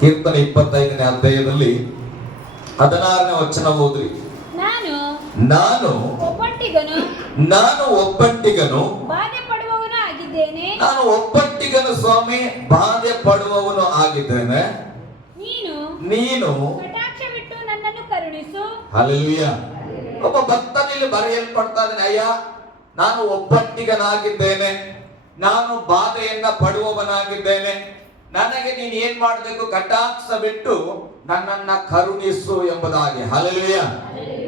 ಕೀರ್ತನೆ 25ನೇ ಅಧ್ಯಾಯದಲ್ಲಿ 16ನೇ ವಚನ ಓದ್ರಿ. ನಾನು ಒಬ್ಬಂಟಿಗನು ಬಾಧೆ ಪಡುವವನು ಆಗಿದ್ದೇನೆ. ನಾನು ಒಬ್ಬಂಟಿಗನು ಸ್ವಾಮಿ, ಬಾಧೆ ಪಡುವವನು ಆಗಿದ್ದೇನೆ. ನೀನು ಕಟಾಕ್ಷವಿಟ್ಟು ನನ್ನನ್ನು ಕರುಣಿಸು. ಹಲ್ಲೆಲೂಯಾ. ಒಬ್ಬ ಭಕ್ತನಲ್ಲಿ ಬರೆಯಲ್ಪಡ್ತಾ ಇದ್ದಾನೆ, ಅಯ್ಯ ನಾನು ಒಬ್ಬಂಟಿಗನಾಗಿದ್ದೇನೆ, ನಾನು ಬಾಧೆಯನ್ನ ಪಡುವವನಾಗಿದ್ದೇನೆ, ನನಗೆ ನೀನು ಏನ್ ಮಾಡಬೇಕು, ಕಟಾಕ್ಷ ಬಿಟ್ಟು ನನ್ನನ್ನ ಕರುಣಿಸು ಎಂಬುದಾಗಿ. ಹಲ್ಲೆಲೂಯಾ.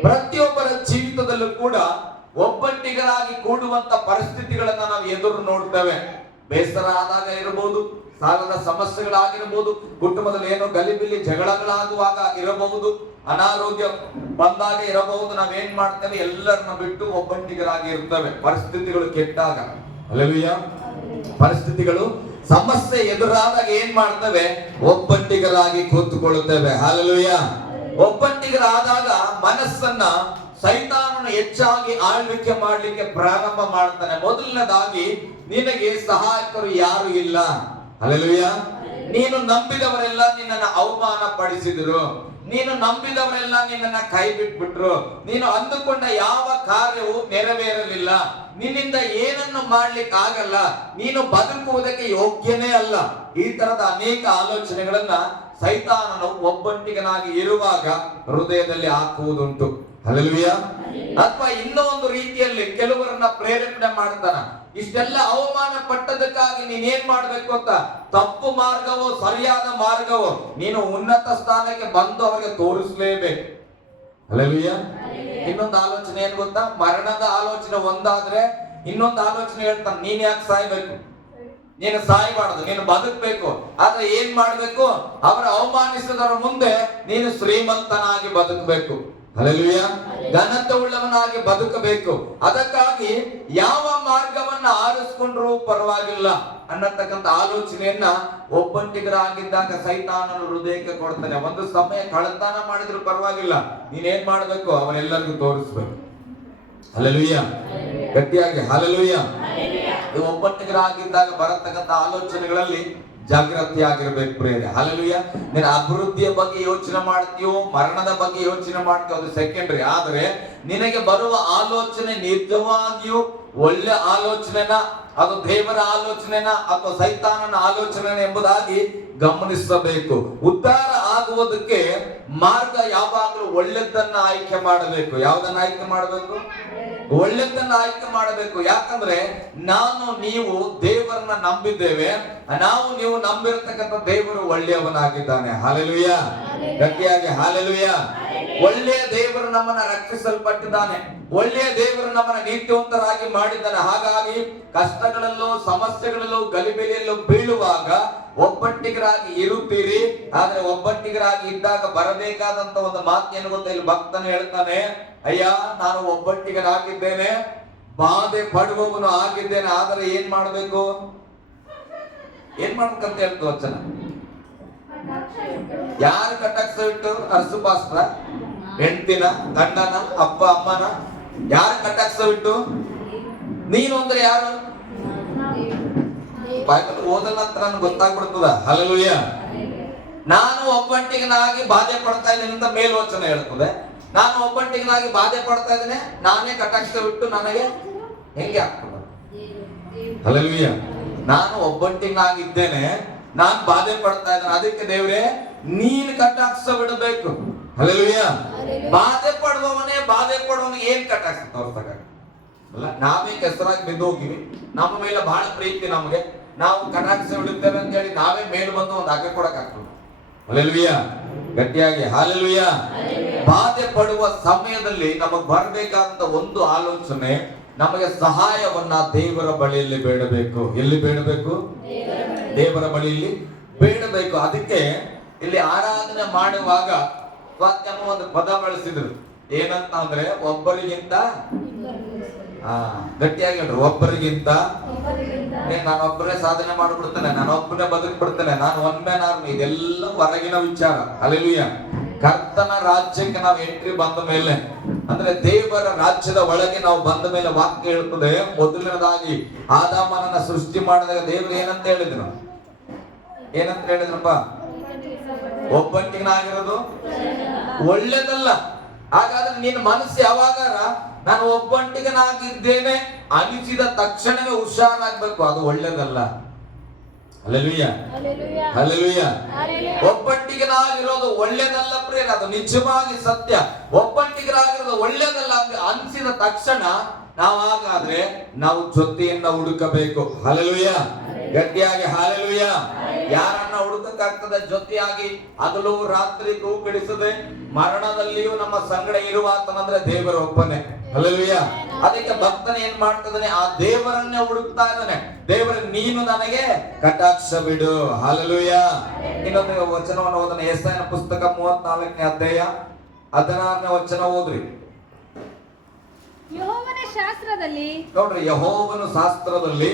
ಪ್ರತಿಯೊಬ್ಬರ ಜೀವಿತದಲ್ಲೂ ಕೂಡ ಒಬ್ಬಂಟಿಗರಾಗಿ ಕೂಡುವಂತ ಪರಿಸ್ಥಿತಿಗಳನ್ನ ನಾವು ಎದುರು ನೋಡ್ತೇವೆ. ಬೇಸರ ಆದಾಗ ಇರಬಹುದು, ಸಾಲದ ಸಮಸ್ಯೆಗಳಾಗಿರಬಹುದು, ಕುಟುಂಬದಲ್ಲಿ ಏನೋ ಗಲಿಬಿಲಿ ಜಗಳಗಳಾಗುವಾಗ ಇರಬಹುದು, ಅನಾರೋಗ್ಯ ಬಂದಾಗ ಇರಬಹುದು. ನಾವೇನ್ ಮಾಡ್ತೇವೆ, ಎಲ್ಲರನ್ನ ಬಿಟ್ಟು ಒಬ್ಬಂಟಿಗರಾಗಿ ಇರ್ತೇವೆ ಪರಿಸ್ಥಿತಿಗಳು ಕೆಟ್ಟಾಗ. ಹಲ್ಲೆಲೂಯಾ. ಪರಿಸ್ಥಿತಿಗಳು ಸಮಸ್ಯೆ ಎದುರಾದಾಗ ಏನ್ ಮಾಡ್ತೇವೆ, ಒಬ್ಬಂಟಿಗರಾಗಿ ಕೂತುಕೊಳ್ಳುತ್ತೇವೆ. ಹಲ್ಲೆಲೂಯಾ. ಒಬ್ಬಂಟಿಗರಾದಾಗ ಮನಸ್ಸನ್ನ ಸೈತಾನನು ಹೆಚ್ಚಾಗಿ ಆಳ್ವಿಕೆ ಮಾಡ್ಲಿಕ್ಕೆ ಪ್ರಾರಂಭ ಮಾಡ್ತಾನೆ. ಮೊದಲನೇದಾಗಿ ನಿನಗೆ ಸಹಾಯಕರು ಯಾರು ಇಲ್ಲ. ಹಲ್ಲೆಲೂಯಾ. ನೀನು ನಂಬಿದವರೆಲ್ಲ ನಿನ್ನನ್ನು ಅವಮಾನ ಪಡಿಸಿದ್ರು, ನೀನು ನಂಬಿದವರೆಲ್ಲ ನಿನ್ನನ್ನ ಕೈ ಬಿಟ್ಬಿಟ್ರು, ನೀನು ಅಂದುಕೊಂಡ ಯಾವ ಕಾರ್ಯವು ನೆರವೇರಲಿಲ್ಲ, ನಿನ್ನಿಂದ ಏನನ್ನು ಮಾಡ್ಲಿಕ್ಕೆ ಆಗಲ್ಲ, ನೀನು ಬದುಕುವುದಕ್ಕೆ ಯೋಗ್ಯನೇ ಅಲ್ಲ. ಈ ತರದ ಅನೇಕ ಆಲೋಚನೆಗಳನ್ನ ಸೈತಾನನು ಒಬ್ಬಂಟಿಗನಾಗಿ ಇರುವಾಗ ಹೃದಯದಲ್ಲಿ ಹಾಕುವುದುಂಟು. ಹಲ್ಲೆಲೂಯಾ. ಅಥವಾ ಇನ್ನೂ ಒಂದು ರೀತಿಯಲ್ಲಿ ಕೆಲವರನ್ನ ಪ್ರೇರೇಪಣೆ ಮಾಡ್ತಾನ. ಇಷ್ಟೆಲ್ಲ ಅವಮಾನ ಪಟ್ಟದಕ್ಕಾಗಿ ನೀನೇನ್ ಮಾಡ್ಬೇಕು ಅಂತ, ತಪ್ಪು ಮಾರ್ಗವೋ ಸರಿಯಾದ ಮಾರ್ಗವೋ ನೀನು ಉನ್ನತ ಸ್ಥಾನಕ್ಕೆ ಬಂದು ಅವರಿಗೆ ತೋರಿಸಲೇಬೇಕು. ಹಲ್ಲೆಲೂಯಾ. ಇನ್ನೊಂದು ಆಲೋಚನೆ ಏನ್ ಗೊತ್ತಾ, ಮರಣದ ಆಲೋಚನೆ ಒಂದಾದ್ರೆ ಇನ್ನೊಂದು ಆಲೋಚನೆ ಹೇಳ್ತಾನೆ, ನೀನ್ ಯಾಕೆ ಸಾಯ್ಬೇಕು, ನೀನು ಸಾಯಬಾರದು, ನೀನು ಬದುಕಬೇಕು. ಆದ್ರೆ ಏನ್ ಮಾಡ್ಬೇಕು, ಅವರ ಅವಮಾನಿಸಿದವರ ಮುಂದೆ ನೀನು ಶ್ರೀಮಂತನಾಗಿ ಬದುಕಬೇಕು. ಹಲ್ಲೆಲೂಯಾ. ಘನತೆ ಉಳ್ಳವನಾಗಿ ಬದುಕಬೇಕು. ಅದಕ್ಕಾಗಿ ಯಾವ ಮಾರ್ಗವನ್ನ ಆರಿಸ್ಕೊಂಡ್ರೂ ಪರವಾಗಿಲ್ಲ ಅನ್ನತಕ್ಕಂಥ ಆಲೋಚನೆಯನ್ನ ಒಬ್ಬಂಟಿಗರಾಗಿದ್ದಾಗ ಸೈತಾನನು ಹೃದಯಕ್ಕೆ ಕೊಡ್ತಾನೆ. ಒಂದು ಸಮಯ ಕಳ್ಳತನ ಮಾಡಿದ್ರು ಪರವಾಗಿಲ್ಲ, ನೀನೇನ್ ಮಾಡ್ಬೇಕು, ಅವನೆಲ್ಲರಿಗೂ ತೋರಿಸ್ಬೇಕು. ಹಲ್ಲೆಲೂಯಾ. ಗಟ್ಟಿಯಾಗಿ ಹಲ್ಲೆಲೂಯಾ. ಒಬ್ಬಂಟಿಗರಾಗಿದ್ದಾಗ ಬರತಕ್ಕಂಥ ಆಲೋಚನೆಗಳಲ್ಲಿ ಜಾಗೃತಿಯಾಗಿರ್ಬೇಕು ಪ್ರೇರೆ. ಹಲ್ಲೆಲೂಯಾ. ನೀನು ಅಭಿವೃದ್ಧಿಯ ಬಗ್ಗೆ ಯೋಚನೆ ಮಾಡ್ತೀಯೋ, ಮರಣದ ಬಗ್ಗೆ ಯೋಚನೆ ಮಾಡ್ತೀಯೋ, ಅದು ಸೆಕೆಂಡ್ರಿ. ಆದ್ರೆ ನಿನಗೆ ಬರುವ ಆಲೋಚನೆ ನಿಜವಾಗಿಯೂ ಒಳ್ಳೆ ಆಲೋಚನೆನ, ಅದು ದೇವರ ಆಲೋಚನೆನ ಅಥವಾ ಸೈತಾನನ ಆಲೋಚನೆ ಎಂಬುದಾಗಿ ಗಮನಿಸಬೇಕು. ಉದ್ಧಾರ ಆಗುವುದಕ್ಕೆ ಮಾರ್ಗ ಯಾವಾಗಲೂ ಒಳ್ಳೆದನ್ನ ಆಯ್ಕೆ ಮಾಡಬೇಕು. ಯಾವುದನ್ನ ಆಯ್ಕೆ ಮಾಡಬೇಕು, ಒಳ್ಳೆದನ್ನ ಆಯ್ಕೆ ಮಾಡಬೇಕು. ಯಾಕಂದ್ರೆ ನೀವು ದೇವರನ್ನ ನಂಬಿದ್ದೇವೆ, ನೀವು ನಂಬಿರತಕ್ಕಂಥ ದೇವರು ಒಳ್ಳೆಯವನಾಗಿದ್ದಾನೆ. ಹಲ್ಲೆಲೂಯಾ. ಗಟ್ಟಿಯಾಗಿ ಹಲ್ಲೆಲೂಯಾ. ಒಳ್ಳೆಯ ದೇವರು ನಮ್ಮನ್ನ ರಕ್ಷಿಸಲ್ಪಟ್ಟಿದ್ದಾನೆ, ಒಳ್ಳೆಯ ದೇವರು ನಮ್ಮನ್ನ ನೀತಿವಂತರಾಗಿ ಮಾಡಿದ್ದಾನೆ. ಹಾಗಾಗಿ ಕಷ್ಟಗಳಲ್ಲೂ ಸಮಸ್ಯೆಗಳಲ್ಲೂ ಗಲಿಬಿಲಿಯಲ್ಲೂ ಬೀಳುವಾಗ ಒಬ್ಬಂಟಿಗರಾಗಿ ಇರುತ್ತೀರಿ. ಆದ್ರೆ ಒಬ್ಬಂಟಿಗರಾಗಿ ಇದ್ದಾಗ ಬರಬೇಕಾದಂತ ಒಂದು ಮಾತು ಏನು ಗೊತ್ತಾ, ಇಲ್ಲಿ ಭಕ್ತನು ಹೇಳ್ತಾನೆ, ಅಯ್ಯ ನಾನು ಒಬ್ಬಂಟಿಗನಾಗಿದ್ದೇನೆ, ಬಾಧೆ ಪಡುವವನು ಆಗಿದ್ದೇನೆ. ಆದ್ರೆ ಏನ್ ಮಾಡ್ಬೇಕು ಅಂತ ಹೇಳ್ತು ವಚನ. ಯಾರು ಕಟಾಕ್ಷ ಬಿಟ್ಟು, ಅರಸು ಪಾಸ್ಟ್ರ, ಹೆಂಡತಿನ, ಗಂಡನ, ಅಪ್ಪ ಅಮ್ಮನ, ಯಾರು ಕಟಾಕ್ಷ ಬಿಟ್ಟು? ನೀನು ಅಂದ್ರೆ ಯಾರು? ಬೈಬಲ್ ಓದಲ್ಲ ಅಂತ ನನ್ಗೆ ಗೊತ್ತಾಗ್ಬಿಡ್ತದ. ಹಲ್ಲೆಲೂಯಾ. ನಾನು ಒಬ್ಬಂಟಿಗನಾಗಿ ಬಾಧೆ ಪಡ್ತಾ ಇದ್ದೇನೆ ಅಂತ ಮೇಲ್ವಚನ ಹೇಳ್ತದೆ. ನಾನು ಒಬ್ಬಂಟಿಗನಾಗಿ ಬಾಧೆ ಪಡ್ತಾ ಇದ್ದೇನೆ, ನಾನೇ ಕಟಾಕ್ಷ ಬಿಟ್ಟು ನನಗೆ ಹೆಂಗೆ ಆಗ್ತದೆ? ಹಲ್ಲೆಲೂಯಾ. ನಾನು ಒಬ್ಬಂಟಿಗನಾಗಿದ್ದೇನೆ, ನಾನು ಬಾಧೆ ಪಡ್ತಾ ಇದ್ದೇನೆ, ಅದಕ್ಕೆ ದೇವ್ರೆ ನೀನು ಕಟಾಕ್ಷ ಬಿಡಬೇಕು. ಹಲ್ಲೆಲೂಯಾ. ಬಾಧೆ ಪಡುವವನಿಗೆ ಏನ್ ಕಟಾಕ್ಷ ತೋರ್ಸಕ ಅಲ್ಲ. ನಾವೇ ಕೆಸರಾಗಿ ಬಿದ್ದು ಹೋಗಿವಿ, ನಮ್ಮ ಮೇಲೆ ಬಹಳ ಪ್ರೀತಿ ನಮಗೆ, ನಾವು ಕಟಾಕ್ಷ ಬಿಡುತ್ತೇವೆ ಅಂತ ಹೇಳಿ ನಾವೇ ಮೇಲೆ ಬಂದು ಒಂದು ಅಗ್ಗೆ ಕೊಡಕ್ ಆಗ್ತದೆ. ಹಲ್ಲೆಲೂಯಾ. ಗಟ್ಟಿಯಾಗಿ ಹಲ್ಲೆಲೂಯಾ. ಬಾಧೆ ಪಡುವ ಸಮಯದಲ್ಲಿ ನಮಗ್ ಬರಬೇಕಾದಂತ ಒಂದು ಆಲೋಚನೆ, ನಮಗೆ ಸಹಾಯವನ್ನ ದೇವರ ಬಳಿಯಲ್ಲಿ ಬೇಡಬೇಕು. ಎಲ್ಲಿ ಬೇಡಬೇಕು? ದೇವರ ಬಳಿಯಲ್ಲಿ ಬೇಡಬೇಕು. ಅದಕ್ಕೆ ಇಲ್ಲಿ ಆರಾಧನೆ ಮಾಡುವಾಗ ಸ್ವಾತ್ಯಮ ಒಂದು ಪದ ಬಳಸಿದ್ರು. ಏನಂತ ಅಂದ್ರೆ, ಒಬ್ಬರಿಗಿಂತ, ಗಟ್ಟಿಯಾಗಿ ಹೇಳ್ರಿ, ಒಬ್ಬರಿಗಿಂತ. ನಾನೊಬ್ಬರೇ ಸಾಧನೆ ಮಾಡ್ಬಿಡ್ತೇನೆ, ನಾನೊಬ್ಬನೇ ಬದುಕ್ಬಿಡ್ತೇನೆ, ನಾನು ಒನ್ ಮ್ಯಾನ್ ಆರ್ಮಿ, ಇದೆಲ್ಲ ಹೊರಗಿನ ವಿಚಾರ. ಹಲ್ಲೆಲೂಯಾ. ಕರ್ತನ ರಾಜ್ಯಕ್ಕೆ ನಾವು ಎಂಟ್ರಿ ಬಂದ ಮೇಲೆ, ಅಂದ್ರೆ ದೇವರ ರಾಜ್ಯದ ಒಳಗೆ ನಾವು ಬಂದ ಮೇಲೆ ವಾಕ್ಯ ಹೇಳ್ತದೆ, ಮೊದಲನೇದಾಗಿ ಆದಾಮನನ್ನ ಸೃಷ್ಟಿ ಮಾಡಿದಾಗ ದೇವರು ಏನಂತ ಹೇಳಿದ್ರು? ಏನಂತ ಹೇಳಿದ್ರಪ್ಪ? ಒಬ್ಬಂಟಿಗನಾಗಿರೋದು ಒಳ್ಳೇದಲ್ಲ. ಹಾಗಾದ್ರೆ ನಿನ್ನ ಮನಸ್ಸು ಯಾವಾಗಾರ ನಾನು ಒಬ್ಬಂಟಿಗನಾಗಿದ್ದೇನೆ ಅನಿಸಿದ ತಕ್ಷಣವೇ ಹುಷಾರಾಗ್ಬೇಕು, ಅದು ಒಳ್ಳೇದಲ್ಲ. Hallelujah, hallelujah. ಒಬ್ಬಂಟಿಗನಾಗಿರೋದು ಒಳ್ಳೇದಲ್ಲ ಪ್ರಿಯರೇ, ಅದು ನಿಜವಾಗಿ ಸತ್ಯ. ಒಬ್ಬಂಟಿಗನಾಗಿರೋದು ಒಳ್ಳೇದಲ್ಲ ಅಂತ ಅನಿಸಿದ ತಕ್ಷಣ ನಾವಾಗಾದ್ರೆ ನಾವು ಜೊತೆಯನ್ನ ಹುಡುಕಬೇಕು. ಹಲ್ಲೆಲೂಯಾ, ಗಟ್ಟಿಯಾಗಿ ಹಲ್ಲೆಲೂಯಾ. ಯಾರನ್ನ ಹುಡುಕಕ್ಕಾಗ್ತದೆ? ಜೊತೆಯಾಗಿ ಹಗಲು ರಾತ್ರಿ ತೂಕಡಿಸದೆ ಮರಣದಲ್ಲಿಯೂ ನಮ್ಮ ಸಂಗಡ ಇರುವ ಆತನಂದ್ರೆ ದೇವರ ಒಬ್ಬನೇ. ಹಲ್ಲೆಲೂಯಾ. ಅದಕ್ಕೆ ಭಕ್ತನ ಏನ್ ಮಾಡ್ತಿದ್ದಾನೆ? ಆ ದೇವರನ್ನೇ ಹುಡುಕ್ತಾ ಇದ್ದಾನೆ. ದೇವರ ನೀನು ನನಗೆ ಕಟಾಕ್ಷ ಬಿಡು. ಹಲ್ಲೆಲೂಯಾ. ಇನ್ನೊಂದು ವಚನವನ್ನು ಓದೋಣ. ಯೆಶಾಯನ ಪುಸ್ತಕ 34ನೇ ಅಧ್ಯಾಯ 16ನೇ ವಚನ ಓದ್ರಿ. ಯೆಹೋವನ ಶಾಸ್ತ್ರದಲ್ಲಿ ನೋಡ್ರಿ, ಯೆಹೋವನ ಶಾಸ್ತ್ರದಲ್ಲಿ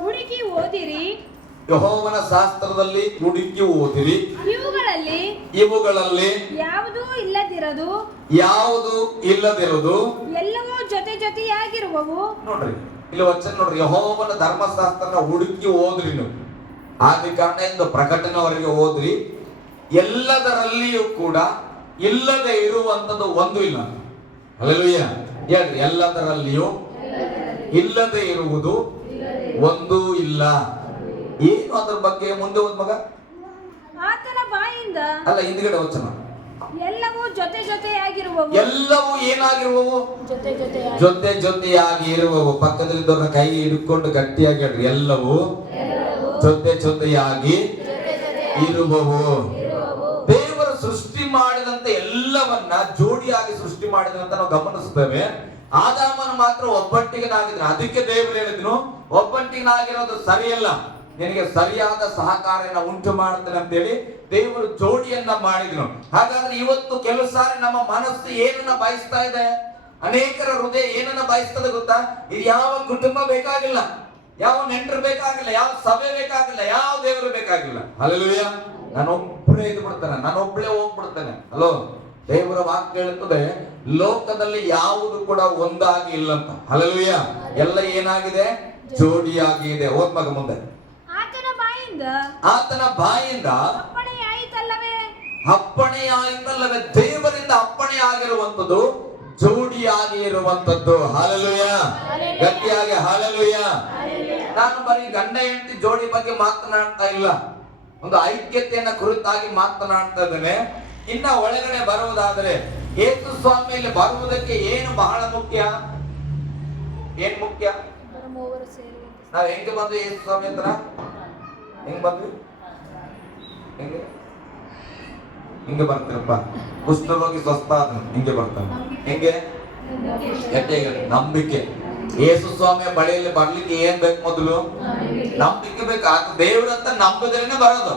ಹುಡುಕಿ ಓದಿರಿ, ಯೆಹೋವನ ಶಾಸ್ತ್ರದಲ್ಲಿ ಹುಡುಕಿ ಓದಿರಿ, ಇವುಗಳಲ್ಲಿ ಯಾವುದೂ ಇಲ್ಲದಿರದು, ಯಾವುದು ಇಲ್ಲದಿರುವುದು, ಎಲ್ಲವೂ ಜೊತೆ ಜೊತೆಯಾಗಿರುವವು. ನೋಡ್ರಿ ಇಲ್ಲಿ ವಚನ ನೋಡ್ರಿ, ಯೆಹೋವನ ಧರ್ಮಶಾಸ್ತ್ರನ ಹುಡುಕಿ ಓದ್ರಿ. ನೀವು ಆದಿಕಾಂಡದಿಂದ ಪ್ರಕಟಣೆವರೆಗೆ ಓದ್ರಿ. ಎಲ್ಲದರಲ್ಲಿಯೂ ಕೂಡ ಇಲ್ಲದೆ ಇರುವಂತದ್ದು ಒಂದು ಇಲ್ಲ. ಹಲ್ಲೆಲೂಯಾ. ಹೇಳ್ರಿ, ಎಲ್ಲದರಲ್ಲಿಯೂ ಇಲ್ಲದೆ ಇರುವುದು ಒಂದು ಇಲ್ಲ. ಏನು ಅದ್ರ ಬಗ್ಗೆ? ಮುಂದೆ ಓದ್ ಮಗ. ಆತನ ಬಾಯಿಂದ ಅಲ್ಲ, ಹಿಂದ್ಗಡೆ ವಚನ. ಎಲ್ಲವೂ ಜೊತೆ ಜೊತೆಯಾಗಿರುವವು. ಎಲ್ಲವೂ ಏನಾಗಿರುವವು? ಜೊತೆ ಜೊತೆಯಾಗಿ ಇರುವವು. ಪಕ್ಕದಲ್ಲಿದ್ದವ್ರನ್ನ ಕೈ ಹಿಡ್ಕೊಂಡು ಗಟ್ಟಿಯಾಗಿ ಹೇಳ್ರಿ, ಎಲ್ಲವೂ ಜೊತೆ ಜೊತೆಯಾಗಿ ಇರುವವು. ದೇವರು ಸೃಷ್ಟಿ ಮಾಡಿದಂತೆ ಎಲ್ಲವನ್ನ ಜೋಡಿಯಾಗಿ ಸೃಷ್ಟಿ ಮಾಡಿದಂತ ನಾವು ಗಮನಿಸ್ತೇವೆ. ಆದಾಮನ ಮಾತ್ರ ಒಬ್ಬಂಟಿಗನಾಗಿದ್ರು. ಅದಕ್ಕೆ ದೇವರು ಹೇಳಿದ್ರು, ಒಬ್ಬಂಟಿಗನಾಗಿರೋದು ಸರಿಯಲ್ಲ, ನಿನಗೆ ಸರಿಯಾದ ಸಹಕಾರನ ಉಂಟು ಮಾಡ್ತೇನೆ ಅಂತೇಳಿ ದೇವರು ಜೋಡಿಯನ್ನ ಮಾಡಿದ್ರು. ಹಾಗಾದ್ರೆ ಇವತ್ತು ಕೆಲವು ಸಾರಿ ನಮ್ಮ ಮನಸ್ಸು ಏನನ್ನ ಬಯಸ್ತಾ ಇದೆ? ಅನೇಕರ ಹೃದಯ ಏನನ್ನ ಬಯಸ್ತದೆ ಗೊತ್ತಾ? ಇದು ಯಾವ ಕುಟುಂಬ ಬೇಕಾಗಿಲ್ಲ, ಯಾವ ನೆಂಟರು ಬೇಕಾಗಿಲ್ಲ, ಯಾವ ಸಭೆ ಬೇಕಾಗಿಲ್ಲ, ಯಾವ ದೇವರು ಬೇಕಾಗಿಲ್ಲ. ಹಲ್ಲೆಲೂಯಾ. ನಾನೊಬ್ಬಳೇ ಇದು ಬಿಡ್ತೇನೆ, ನಾನೊಬ್ಬಳೇ ಹೋಗ್ಬಿಡ್ತೇನೆ. ಹಲೋ, ದೇವರ ವಾಕ್ಯ ಹೇಳುತ್ತದೆ, ಲೋಕದಲ್ಲಿ ಯಾವುದು ಕೂಡ ಒಂದಾಗಿ ಇಲ್ಲ ಅಂತ. ಹಲ್ಲೆಲೂಯಾ. ಎಲ್ಲ ಏನಾಗಿದೆ? ಜೋಡಿಯಾಗಿ ಇದೆ. ಓದ್ ಮಗ ಮುಂದೆ. ಆತನ ಬಾಯಿಂದ ಅಪ್ಪಣೆಯಾಯಿತಲ್ಲವೇ? ದೇವರಿಂದ ಅಪ್ಪಣೆ ಆಗಿರುವಂತದ್ದು ಜೋಡಿಯಾಗಿ ಇರುವಂತದ್ದು. ಹಲ್ಲೆಲೂಯಾ. ಗಟ್ಟಿಯಾಗಿ ಹಲ್ಲೆಲೂಯಾ. ನಾನು ಬರೀ ಗಂಡ ಹೆಂಡತಿ ಜೋಡಿ ಬಗ್ಗೆ ಮಾತನಾಡ್ತಾ ಇಲ್ಲ, ಒಂದು ಐಕ್ಯತೆಯನ್ನ ಕುರಿತಾಗಿ ಮಾತನಾಡ್ತಾ ಇದ್ದೇನೆ. ಇನ್ನ ಒಳಗಡೆ ಬರುವುದಾದರೆ ಯೇಸು ಸ್ವಾಮಿಯಲ್ಲಿ ಬರುವುದಕ್ಕೆ ಏನು ಬಹಳ ಮುಖ್ಯ? ಏನ್ ಮುಖ್ಯ? ನಾವ್ ಹೆಂಗೆ ಬಂದ್ವಿ ಯೇಸು ಸ್ವಾಮಿ ಹತ್ರ? ಹೆಂಗ್ ಬಂದ್ವಿ? ಹೆಂಗೆ ಹಿಂಗೆ ಬರ್ತೀರಪ್ಪ. ಕುಷ್ಠರೋಗಿ ಸ್ವಸ್ಥ ಆದ ಹಿಂಗೆ ಬರ್ತಾನೆ. ಹೆಂಗೆ? ನಂಬಿಕೆ. ಯೇಸು ಸ್ವಾಮಿಯ ಬಳಿಯಲ್ಲಿ ಬರ್ಲಿಕ್ಕೆ ಏನ್ ಬೇಕು? ಮೊದಲು ನಂಬಿಕೆ ಬೇಕು. ಆತ ದೇವ್ರಂತ ನಂಬಿದ್ರೇನೆ ಬರೋದು.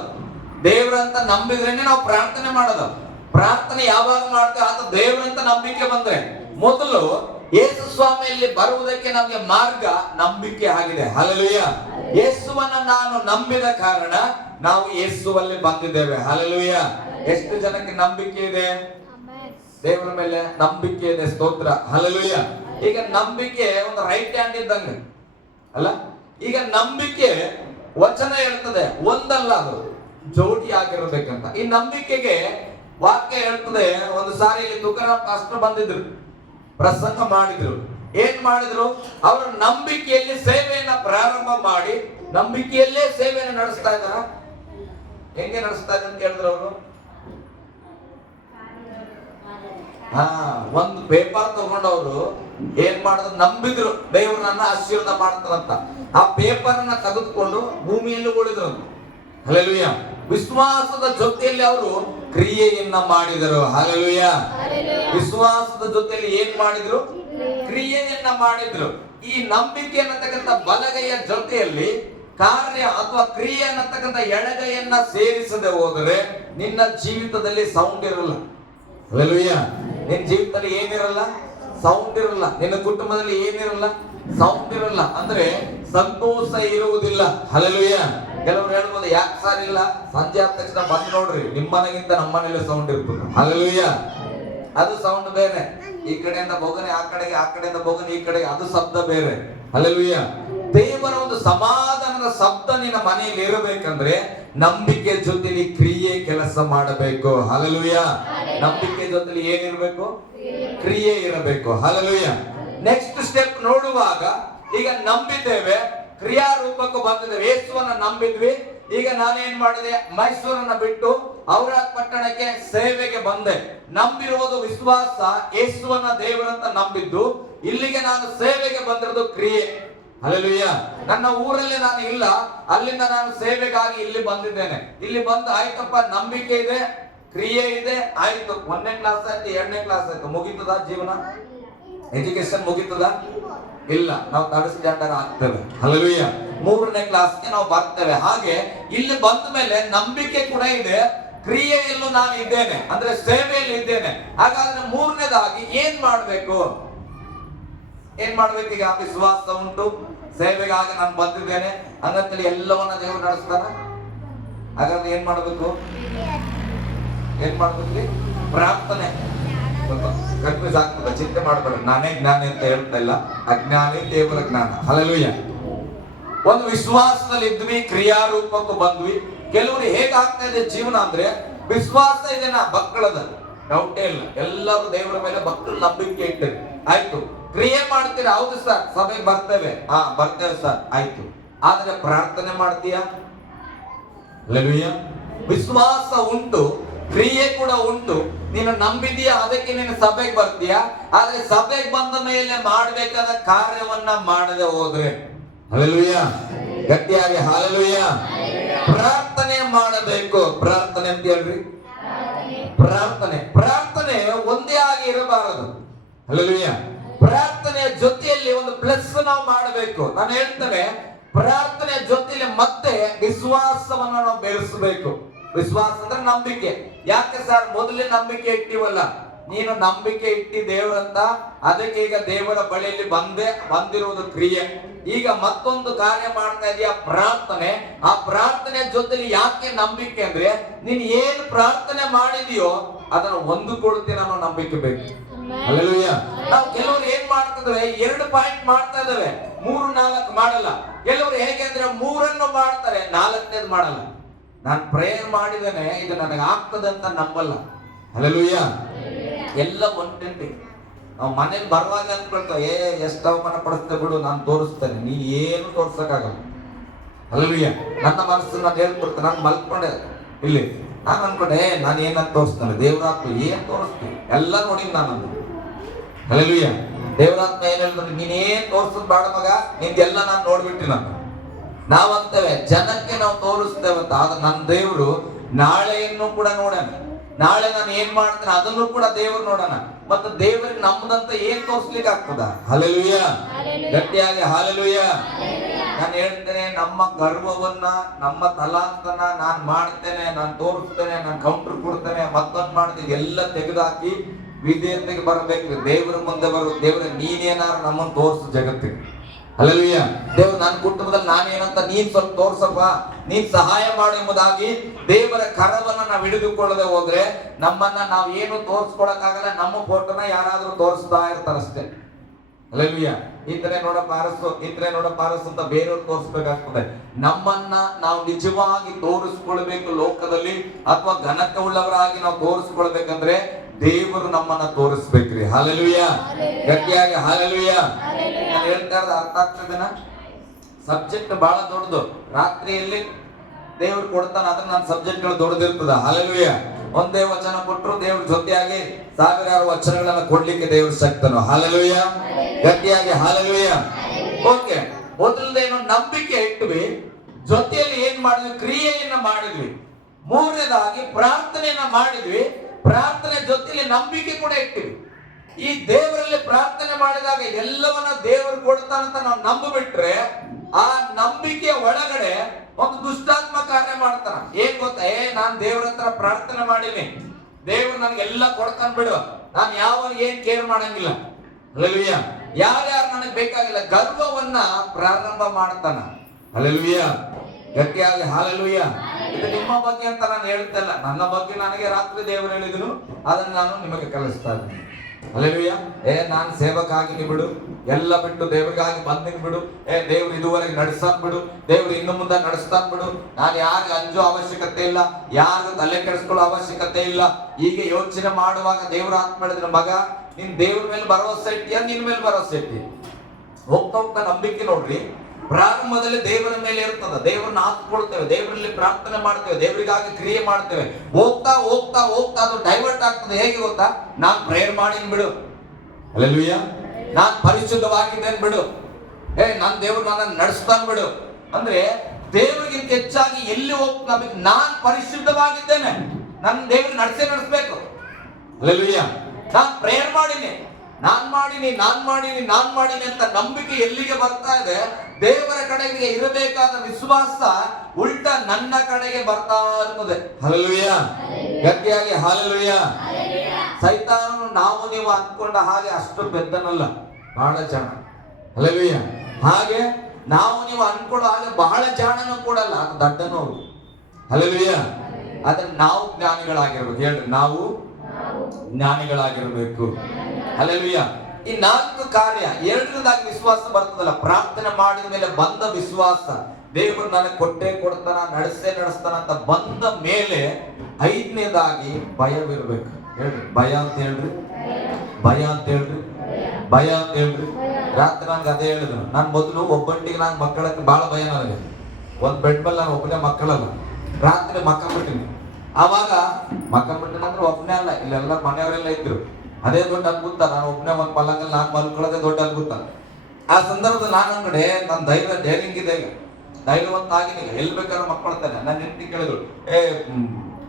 ದೇವ್ರಂತ ನಂಬಿದ್ರೇನೆ ನಾವು ಪ್ರಾರ್ಥನೆ ಮಾಡೋದು. ಪ್ರಾರ್ಥನೆ ಯಾವಾಗ ಮಾಡ್ತೇವೆ? ಆತ ದೇವ್ರಂತ ನಂಬಿಕೆ ಬಂದ್ರೆ. ಮೊದಲು ಯೇಸು ಸ್ವಾಮಿಯಲ್ಲಿ ಬರುವುದಕ್ಕೆ ನಮಗೆ ಮಾರ್ಗ ನಂಬಿಕೆ ಆಗಿದೆ. ಹಲ್ಲೆಲೂಯಾ. ಯೇಸುವನ್ನ ನಾನು ನಂಬಿದ ಕಾರಣ ನಾವು ಯೇಸುವಲ್ಲಿ ಬಂದಿದ್ದೇವೆ. ಹಲ್ಲೆಲೂಯಾ. ಎಷ್ಟು ಜನಕ್ಕೆ ನಂಬಿಕೆ ಇದೆ? ದೇವರ ಮೇಲೆ ನಂಬಿಕೆ ಇದೆ. ಸ್ತೋತ್ರ. ಹಲ್ಲೆಲೂಯಾ. ಈಗ ನಂಬಿಕೆ ಒಂದು ರೈಟ್ ಹ್ಯಾಂಡ್ ಇದ್ದಂಗೆ ಅಲ್ಲ. ಈಗ ನಂಬಿಕೆ ವಚನ ಹೇಳ್ತದೆ ಒಂದಲ್ಲ, ಅದು ಜೋಡಿ ಆಗಿರ್ಬೇಕಂತ. ಈ ನಂಬಿಕೆಗೆ ವಾಕ್ಯ ಹೇಳ್ತದೆ. ಒಂದು ಸಾರಿ ಇಲ್ಲಿ ತುಕಾರಾಮ್ ಪಾಸ್ಟರ್ ಬಂದಿದ್ರು, ಪ್ರಸಂಗ ಮಾಡಿದ್ರು. ಏನ್ ಮಾಡಿದ್ರು? ಅವರ ನಂಬಿಕೆಯಲ್ಲಿ ಸೇವೆಯನ್ನ ಪ್ರಾರಂಭ ಮಾಡಿ ನಂಬಿಕೆಯಲ್ಲೇ ಸೇವೆಯನ್ನು ನಡೆಸ್ತಾ ಇದ್ದಾರ. ಹೆಂಗೆ ನಡೆಸ್ತಾ ಇದ್ದಾರೆ ಅಂತ ಹೇಳಿದ್ರು ಅವರು? ಒಂದು ಪೇಪರ್ ತಗೊಂಡವರು ಏನ್ ಮಾಡಿದ್ರು? ನಂಬಿದ್ರು ದೇವರು ನನ್ನ ಆಶೀರ್ವಾದ ಮಾಡ್ತಾರಂತ. ಆ ಪೇಪರ್ ಅನ್ನ ತೆಗೆದುಕೊಂಡು ಭೂಮಿಯಲ್ಲಿ ಉಳಿದ್ರು. ಹಲ್ಲೆಲೂಯಾ. ವಿಶ್ವಾಸದ ಜೊತೆಯಲ್ಲಿ ಅವರು ಕ್ರಿಯೆಯನ್ನ ಮಾಡಿದರು. ಹಲ್ಲೆಲೂಯಾ. ವಿಶ್ವಾಸದ ಜೊತೆಯಲ್ಲಿ ಏನ್ ಮಾಡಿದ್ರು? ಕ್ರಿಯೆಯನ್ನ ಮಾಡಿದ್ರು. ಈ ನಂಬಿಕೆ ಅನ್ನತಕ್ಕಂಥ ಬಲಗೈಯ ಜೊತೆಯಲ್ಲಿ ಕಾರ್ಯ ಅಥವಾ ಕ್ರಿಯೆ ಅನ್ನತಕ್ಕಂಥ ಎಡಗೈಯನ್ನ ಸೇರಿಸದೆ ಹೋದರೆ ನಿನ್ನ ಜೀವಿತದಲ್ಲಿ ಸೌಂಡ್ ಇರಲ್ಲ. ಹಲ್ಲೆಲೂಯಾ. ನಿನ್ನ ಜೀವಿತದಲ್ಲಿ ಏನಿರಲ್ಲ? ಸೌಂಡ್ ಇರಲ್ಲ. ನಿನ್ನ ಕುಟುಂಬದಲ್ಲಿ ಏನಿರಲ್ಲ? ಸೌಂಡ್ ಇರಲ್ಲ. ಅಂದ್ರೆ ಸಂತೋಷ ಇರುವುದಿಲ್ಲ. ಹಲ್ಲೆಲೂಯಾ. ಕೆಲವರು ಹೇಳ್ಬೋದು, ಯಾಕೆ ಸಾರ್ ಇಲ್ಲ? ಸಂಜೆ ಆದ ತಕ್ಷಣ ಬಂದು ನೋಡ್ರಿ, ನಿಮ್ಮನೆಗಿಂತ ನಮ್ಮನೇಲಿ ಸೌಂಡ್ ಇರ್ತದೆ. ಹಲ್ಲೆಲೂಯಾ. ಅದು ಸೌಂಡ್ ಬೇರೆ. ಈ ಕಡೆಯಿಂದ ಬೋಗನೆ ಆ ಕಡೆಗೆ, ಆ ಕಡೆಯಿಂದ ಬೋಗನೆ ಈ ಕಡೆಗೆ, ಅದು ಶಬ್ದ ಬೇರೆ. ಹಲ್ಲೆಲೂಯಾ. ದೇವರ ಒಂದು ಸಮಾಧಾನದ ಶಬ್ದ ನಿನ್ನ ಮನೆಯಲ್ಲಿ ಇರಬೇಕಂದ್ರೆ ನಂಬಿಕೆ ಜೊತೆಲಿ ಕ್ರಿಯೆ ಕೆಲಸ ಮಾಡಬೇಕು. ಹಲ್ಲೆಲೂಯ. ನಂಬಿಕೆ ಜೊತೆಲಿ ಏನಿರಬೇಕು? ಕ್ರಿಯೆ ಇರಬೇಕು. ಹಲ್ಲೆಲೂಯ. ನೆಕ್ಸ್ಟ್ ಸ್ಟೆಪ್ ನೋಡುವಾಗ ಈಗ ನಂಬಿದ್ದೇವೆ, ಕ್ರಿಯಾರೂಪಕ್ಕೂ ಬಂದಿದ್ದೇವೆ. ಯೇಸುವನ್ನ ನಂಬಿದ್ವಿ. ಈಗ ನಾನೇನ್ ಮಾಡಿದೆ? ಮೈಸೂರನ್ನ ಬಿಟ್ಟು ಔರಾದ್ ಪಟ್ಟಣಕ್ಕೆ ಸೇವೆಗೆ ಬಂದೆ. ನಂಬಿರುವುದು ವಿಶ್ವಾಸ, ಯೇಸುವನ್ನ ದೇವರಂತ ನಂಬಿದ್ದು. ಇಲ್ಲಿಗೆ ನಾನು ಸೇವೆಗೆ ಬಂದಿರೋದು ಕ್ರಿಯೆ. ಹಲ್ಲೆಲೂಯ. ನನ್ನ ಊರಲ್ಲಿ ನಾನು ಇಲ್ಲ, ಅಲ್ಲಿಂದ ನಾನು ಸೇವೆಗಾಗಿ ಇಲ್ಲಿ ಬಂದಿದ್ದೇನೆ. ಇಲ್ಲಿ ಬಂದು ಆಯ್ತಪ್ಪ, ನಂಬಿಕೆ ಇದೆ, ಕ್ರಿಯೆ ಇದೆ, ಆಯ್ತು. 1ನೇ ಕ್ಲಾಸ್ ಆಯ್ತು, 2ನೇ ಕ್ಲಾಸ್ ಆಯ್ತು, ಮುಗೀತದ ಜೀವನ? ಎಜುಕೇಶನ್ ಮುಗೀತದ? ಇಲ್ಲ, ನಾವು ಥರ್ಡ್ ಸ್ಟ್ಯಾಂಡರ್ಡ್ ಆಗ್ತೇವೆ. ಹಲ್ಲೆಲೂಯ. 3ನೇ ಕ್ಲಾಸ್ಗೆ ನಾವು ಬರ್ತೇವೆ. ಹಾಗೆ ಇಲ್ಲಿ ಬಂದ ಮೇಲೆ ನಂಬಿಕೆ ಕೂಡ ಇದೆ, ಕ್ರಿಯೆಯಲ್ಲೂ ನಾನು ಇದ್ದೇನೆ, ಅಂದ್ರೆ ಸೇವೆಯಲ್ಲಿ ಇದ್ದೇನೆ. ಹಾಗಾದ್ರೆ 3ನೇದಾಗಿ ಏನ್ ಮಾಡ್ಬೇಕು? ಏನ್ ಮಾಡ್ಬೇಕು? ಈಗ ವಿಶ್ವಾಸ ಉಂಟು, ಸೇವೆಗಾಗಿ ನಾನು ಬಂದಿದ್ದೇನೆ, ಹಂಗಂತೇಳಿ ಎಲ್ಲವನ್ನ ದೇವರು ನಡೆಸ್ತಾನ. ಹಾಗಾದ್ರೆ ಏನ್ ಮಾಡ್ಬೇಕು? ಏನ್ ಮಾಡ್ಬೇಕು? ಪ್ರಾರ್ಥನೆ. ಕನ್ಫ್ಯೂಸ್ ಆಗ್ತದೆ, ಚಿಂತೆ ಮಾಡಬೇಡ. ನಾನೇ ಜ್ಞಾನಿ ಅಂತ ಹೇಳ್ತಾ ಇಲ್ಲ, ಅಜ್ಞಾನಿ ದೇವರ ಜ್ಞಾನ. ಹಲ್ಲೆಲೂಯ. ಒಂದು ವಿಶ್ವಾಸದಲ್ಲಿ ಇದ್ವಿ, ಕ್ರಿಯಾರೂಪಕ್ಕೂ ಬಂದ್ವಿ. ಕೆಲವರು ಹೇಗಾಗ್ತಾ ಇದೆ ಜೀವನ ಅಂದ್ರೆ, ವಿಶ್ವಾಸ ಇದೆ ನಾ ಮಕ್ಕಳದ, ಡೌಟೇ ಇಲ್ಲ, ಎಲ್ಲರೂ ದೇವರ ಮೇಲೆ ಮಕ್ಕಳು ನಂಬಿಕೆ ಇಟ್ಟೇವೆ, ಆಯ್ತು. ಕ್ರಿಯೆ ಮಾಡ್ತೀರಾ? ಹೌದು ಸರ್, ಸಭೆಗೆ ಬರ್ತೇವೆ. ಬರ್ತೇವೆ ಸರ್, ಆಯ್ತು. ಆದ್ರೆ ಪ್ರಾರ್ಥನೆ ಮಾಡ್ತೀಯಾ? ಹಲ್ಲೆಲೂಯ. ವಿಶ್ವಾಸ ಉಂಟು, ಕ್ರಿಯೆ ಕೂಡ ಉಂಟು. ನೀನು ನಂಬಿದೀಯಾ, ಅದಕ್ಕೆ ನೀನು ಸಭೆಗೆ ಬರ್ತೀಯಾ. ಆದ್ರೆ ಸಭೆಗೆ ಬಂದ ಮೇಲೆ ಮಾಡಬೇಕಾದ ಕಾರ್ಯವನ್ನ ಮಾಡದೆ ಹೋದ್ರೆ, ಹಲ್ಲೆಲೂಯ, ಗಟ್ಟಿಯಾಗಿ ಹಲ್ಲೆಲೂಯ, ಪ್ರಾರ್ಥನೆ ಮಾಡಬೇಕು. ಪ್ರಾರ್ಥನೆ ಅಂತ ಹೇಳ್ರಿ, ಪ್ರಾರ್ಥನೆ ಒಂದೇ ಆಗಿ ಇರಬಾರದು. ಹಲ್ಲೆಲೂಯ. ಪ್ರಾರ್ಥನೆಯ ಜೊತೆಯಲ್ಲಿ ಒಂದು ಪ್ಲಸ್ ನಾವು ಮಾಡಬೇಕು. ನಾನು ಹೇಳ್ತೇನೆ, ಪ್ರಾರ್ಥನೆಯ ಜೊತೆಯಲ್ಲಿ ಮತ್ತೆ ವಿಶ್ವಾಸವನ್ನ ನಾವು ಬೆಳೆಸಬೇಕು. ವಿಶ್ವಾಸ ಅಂದ್ರೆ ನಂಬಿಕೆ. ಯಾಕೆ ಸರ್, ಮೊದಲೇ ನಂಬಿಕೆ ಇಟ್ಟಿವಲ್ಲ, ನೀನು ನಂಬಿಕೆ ಇಟ್ಟಿ ದೇವರಂತ, ಅದಕ್ಕೆ ಈಗ ದೇವರ ಬಳಿಯಲ್ಲಿ ಬಂದಿರುವುದು ಕ್ರಿಯೆ. ಈಗ ಮತ್ತೊಂದು ಕಾರ್ಯ ಮಾಡ್ತಾ ಇದೆಯಾ, ಪ್ರಾರ್ಥನೆ. ಆ ಪ್ರಾರ್ಥನೆ ಜೊತೆಲಿ ಯಾಕೆ ನಂಬಿಕೆ ಅಂದ್ರೆ, ನೀನು ಏನು ಪ್ರಾರ್ಥನೆ ಮಾಡಿದೆಯೋ ಅದನ್ನು ಹೊಂದಿಕೊಳ್ತೀನಿ ಅನ್ನೋ ನಂಬಿಕೆ ಬೇಕು. ಹಲ್ಲೆಲೂಯ. ನಾವು ಕೆಲವರು ಏನ್ ಮಾಡ್ತಿದ್ದೇವೆ, 2 ಪಾಯಿಂಟ್ ಮಾಡ್ತಾ ಇದ್ದೇವೆ, 3-4 ಮಾಡಲ್ಲ. ಕೆಲವರು ಹೇಗೆ ಅಂದ್ರೆ 3 ಮಾಡ್ತಾರೆ, 4ನೇದು ಮಾಡಲ್ಲ. ನಾನು ಪ್ರೇಯರ್ ಮಾಡಿದ್ದೇನೆ, ಇದು ನನಗೆ ಆಗ್ತದಂತ ನಂಬಲ್ಲ. ಹಲ್ಲೆಲೂಯ. ಎಲ್ಲ ಒಂಟೆಂಟಿ. ನಾವು ಮನೇಲಿ ಬರುವಾಗ ಅನ್ಕೊಳ್ತೇವೆ, ಎಷ್ಟು ಅವಮಾನ ಪಡಿಸ್ತೇವೆ ಬಿಡು, ನಾನು ತೋರಿಸ್ತೇನೆ. ನೀ ಏನು ತೋರ್ಸಕ್ಕಾಗಲ್ಲ. ಹಲ್ಲೆಲೂಯ. ನನ್ನ ಮನಸ್ಸು ನಾನು ಹೇಳ್ಕೊಡ್ತೇನೆ. ನಾನು ಮಲ್ಕೊಂಡೆ ಇಲ್ಲಿ, ನಾನು ಅನ್ಕೊಂಡೆ ನಾನು ಏನಂತ ತೋರಿಸ್ತೇನೆ, ದೇವರಾತ್ಮ ಏನ್ ತೋರಿಸ್ತೀನಿ ಎಲ್ಲ ನೋಡಿ ನಾನು. ಹಲ್ಲೆಲೂಯ. ದೇವರಾತ್ಮ ಏನ್ ಹೇಳಿದ್ರು, ನೀನೇನ್ ತೋರ್ಸದ್ ಬೇಡ ಮಗ, ನಿಂದೆಲ್ಲ ನಾನು ನೋಡ್ಬಿಟ್ಟಿ. ನಾವಂತೇವೆ ಜನಕ್ಕೆ ನಾವು ತೋರಿಸ್ತೇವಂತ, ಆದ್ರೆ ನನ್ನ ದೇವರು ನಾಳೆಯನ್ನು ಕೂಡ ನೋಡೋಣ. ನಾಳೆ ನಾನು ಏನ್ ಮಾಡ್ತೇನೆ ಅದನ್ನು ಕೂಡ ದೇವರು ನೋಡೋಣ. ಮತ್ತೆ ದೇವರಿಗೆ ನಮ್ಮದಂತ ಏನ್ ತೋರಿಸ್ಲಿಕ್ಕೆ ಆಗ್ತದ? ಹಲ್ಲೆಲೂಯ. ಗಟ್ಟಿಯಾಗಿ ಹಲ್ಲೆಲೂಯ. ನಾನು ಹೇಳ್ತೇನೆ, ನಮ್ಮ ಗರ್ವವನ್ನ, ನಮ್ಮ ತಲಾಂತನ ನಾನು ಮಾಡ್ತೇನೆ, ನಾನು ತೋರಿಸ್ತೇನೆ, ನಾನು ಕೌಂಟರ್ ಕೊಡ್ತೇನೆ, ಮತ್ತೊಂದು ಮಾಡ್ತೇನೆ, ಎಲ್ಲ ತೆಗೆದುಹಾಕಿ ವಿಧೇಯತೆಗೆ ಬರಬೇಕು. ದೇವರ ಮುಂದೆ ದೇವರ ನೀನೇನಾದ್ರು ನಮ್ಮನ್ನು ತೋರಿಸು ಜಗತ್ತಿಗೆ. ಹಲ್ಲೆಲೂಯ. ದೇವರು ನನ್ನ ಕುಟುಂಬದಲ್ಲಿ ನಾನೇನಂತ ನೀನ್ ಸ್ವಲ್ಪ ತೋರ್ಸಪ್ಪ, ನೀನ್ ಸಹಾಯ ಮಾಡು ಎಂಬುದಾಗಿ ದೇವರ ಕರವನ್ನ ನಾವು ಹಿಡಿದುಕೊಳ್ಳದೆ ಹೋದ್ರೆ ನಮ್ಮನ್ನ ನಾವು ಏನು ತೋರಿಸ್ಕೊಳಕ್ಕಾಗಲ್ಲ. ನಮ್ಮ ಫೋಟೋನ ಯಾರಾದ್ರೂ ತೋರಿಸ್ತಾ ಇರ್ತಾರಷ್ಟೇ. ಹಲ್ಲೆಲೂಯ. ಇದ್ರೆ ನೋಡಪ್ಪ ಅರಸು, ಇದ್ರೆ ನೋಡಪ್ಪ ಅರಸು ಅಂತ ಬೇರೆಯವ್ರು ತೋರಿಸ್ಬೇಕಾಗ್ತದೆ. ನಮ್ಮನ್ನ ನಾವು ನಿಜವಾಗಿ ತೋರಿಸ್ಕೊಳ್ಬೇಕು ಲೋಕದಲ್ಲಿ, ಅಥವಾ ಘನಕವುಳ್ಳವರಾಗಿ ನಾವು ತೋರಿಸ್ಕೊಳ್ಬೇಕಂದ್ರೆ ದೇವರು ನಮ್ಮನ್ನ ತೋರಿಸ್ಬೇಕ್ರಿ. ಹಲ್ಲೆಲೂಯ. ಗಟ್ಟಿಯಾಗಿ ಹಲ್ಲೆಲೂಯ. ನಾನು ಹೇಳ್ತಾ ಇರೋದು ಅರ್ಥ ಆಗ್ತದೇನ? ಸಬ್ಜೆಕ್ಟ್ ಬಹಳ ದೊಡ್ಡದು. ರಾತ್ರಿಯಲ್ಲಿ ದೇವ್ರು ಕೊಡ್ತಾನ, ಅದ್ರ ನನ್ನ ಸಬ್ಜೆಕ್ಟ್ಗಳು ದೊಡ್ಡದಿರ್ತದ. ಹಲ್ಲೆಲೂಯ. ಒಂದೇ ವಚನ ಕೊಟ್ಟರು ದೇವ್ರ ಜೊತೆಯಾಗಿ ಸಾವಿರಾರು ವಚನಗಳನ್ನ ಕೊಡ್ಲಿಕ್ಕೆ ದೇವ್ರ ಶಕ್ತನು. ಹಲ್ಲೆಲೂಯ. ಗಟ್ಟಿಯಾಗಿ ಹಲ್ಲೆಲೂಯ. ಓಕೆ, ಮೊದಲನೇನು ನಂಬಿಕೆ ಇಟ್ವಿ, ಜೊತೆಯಲ್ಲಿ ಏನ್ ಮಾಡಿದ್ವಿ? ಕ್ರಿಯೆಯನ್ನ ಮಾಡಿದ್ವಿ. 3ನೇದಾಗಿ ಪ್ರಾರ್ಥನೆಯನ್ನ ಮಾಡಿದ್ವಿ, ಪ್ರಾರ್ಥನೆ ಜೊತೆಯಲ್ಲಿ ನಂಬಿಕೆ ಕೂಡ ಇಟ್ಟಿವಿ. ಈ ದೇವರಲ್ಲಿ ಪ್ರಾರ್ಥನೆ ಮಾಡಿದಾಗ ಎಲ್ಲವನ್ನ ದೇವರು ಕೊಡ್ತಾನಂತ ನಾವು ನಂಬಿಬಿಟ್ರೆ, ಆ ನಂಬಿಕೆಯ ಒಳಗಡೆ ಒಂದು ದುಷ್ಟಾತ್ಮ ಕಾರ್ಯ ಮಾಡ್ತಾನ. ಏನ್ ಗೊತ್ತಾ? ನಾನ್ ದೇವ್ರ ಹತ್ರ ಪ್ರಾರ್ಥನೆ ಮಾಡಿನಿ, ದೇವ್ರು ನನ್ಗೆಲ್ಲ ಕೊಡ್ತಾನ ಬಿಡು, ನಾನು ಯಾವ ಏನ್ ಕೇರ್ ಮಾಡಂಗಿಲ್ಲ. ಹಲ್ಲೆಲೂಯ. ಯಾರ್ಯಾರು ನನಗೆ ಬೇಕಾಗಿಲ್ಲ, ಗರ್ವವನ್ನ ಪ್ರಾರಂಭ ಮಾಡ್ತಾನ. ಹಲ್ಲೆಲೂಯ. ಗಟ್ಟಿಯಾಗಿ ಹಲ್ಲೆಲೂಯ. ಇದು ನಿಮ್ಮ ಬಗ್ಗೆ ಅಂತ ನಾನು ಹೇಳ್ತಲ್ಲ, ನನ್ನ ಬಗ್ಗೆ ನನಗೆ ರಾತ್ರಿ ದೇವರು ಹೇಳಿದನು, ಅದನ್ನು ನಾನು ನಿಮಗೆ ಕಲಿಸ್ತಾ ಇದ್ದೀನಿ. ಹಲ್ಲೆಲೂಯಾ. ನಾನ್ ಸೇವಕ ಆಗಿನಿ ಬಿಡು, ಎಲ್ಲ ಬಿಟ್ಟು ದೇವರಿಗಾಗಿ ಬಂದಿನಿ ಬಿಡು, ದೇವ್ರು ಇದುವರೆಗೆ ನಡೆಸ್ತಾನ್ ಬಿಡು, ದೇವ್ರು ಇನ್ನು ಮುಂದೆ ನಡೆಸ್ತಾನ್ ಬಿಡು, ನಾನು ಯಾರಿಗ ಅಂಜೋ ಅವಶ್ಯಕತೆ ಇಲ್ಲ, ಯಾರಿಗೂ ತಲೆ ಕೆಡಿಸ್ಕೊಳ್ಳೋ ಅವಶ್ಯಕತೆ ಇಲ್ಲ. ಹೀಗೆ ಯೋಚನೆ ಮಾಡುವಾಗ ದೇವ್ರ ಆತ್ಮ ಹೇಳಿದ್ರೆ, ಮಗ ನೀನ್ ದೇವ್ರ ಮೇಲೆ ಭರವಸೆ ಇಟ್ಟಿಯ, ನಿನ್ ಮೇಲೆ ಭರವಸೆ ಇಟ್ಟಿ. ಹೋಗ್ತಾ ಹೋಗ್ತಾ ನಂಬಿಕೆ ನೋಡ್ರಿ, ಪ್ರಾರಂಭದಲ್ಲಿ ದೇವರ ಮೇಲೆ ಇರ್ತದ, ದೇವರನ್ನ ಹಾಕ್ಕೊಳ್ತೇವೆ, ದೇವರಲ್ಲಿ ಪ್ರಾರ್ಥನೆ ಮಾಡ್ತೇವೆ, ದೇವರಿಗಾಗಿ ಕ್ರಿಯೆ ಮಾಡ್ತೇವೆ. ಹೋಗ್ತಾ ಹೋಗ್ತಾ ಹೋಗ್ತಾ ಅದು ಡೈವರ್ಟ್ ಆಗ್ತದೆ. ಹೇಗೆ ಗೊತ್ತಾ? ನಾನ್ ಪ್ರೇಯರ್ ಮಾಡಿನ್ ಬಿಡು, ಹಲ್ಲೆಲೂಯಾ, ನಾನ್ ಪರಿಶುದ್ಧವಾಗಿದ್ದೇನೆ ಬಿಡು, ನನ್ ದೇವ್ರು ನನ್ನ ನಡೆಸ್ತಾನ್ ಬಿಡು ಅಂದ್ರೆ ದೇವರಿಗಿಂತ ಹೆಚ್ಚಾಗಿ ಎಲ್ಲಿ ಹೋಗ್ತಾ, ನಾನ್ ಪರಿಶುದ್ಧವಾಗಿದ್ದೇನೆ, ನನ್ನ ದೇವ್ರು ನಡೆಸ್ಬೇಕು. ಹಲ್ಲೆಲೂಯಾ. ನಾನ್ ಪ್ರೇಯರ್ ಮಾಡಿನಿ, ನಾನ್ ಮಾಡಿನಿ ಅಂತ ನಂಬಿಕೆ ಎಲ್ಲಿಗೆ ಬರ್ತಾ ಇದೆ? ದೇವರ ಕಡೆಗೆ ಇರಬೇಕಾದ ವಿಶ್ವಾಸ ಉಲ್ಟ ನನ್ನ ಕಡೆಗೆ ಬರ್ತಾ ಇರ್ತದೆ. ಹಲ್ಲೆಲೂಯಾ. ಗಟ್ಟಿಯಾಗಿ ಹಲ್ಲೆಲೂಯಾ. ಸೈತಾನನು ನಾವು ನೀವು ಅಂದ್ಕೊಂಡ ಹಾಗೆ ಅಷ್ಟು ಬೆದ್ದನಲ್ಲ, ಬಹಳ ಜಾಣ. ಹಲ್ಲೆಲೂಯಾ. ಹಾಗೆ ನಾವು ನೀವು ಅನ್ಕೊಳ್ಳೋ ಹಾಗೆ ಬಹಳ ಜಾಣನೂ ಕೂಡಲ್ಲ, ಅದು ದಡ್ಡನೂ. ಹಲ್ಲೆಲೂಯಾ. ಆದ್ರೆ ನಾವು ಜ್ಞಾನಿಗಳಾಗಿರ್ಬೇಕು. ಹೇಳ್ರಿ, ನಾವು ಜ್ಞಾನಿಗಳಾಗಿರ್ಬೇಕು. ಹಲ್ಲೆಲೂಯಾ. ಈ 4 ಕಾರ್ಯ, 2ನೇದಾಗಿ ವಿಶ್ವಾಸ ಬರ್ತದಲ್ಲ, ಪ್ರಾರ್ಥನೆ ಮಾಡಿದ ಮೇಲೆ ಬಂದ ವಿಶ್ವಾಸ, ದೇವರು ನನಗೆ ಕೊಡ್ತಾನ, ನಡೆಸ್ತಾನ ಅಂತ ಬಂದ ಮೇಲೆ 5ನೇದಾಗಿ ಭಯವಿರ್ಬೇಕು. ಹೇಳ್ರಿ, ಭಯ ಅಂತ ಹೇಳ್ರಿ, ಭಯ ಅಂತ ಹೇಳ್ರಿ, ಭಯ ಅಂತ ಹೇಳ್ರಿ. ರಾತ್ರಿ ನಂಗೆ ಅದೇ ಹೇಳಿದ್ರು, ನಾನು ಮೊದಲು ಒಬ್ಬಂಟಿಗೆ ನಾನು ಮಕ್ಕಳಕ್ಕೆ ಬಹಳ ಭಯ. ನನಗೆ ಒಂದ್ ಬೆಡ್ ಮೇಲೆ ನಾನು ಒಬ್ಬನೇ ಮಕ್ಕಳಲ್ಲ, ರಾತ್ರಿ ಮಕ್ಕಂಬಿಟ್ಟಿನಿ. ಆವಾಗ ಮಕ್ಕಂಬಿಟ್ಟಿನಂದ್ರೆ ಒಬ್ಬನೇ ಅಲ್ಲ, ಇಲ್ಲೆಲ್ಲ ಮನೆಯವರೆಲ್ಲ ಇದ್ರು. ಅದೇ ದೊಡ್ಡ ಅದ್ಭುತ, ನಾನು ಒಬ್ಬನೇ ಒಂದ್ ಪಲ್ಲಂಗಲ್ಲಿ ನಾನು ಮಲ್ಕೊಳ್ಳೋದೇ ದೊಡ್ಡ ಅದ್ಭುತ. ಆ ಸಂದರ್ಭದಲ್ಲಿ ನಾನು ಅಂಗಡೆ ನನ್ನ ಧೈರ್ಯ ಇದೆ, ಈಗ ಧೈರ್ಯವಂತ ಆಗಿನಿ, ಎಲ್ಲಿ ಬೇಕಾದ್ರೂ ಮಕ್ಕಳ್ತಾನೆ. ನನ್ನ ಹೆಂಡತಿ ಕೇಳಿದ್ರು,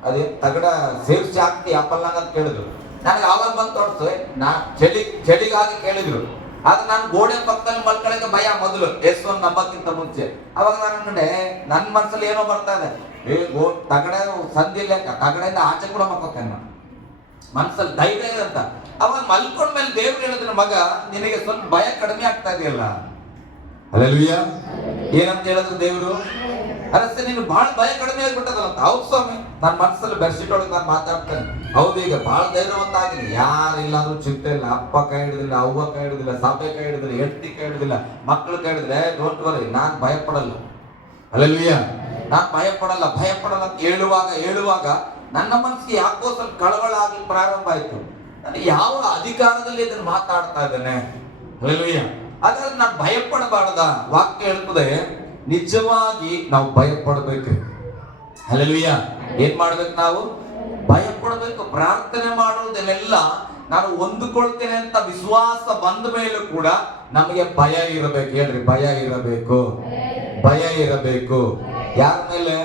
ಅದೇ ತಗಡ ಸೇರ್ಸಿ ಹಾಕ್ತಿ ಆ ಪಲ್ಲಂಗ ಅಂತ ಕೇಳಿದ್ರು. ನನಗೆ ಆವಾಗ ಬಂದು ತೋರಿಸು, ನಾ ಚಳಿಗಾಗಿ ಕೇಳಿದ್ರು. ಆದ್ರೆ ನಾನು ಗೋಡೆ ಪಕ್ಕದಲ್ಲಿ ಮಲ್ಕೊಳ್ಳೋಕೆ ಭಯ ಮೊದಲು, ಯೇಸುವನ್ನು ನಂಬಕ್ಕಿಂತ ಮುಂಚೆ. ಅವಾಗ ನಾನು ಅಂಗಡೆ ನನ್ನ ಮನಸ್ಸಲ್ಲಿ ಏನೋ ಬರ್ತಾ ಇದೆ, ತಗಡ ಸಂಧಿ ಲೆಕ್ಕ, ತಗಡೆಯಿಂದ ಆಚೆ ಕೂಡ ಮಕ್ಕೋತೇನೆ ನಾನು, ಮನಸ್ಸಲ್ಲಿ ಧೈರ್ಯ ಇದೆ ಅಂತ. ಅವಾಗ ಮಲ್ಕೊಂಡ ಮೇಲೆ ದೇವ್ರು ಹೇಳಿದ್ರು, ಮಗ ನಿನಗೆ ಸ್ವಲ್ಪ ಭಯ ಕಡಿಮೆ ಆಗ್ತಾ ಇದೆಯಲ್ಲ. ಹಲ್ಲೆಲೂಯಾ. ಏನಂತ ಹೇಳಿದ್ರು ದೇವ್ರು? ಅರಸೆ ನೀನು ಬಹಳ ಭಯ ಕಡಿಮೆ ಆಗ್ಬಿಟ್ಟದಲ್ಲ. ಹೌದು ಸ್ವಾಮಿ, ನನ್ನ ಮನಸ್ಸಲ್ಲಿ ಬೆಡ್ಶೀಟ್ ಒಳಗೆ ನಾನು ಮಾತಾಡ್ತೇನೆ. ಹೌದು, ಈಗ ಬಹಳ ಧೈರ್ಯವಂತ ಆಗಿನಿ, ಯಾರಿಲ್ಲಾದ್ರೂ ಚಿಂತೆ ಇಲ್ಲ, ಅಪ್ಪ ಕೈ ಹಿಡಿದಿಲ್ಲ, ಅವ್ವ ಕೈ ಹಿಡಿದಿಲ್ಲ, ಸಭೆ ಕೈ ಹಿಡಿದಿಲ್ಲ, ಹೆಂಡತಿ ಕೈ ಹಿಡಿದಿಲ್ಲ, ಮಕ್ಕಳು ಕೈ ಹಿಡಿದ್ರೆ ಡೋಂಟ್ ವರಿ, ನಾನ್ ಭಯ ಪಡಲ್ಲ. ಹಲ್ಲೆಲೂಯಾ. ನಾನ್ ಭಯ ಪಡಲ್ಲ ಅಂತ ಹೇಳುವಾಗ ನನ್ನ ಮನಸ್ಸಿಗೆ ಯಾಕೋ ಸ್ವಲ್ಪ ಕಳವಳ ಆಗ್ಲಿಕ್ಕೆ ಪ್ರಾರಂಭ ಆಯ್ತು. ನಾನು ಯಾವ ಅಧಿಕಾರದಲ್ಲಿ ಇದನ್ನು ಮಾತಾಡ್ತಾ ಇದ್ದೇನೆ? ಹಲ್ಲೆಲೂಯಾ. ಹಾಗಾದ್ರೆ ನಾನು ಭಯ ಪಡಬಾರ್ದ? ವಾಕ್ಯ ಹೇಳ್ತದೆ, ನಿಜವಾಗಿ ನಾವು ಭಯ ಪಡಬೇಕು. ಹಲ್ಲೆಲೂಯಾ. ಏನ್ ಮಾಡ್ಬೇಕು? ನಾವು ಭಯ ಪಡಬೇಕು. ಪ್ರಾರ್ಥನೆ ಮಾಡೋದನ್ನೆಲ್ಲ ನಾನು ಹೊಂದಿಕೊಳ್ತೇನೆ ಅಂತ ವಿಶ್ವಾಸ ಬಂದ ಮೇಲೂ ಕೂಡ ನಮಗೆ ಭಯ ಇರಬೇಕು. ಹೇಳ್ರಿ, ಭಯ ಇರಬೇಕು, ಭಯ ಇರಬೇಕು. ಯಾರ ಮೇಲೆ?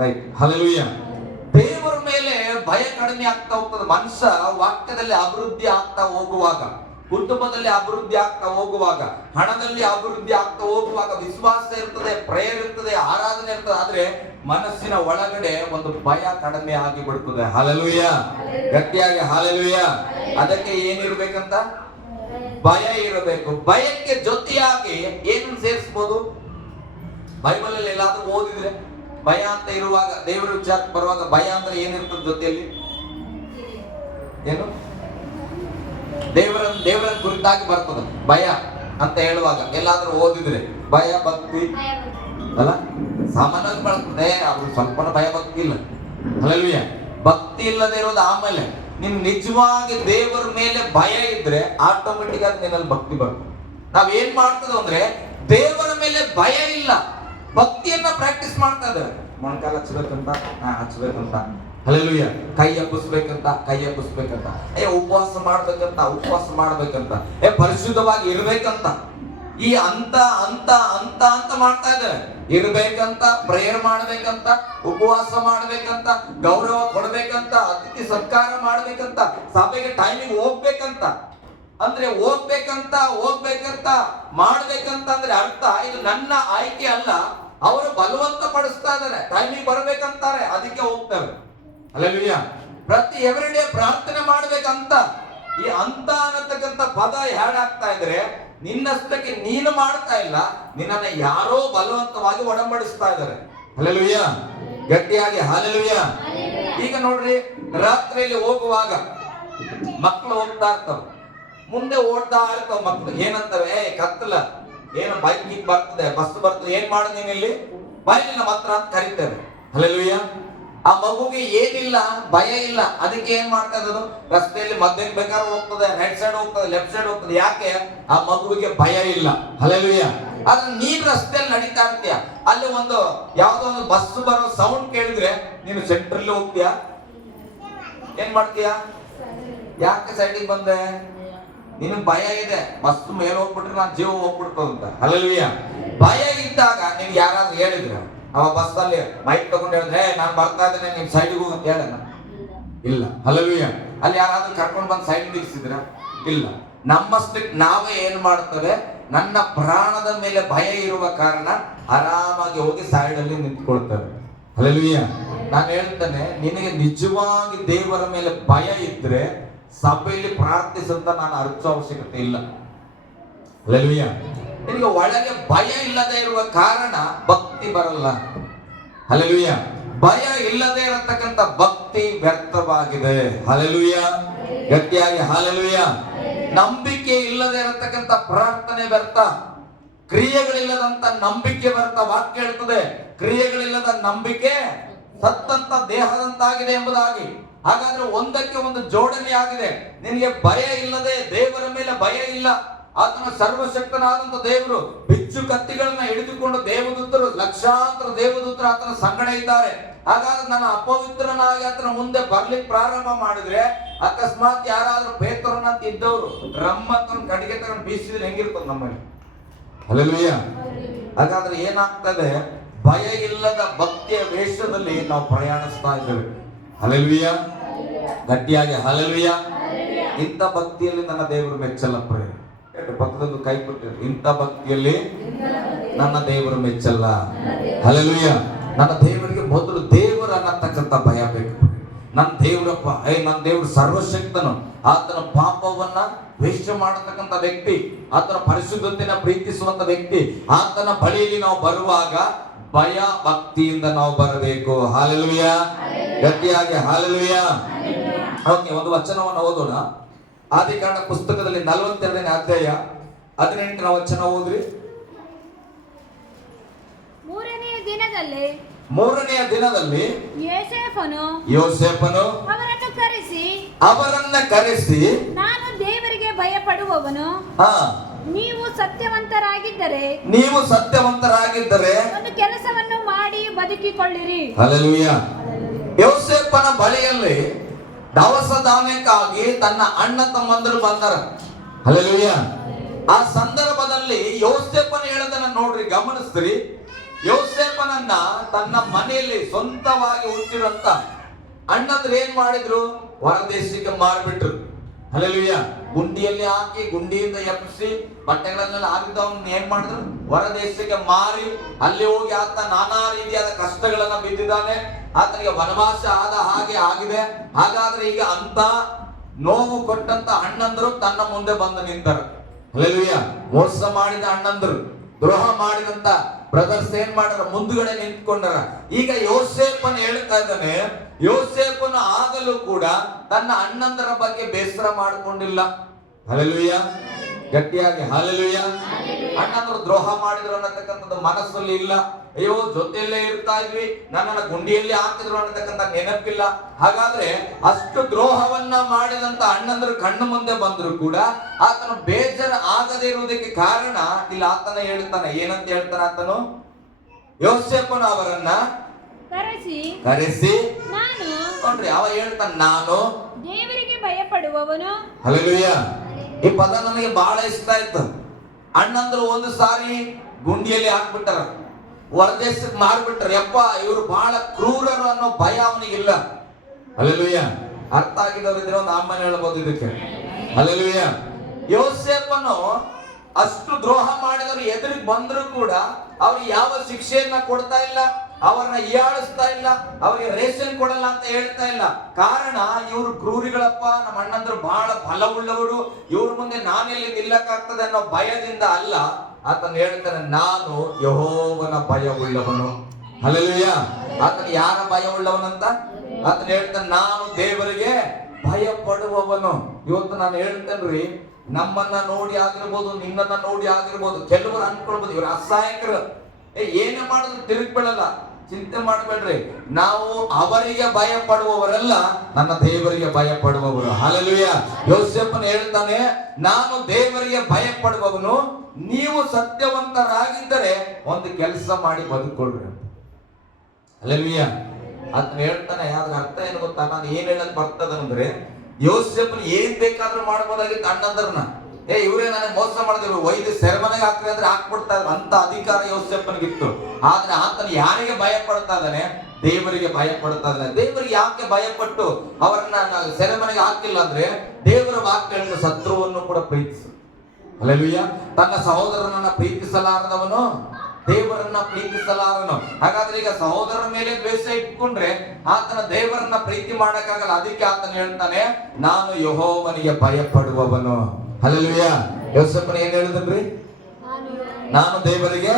ರೈಟ್. ಹಲ್ಲೆಲೂಯಾ. ದೇವರ ಮೇಲೆ ಭಯ ಕಡಿಮೆ ಆಗ್ತಾ ಹೋಗ್ತದೆ. ಮನುಷ್ಯ ವಾಕ್ಯದಲ್ಲಿ ಅಭಿವೃದ್ಧಿ ಆಗ್ತಾ ಹೋಗುವಾಗ, ಕುಟುಂಬದಲ್ಲಿ ಅಭಿವೃದ್ಧಿ ಆಗ್ತಾ ಹೋಗುವಾಗ, ಹಣದಲ್ಲಿ ಅಭಿವೃದ್ಧಿ ಆಗ್ತಾ ಹೋಗುವಾಗ ವಿಶ್ವಾಸ ಇರ್ತದೆ, ಪ್ರೇಯರ್ ಇರ್ತದೆ, ಆರಾಧನೆ ಇರ್ತದೆ. ಆದ್ರೆ ಮನಸ್ಸಿನ ಒಳಗಡೆ ಒಂದು ಭಯ ಕಡಿಮೆ ಆಗಿ ಬಿಡ್ತದೆ. ಹಲ್ಲೆಲೂಯಾ. ಗಟ್ಟಿಯಾಗಿ ಹಲ್ಲೆಲೂಯಾ. ಅದಕ್ಕೆ ಏನಿರ್ಬೇಕಂತ? ಭಯ ಇರಬೇಕು. ಭಯಕ್ಕೆ ಜೊತೆಯಾಗಿ ಏನನ್ನು ಸೇರಿಸಬಹುದು? ಬೈಬಲ್ ಅಲ್ಲಿ ಎಲ್ಲಾದ್ರೂ ಓದಿದ್ರೆ ಭಯ ಅಂತ ಇರುವಾಗ, ದೇವರ ವಿಚಾರಕ್ಕೆ ಬರುವಾಗ ಭಯ ಅಂದ್ರೆ ಏನಿರ್ತದೆ ಜೊತೆಯಲ್ಲಿ? ಏನು? ದೇವರ ಕುರಿತಾಗಿ ಬರ್ತದೆ ಭಯ ಅಂತ ಹೇಳುವಾಗ. ಎಲ್ಲಾದ್ರೂ ಓದಿದ್ರೆ ಭಯ ಭಕ್ತಿ ಅಲ್ಲ, ಸಾಮಾನ್ಯವಾಗಿ ಬರ್ತದೆ. ಅವ್ರು ಸ್ವಲ್ಪ ಭಯ ಭಕ್ತಿ ಇಲ್ಲ. ಹಲ್ಲೆಲೂಯಾ. ಭಕ್ತಿ ಇಲ್ಲದೆ ಇರೋದು ಆಮೇಲೆ. ನಿನ್ ನಿಜವಾಗಿ ದೇವರ ಮೇಲೆ ಭಯ ಇದ್ರೆ ಆಟೋಮೆಟಿಕ್ ಆಗಿ ನಿನ್ನಲ್ಲಿ ಭಕ್ತಿ ಬರ್ತದೆ. ನಾವೇನ್ ಮಾಡ್ತದ ಅಂದ್ರೆ ದೇವರ ಮೇಲೆ ಭಯ ಇಲ್ಲ, ಭಕ್ತಿಯನ್ನ ಪ್ರಾಕ್ಟೀಸ್ ಮಾಡ್ತಾ ಇದ್ದೇವೆ. ಮೊಣಕಾಲ ಹಚ್ಬೇಕಂತ, ಹಲ್ಲೆಲೂಯಾ. ಕೈ ಹಬ್ಬಿಸ್ಬೇಕಂತ, ಉಪವಾಸ ಮಾಡ್ಬೇಕಂತ, ಪರಿಶುದ್ಧವಾಗಿ ಇರ್ಬೇಕಂತ, ಈ ಅಂತ ಮಾಡ್ತಾ ಇದ್ದೇವೆ. ಇರ್ಬೇಕಂತ, ಪ್ರೇಯರ್ ಮಾಡ್ಬೇಕಂತ, ಉಪವಾಸ ಮಾಡ್ಬೇಕಂತ, ಗೌರವ ಕೊಡ್ಬೇಕಂತ, ಅತಿಥಿ ಸತ್ಕಾರ ಮಾಡ್ಬೇಕಂತ, ಸಭೆಗೆ ಟೈಮಿಗೆ ಹೋಗ್ಬೇಕಂತ. ಅಂದ್ರೆ ಹೋಗ್ಬೇಕಂತ ಮಾಡ್ಬೇಕಂತ ಅಂದ್ರೆ ಅರ್ಥ ಇದು ನನ್ನ ಆಯ್ಕೆ ಅಲ್ಲ, ಅವರು ಬಲವಂತ ಪಡಿಸ್ತಾ ಇದ್ದಾರೆ. ಟೈಮಿಗೆ ಬರ್ಬೇಕಂತಾರೆ, ಅದಕ್ಕೆ ಹೋಗ್ತೇವೆ. ಹಲ್ಲೆಲೂಯಾ. ಪ್ರತಿ ಎವ್ರಿಡೇ ಪ್ರಾರ್ಥನೆ ಮಾಡ್ಬೇಕಂತ. ಈ ಅಂತ ಅನ್ನತಕ್ಕಂಥ ಪದ ಹಾಡಾಗ್ತಾ ಇದ್ರೆ ನಿನ್ನಷ್ಟಕ್ಕೆ ನೀನು ಮಾಡ್ತಾ ಇಲ್ಲ, ನಿನ್ನನ್ನ ಯಾರೋ ಬಲವಂತವಾಗಿ ಒಡಂಬಡಿಸ್ತಾ ಇದ್ದಾರೆ. ಹಲ್ಲೆಲೂಯಾ. ಗಟ್ಟಿಯಾಗಿ ಹಲ್ಲೆಲೂಯಾ. ಈಗ ನೋಡ್ರಿ, ರಾತ್ರಿಯಲ್ಲಿ ಹೋಗುವಾಗ ಮಕ್ಕಳು ಹೋಗ್ತಾ ಇರ್ತಾವ, ಮುಂದೆ ಓಡ್ತಾ ಇರ್ತಾವ ಮಕ್ಕಳು. ಏನಂತವೆ, ಕತ್ತಲ ಏನು ಬೈಕ್ ಬರ್ತದೆ, ಬಸ್ ಬರ್ತದೆ, ಏನ್ ಮಾಡೋದು ನೀನ್ ಇಲ್ಲಿ ಬಾಯಿಲಿ ನಮ್ಮ ಹತ್ರ ಅಂತ ಕರಿತೇವೆ. ಹಲ್ಲೆಲೂಯಾ. ಆ ಮಗುಗೆ ಏನಿಲ್ಲ, ಭಯ ಇಲ್ಲ. ಅದಕ್ಕೆ ಏನ್ ಮಾಡ್ತಾ ಇರೋದು, ರಸ್ತೆಯಲ್ಲಿ ಮಧ್ಯಕ್ಕೆ ಬೇಕಾದ್ರೆ ಹೋಗ್ತದೆ, ರೈಟ್ ಸೈಡ್ ಹೋಗ್ತದೆ, ಲೆಫ್ಟ್ ಸೈಡ್ ಹೋಗ್ತದೆ. ಯಾಕೆ? ಆ ಮಗುವಿಗೆ ಭಯ ಇಲ್ಲ. ಹಲ್ಲೆಲೂಯಾ. ಆದ್ರೆ ನೀನ್ ರಸ್ತೆಯಲ್ಲಿ ನಡೀತಾ ಇರ್ತೀಯ, ಅಲ್ಲಿ ಯಾವ್ದೋ ಒಂದು ಬಸ್ ಬರೋ ಸೌಂಡ್ ಕೇಳಿದ್ರೆ ನೀನು ಸೆಂಟ್ರಲ್ಲಿ ಹೋಗ್ತೀಯಾ, ಏನ್ ಮಾಡ್ತೀಯಾ? ಯಾಕೆ ಸೈಡಿಗೆ ಬಂದೆ? ನಿನಗೆ ಭಯ ಇದೆ, ಬಸ್ ಮೇಲೆ ಹೋಗ್ಬಿಟ್ರೆ ನಾನು ಜೀವ ಹೋಗ್ಬಿಡ್ತದಂತ. ಹಲ್ಲೆಲೂಯಾ. ಭಯ ಇದ್ದಾಗ ನಿನ್ಗೆ ಯಾರಾದ್ರೂ ಹೇಳಿದ್ರ, ಅವ ಬಸ್ ಅಲ್ಲಿ ಮೈಕ್ ತಗೊಂಡು ಹೇಳಿದ್ರೆ ನಾನು ಬರ್ತಾ ಇದ್ದೇನೆ ನೀನ್ ಸೈಡಿಗೆ ಹೋಗಂತ ಹೇಳ? ಇಲ್ಲ. ಹಲ್ಲೆಲೂಯಾ. ಅಲ್ಲಿ ಯಾರಾದ್ರೂ ಕರ್ಕೊಂಡು ಬಂದು ಸೈಡ್ ನಿಲ್ಸಿದ್ರ? ಇಲ್ಲ. ನಮ್ಮಷ್ಟಕ್ಕೆ ನಾವೇ ಏನ್ ಮಾಡ್ತೇವೆ, ನನ್ನ ಪ್ರಾಣದ ಮೇಲೆ ಭಯ ಇರುವ ಕಾರಣ ಆರಾಮಾಗಿ ಹೋಗಿ ಸೈಡ್ ಅಲ್ಲಿ ನಿಂತ್ಕೊಳ್ತೇವೆ. ಹಲ್ಲೆಲೂಯಾ. ನಾನು ಹೇಳ್ತೇನೆ, ನಿನಗೆ ನಿಜವಾಗಿ ದೇವರ ಮೇಲೆ ಭಯ ಇದ್ರೆ ಸಭೆಯಲ್ಲಿ ಪ್ರಾರ್ಥಿಸಂತ ನಾನು ಅರ್ಚೋ ಅವಶ್ಯಕತೆ ಇಲ್ಲ. ಹಲ್ಲೆಲೂಯಾ. ನಿನಗೆ ಒಳಗೆ ಭಯ ಇಲ್ಲದೆ ಇರುವ ಕಾರಣ ಭಕ್ತಿ ಬರಲ್ಲ. ಹಲ್ಲೆಲೂಯಾ. ಭಯ ಇಲ್ಲದೆ ಇರತಕ್ಕಂತ ಭಕ್ತಿ ವ್ಯರ್ಥವಾಗಿದೆ. ಹಲ್ಲೆಲೂಯಾ. ಗಟ್ಟಿಯಾಗಿ ಹಲ್ಲೆಲೂಯಾ. ನಂಬಿಕೆ ಇಲ್ಲದೆ ಇರತಕ್ಕಂತ ಪ್ರಾರ್ಥನೆ ವ್ಯರ್ಥ. ಕ್ರಿಯೆಗಳಿಲ್ಲದಂತ ನಂಬಿಕೆ ವ್ಯರ್ಥ. ವಾಕ್ಯ ಹೇಳ್ತದೆ, ಕ್ರಿಯೆಗಳಿಲ್ಲದ ನಂಬಿಕೆ ಸತ್ತಂತ ದೇಹದಂತಾಗಿದೆ ಎಂಬುದಾಗಿ. ಹಾಗಾದ್ರೆ ಒಂದಕ್ಕೆ ಒಂದು ಜೋಡಣೆ ಆಗಿದೆ. ನಿನಗೆ ಭಯ ಇಲ್ಲದೆ, ದೇವರ ಮೇಲೆ ಭಯ ಇಲ್ಲ. ಆತನ ಸರ್ವಶಕ್ತನಾದಂತ ದೇವರು ಬಿಚ್ಚು ಕತ್ತಿಗಳನ್ನ ಹಿಡಿದುಕೊಂಡು ದೇವದೂತರು, ಲಕ್ಷಾಂತರ ದೇವದೂತರು ಆತನ ಸಂಗಡ ಇದ್ದಾರೆ. ಹಾಗಾದ್ರೆ ನಾನು ಅಪವಿತ್ರನಾಗಿ ಆತನ ಮುಂದೆ ಬರ್ಲಿಕ್ಕೆ ಪ್ರಾರಂಭ ಮಾಡಿದ್ರೆ, ಅಕಸ್ಮಾತ್ ಯಾರಾದ್ರೂ ಪೇತ್ರನಂತ ಇದ್ದವರು ರಮ್ಮತ್ತನ ಕಡೆಗೆ ತಗೊಂಡು ಬೀಸಿದ್ರೆ ಹೆಂಗಿರ್ತದೆ ನಮ್ಮಲ್ಲಿ? ಹಲ್ಲೆಲೂಯಾ. ಹಾಗಾದ್ರೆ ಏನಾಗ್ತದೆ, ಭಯ ಇಲ್ಲದ ಭಕ್ತಿಯ ವೇಷದಲ್ಲಿ ನಾವು ಪ್ರಯಾಣಿಸ್ತಾ ಇದ್ದೇವೆ. ಹಲ್ಲೆಲೂಯಾ. ಗಟ್ಟಿಯಾಗಿ ಹಲ್ಲೆಲೂಯಾ. ಇಂಥ ಭಕ್ತಿಯಲ್ಲಿ ನನ್ನ ದೇವರು ಮೆಚ್ಚಲ್ಲ. ಪ್ರೇಮ ಪಕ್ಕದೊಂದು ಕೈ ಕೊಟ್ಟಿರು, ಇಂಥ ಭಕ್ತಿಯಲ್ಲಿ ನನ್ನ ದೇವರು ಮೆಚ್ಚಲ್ಲ. ಹಲ್ಲೆಲೂಯಾ. ನನ್ನ ದೇವರಿಗೆ ಮೊದಲು ದೇವರು ಅನ್ನತಕ್ಕಂಥ ಭಯ ಬೇಕು. ನನ್ನ ದೇವರಪ್ಪ, ನನ್ನ ದೇವರು ಸರ್ವಶಕ್ತನು, ಆತನ ಪಾಪವನ್ನ ವೇಷ ಮಾಡತಕ್ಕಂಥ ವ್ಯಕ್ತಿ, ಆತನ ಪರಿಶುದ್ಧತೆಯನ್ನು ಪ್ರೀತಿಸುವಂತ ವ್ಯಕ್ತಿ. ಆತನ ಬಳಿಯಲ್ಲಿ ನಾವು ಬರುವಾಗ ಭಯ ಭಕ್ತಿಯಿಂದ ನಾವು ಬರಬೇಕು. ಹಲ್ಲೆಲೂಯಾ. ಗಟ್ಟಿಯಾಗಿ ಹಲ್ಲೆಲೂಯಾ. ಓಕೆ, ಒಂದು ವಚನವನ್ನು ಓದೋಣ. ಆದಿಕಾಂಡ ಪುಸ್ತಕದಲ್ಲಿ 42ನೇ ಅಧ್ಯಾಯ 18ನೇ ವಚನ ಓದ್ರಿ. ಮೂರನೆಯ ದಿನದಲ್ಲಿ ಯೋಸೇಫನು ಅವರನ್ನ ಕರೆಸಿ ನಾನು ದೇವರಿಗೆ ಭಯಪಡುವವನು, ನೀವು ಸತ್ಯವಂತರಾಗಿದ್ದರೆ ಒಂದು ಕೆಲಸವನ್ನು ಮಾಡಿ ಬದುಕಿಕೊಳ್ಳಿರಿ. ಹಲ್ಲೆಲೂಯಾ. ಯೋಸೇಫನ ಬಳಿಯಲ್ಲಿ ದವಸ ಧಾನ್ಯಕ್ಕಾಗಿ ತನ್ನ ಅಣ್ಣ ತಮ್ಮಂದರು ಬಂದರ. ಹಲ್ಲೆಲೂಯಾ. ಆ ಸಂದರ್ಭದಲ್ಲಿ ಯೋಸೇಫನ ಹೇಳದನ್ನ ನೋಡ್ರಿ, ಗಮನಿಸ್ರಿ. ಯೋಸೇಫನನ್ನ ತನ್ನ ಮನೆಯಲ್ಲಿ ಸ್ವಂತವಾಗಿ ಹುಟ್ಟಿರಂತ ಅಣ್ಣಂದ್ರೆ ಏನ್ ಮಾಡಿದ್ರು, ಹೊರದೇಶಕ್ಕೆ ಮಾರ್ಬಿಟ್ರು. ಹಲ್ಲೆಲೂಯಾ. ಗುಂಡಿಯಲ್ಲಿ ಹಾಕಿ, ಗುಂಡಿಯಿಂದ ಎಬ್ಬಿಸಿ, ಬಟ್ಟೆಗಳನ್ನೆಲ್ಲ ಆಗಿದ್ದವನ್ನ ಏನ್ ಮಾಡಿದ್ರು, ಹೊರದೇಶಕ್ಕೆ ಮಾರಿ ಅಲ್ಲಿ ಹೋಗಿ ಆತ ನಾನಾ ರೀತಿಯಾದ ಕಷ್ಟಗಳನ್ನ ಬಿದ್ದಿದ್ದಾನೆ. ಆತನಿಗೆ ವನವಾಸ ಆದ ಹಾಗೆ ಆಗಿದೆ. ಹಾಗಾದ್ರೆ ಈಗ ಅಂತ ನೋವು ಕೊಟ್ಟಂತ ಅಣ್ಣಂದ್ರು ತನ್ನ ಮುಂದೆ ಬಂದು ನಿಂತರು. ಹಲ್ಲೆಲೂಯಾ. ಮೋಸ ಮಾಡಿದ ಅಣ್ಣಂದ್ರು, ದ್ರೋಹ ಮಾಡಿದಂತ ಬ್ರದರ್ಸ್ ಏನ್ ಮಾಡಾರ, ಮುಂದುಗಡೆ ನಿಂತ್ಕೊಂಡಾರ. ಈಗ ಯೋಸೇಫನ್ ಹೇಳ್ತಾ ಇದ್ದಾನೆ, ಯೋಸೇಫನು ಆಗಲೂ ಕೂಡ ತನ್ನ ಅಣ್ಣಂದರ ಬಗ್ಗೆ ಬೇಸರ ಮಾಡಿಕೊಂಡಿಲ್ಲ. ಹಲ್ಲೆಲೂಯಾ. ಗಟ್ಟಿಯಾಗಿ ಹಲ್ಲೆಲೂಯಾ. ಅಣ್ಣಂದ್ರು ದ್ರೋಹ ಮಾಡಿದ್ರು ಅನ್ನತಕ್ಕಂಥದ್ದು ಮನಸ್ಸಲ್ಲಿ ಇಲ್ಲ. ಅಯ್ಯೋ, ಜೊತೆಯಲ್ಲೇ ಇರ್ತಾ ಇದ್ವಿ, ನನ್ನನ್ನ ಗುಂಡಿಯಲ್ಲಿ ಹಾಕಿದ್ರು ಅನ್ನತಕ್ಕಂಥ ನೆನಪಿಲ್ಲ. ಹಾಗಾದ್ರೆ ಅಷ್ಟು ದ್ರೋಹವನ್ನ ಮಾಡಿದಂತ ಅಣ್ಣಂದ್ರು ಕಣ್ಣು ಮುಂದೆ ಬಂದ್ರು ಕೂಡ ಆತನು ಬೇಜಾರ ಆಗದೆ ಇರುವುದಕ್ಕೆ ಕಾರಣ ಇಲ್ಲಿ ಆತನ ಹೇಳ್ತಾನೆ. ಏನಂತ ಹೇಳ್ತಾನೆ ಆತನು? ಯೋಸೇಫನು ಅವರನ್ನ ಕರೆಸಿ ನೋಡ್ರಿ, ಅವ ಹೇಳ್ತಾನೆ, ನಾನು ದೇವರಿಗೆ ಭಯಪಡುವವನು. ಹಲ್ಲೆಲೂಯಾ. ಈ ಪದ ನನಗೆ ಬಹಳ ಇಷ್ಟ ಆಯ್ತು. ಅಣ್ಣಂದ್ರು ಒಂದು ಸಾರಿ ಗುಂಡಿಯಲ್ಲಿ ಹಾಕ್ಬಿಟ್ಟಾರ, ಹೊರದೇಶಕ್ಕೆ ಮಾರ್ಬಿಟ್ರ. ಯಪ್ಪ, ಇವರು ಬಹಳ ಕ್ರೂರರು ಅನ್ನೋ ಭಯ ಅವನಿಗಿಲ್ಲ. ಹಲ್ಲೆಲೂಯಾ. ಅರ್ಥ ಆಗಿದವರು ಇದ್ರೆ ಒಂದು ಆಮೇಲೆ ಹೇಳ್ಬೋದು ಇದಕ್ಕೆ. ಹಲ್ಲೆಲೂಯಾ. ಯೋಸೇಫನು ಅಷ್ಟು ದ್ರೋಹ ಮಾಡಿದವರು ಎದುರಿಗೆ ಬಂದ್ರು ಕೂಡ ಅವ್ರಿಗೆ ಯಾವ ಶಿಕ್ಷೆಯನ್ನ ಕೊಡ್ತಾ ಇಲ್ಲ, ಅವರನ್ನ ಹೀಯಾಳಿಸ್ತಾ ಇಲ್ಲ, ಅವರಿಗೆ ರೇಷನ್ ಕೊಡಲ್ಲ ಅಂತ ಹೇಳ್ತಾ ಇಲ್ಲ. ಕಾರಣ ಇವರು ಕ್ರೂರಿಗಳಪ್ಪ, ನಮ್ಮ ಅಣ್ಣಂದ್ರು ಬಹಳ ಬಲವುಳ್ಳವರು, ಇವ್ರ ಮುಂದೆ ನಾನೆಲ್ಲಿ ನಿಲ್ಲಕ್ಕಾಗ್ತದೆ ಅನ್ನೋ ಭಯದಿಂದ ಅಲ್ಲ. ಆತನ ಹೇಳ್ತಾನೆ, ನಾನು ಯೆಹೋವನ ಭಯವುಳ್ಳವನು. ಹಲ್ಲೆಲೂಯಾ. ಆತನ ಯಾರ ಭಯವುಳ್ಳವನಂತ? ಅದನ್ನ ಹೇಳ್ತಾನೆ, ನಾನು ದೇವರಿಗೆ ಭಯ ಪಡುವವನು. ಇವತ್ತು ನಾನು ಹೇಳ್ತೇನ್ರಿ, ನಮ್ಮನ್ನ ನೋಡಿ ಆಗಿರ್ಬೋದು, ನಿನ್ನನ್ನ ನೋಡಿ ಆಗಿರ್ಬೋದು, ಕೆಲವರು ಅನ್ಕೊಳ್ಬೋದು ಇವ್ರು ಅಸಹಾಯಕರು, ಏನೇ ಮಾಡಿದ್ರು ತಿರುಗಿ ಬೀಳಲ್ಲ. ಚಿಂತೆ ಮಾಡಬೇಡ್ರಿ, ನಾವು ಅವರಿಗೆ ಭಯ ಪಡುವವರೆಲ್ಲ ನನ್ನ ದೇವರಿಗೆ ಭಯ ಪಡುವವರು. ಹಲ್ಲೆಲೂಯ. ಯೋಸೇಫನು ಹೇಳ್ತಾನೆ, ನಾನು ದೇವರಿಗೆ ಭಯ ಪಡುವವನು, ನೀವು ಸತ್ಯವಂತರಾಗಿದ್ದರೆ ಒಂದು ಕೆಲಸ ಮಾಡಿ ಬದುಕೊಳ್ರಿ. ಹಲ್ಲೆಲೂಯ. ಅದನ್ನ ಹೇಳ್ತಾನೆ. ಯಾವ್ದು ಅರ್ಥ ಏನು ಗೊತ್ತಾ? ನಾನು ಏನ್ ಹೇಳಕ್ ಬರ್ತದಂದ್ರೆ, ಯೋಸೇಫನ್ ಏನ್ ಬೇಕಾದ್ರೂ ಮಾಡ್ಬೋದಾಗಿತ್ತು ಅಣ್ಣಂದ್ರನ್ನ. ಇವರೇ ನನಗೆ ಮೋಸ ಮಾಡಿದ್ರು, ಒಯ್ದು ಸೆರೆಮನೆಗೆ ಹಾಕ್ರಿ ಅಂದ್ರೆ ಹಾಕ್ಬಿಡ್ತಾ ಇದ್ರು, ಅಂತ ಅಧಿಕಾರ ಯೋಸೇಫನ್ಗಿತ್ತು. ಆದ್ರೆ ಆತನ ಯಾರಿಗೆ ಭಯ ಪಡ್ತಾ ಇದ್ದಾನೆ? ದೇವರಿಗೆ ಭಯ ಪಡ್ತಾ ಇದ್ದಾನೆ. ದೇವರಿಗೆ ಯಾಕೆ ಭಯ ಪಟ್ಟು ಅವರನ್ನ ಸೆರೆಮನೆಗೆ ಹಾಕಿಲ್ಲ ಅಂದ್ರೆ, ದೇವರ ವಾಕ್ಯ ಹೇಳಿದ ಶತ್ರುವನ್ನು ಕೂಡ ಪ್ರೀತಿಸು. ಹಲ್ಲೆಲೂಯ. ತನ್ನ ಸಹೋದರನನ್ನ ಪ್ರೀತಿಸಲಾರದವನು ದೇವರನ್ನ ಪ್ರೀತಿಸಲಾರನು. ಹಾಗಾದ್ರೆ ಈಗ ಸಹೋದರನ ಮೇಲೆ ದ್ವೇಷ ಇಟ್ಕೊಂಡ್ರೆ ಆತನ ದೇವರನ್ನ ಪ್ರೀತಿ ಮಾಡಕ್ಕಾಗಲ್ಲ. ಅದಕ್ಕೆ ಆತನ ಹೇಳ್ತಾನೆ, ನಾನು ಯೆಹೋವನಿಗೆ ಭಯ ಪಡುವವನು. ಹಲ್ಲೆಲೂಯ. ಯೋಸೇಫನು ಏನ್ ಹೇಳಿದ್ರಿ? ನಾನು ದೇವರಿಗೆ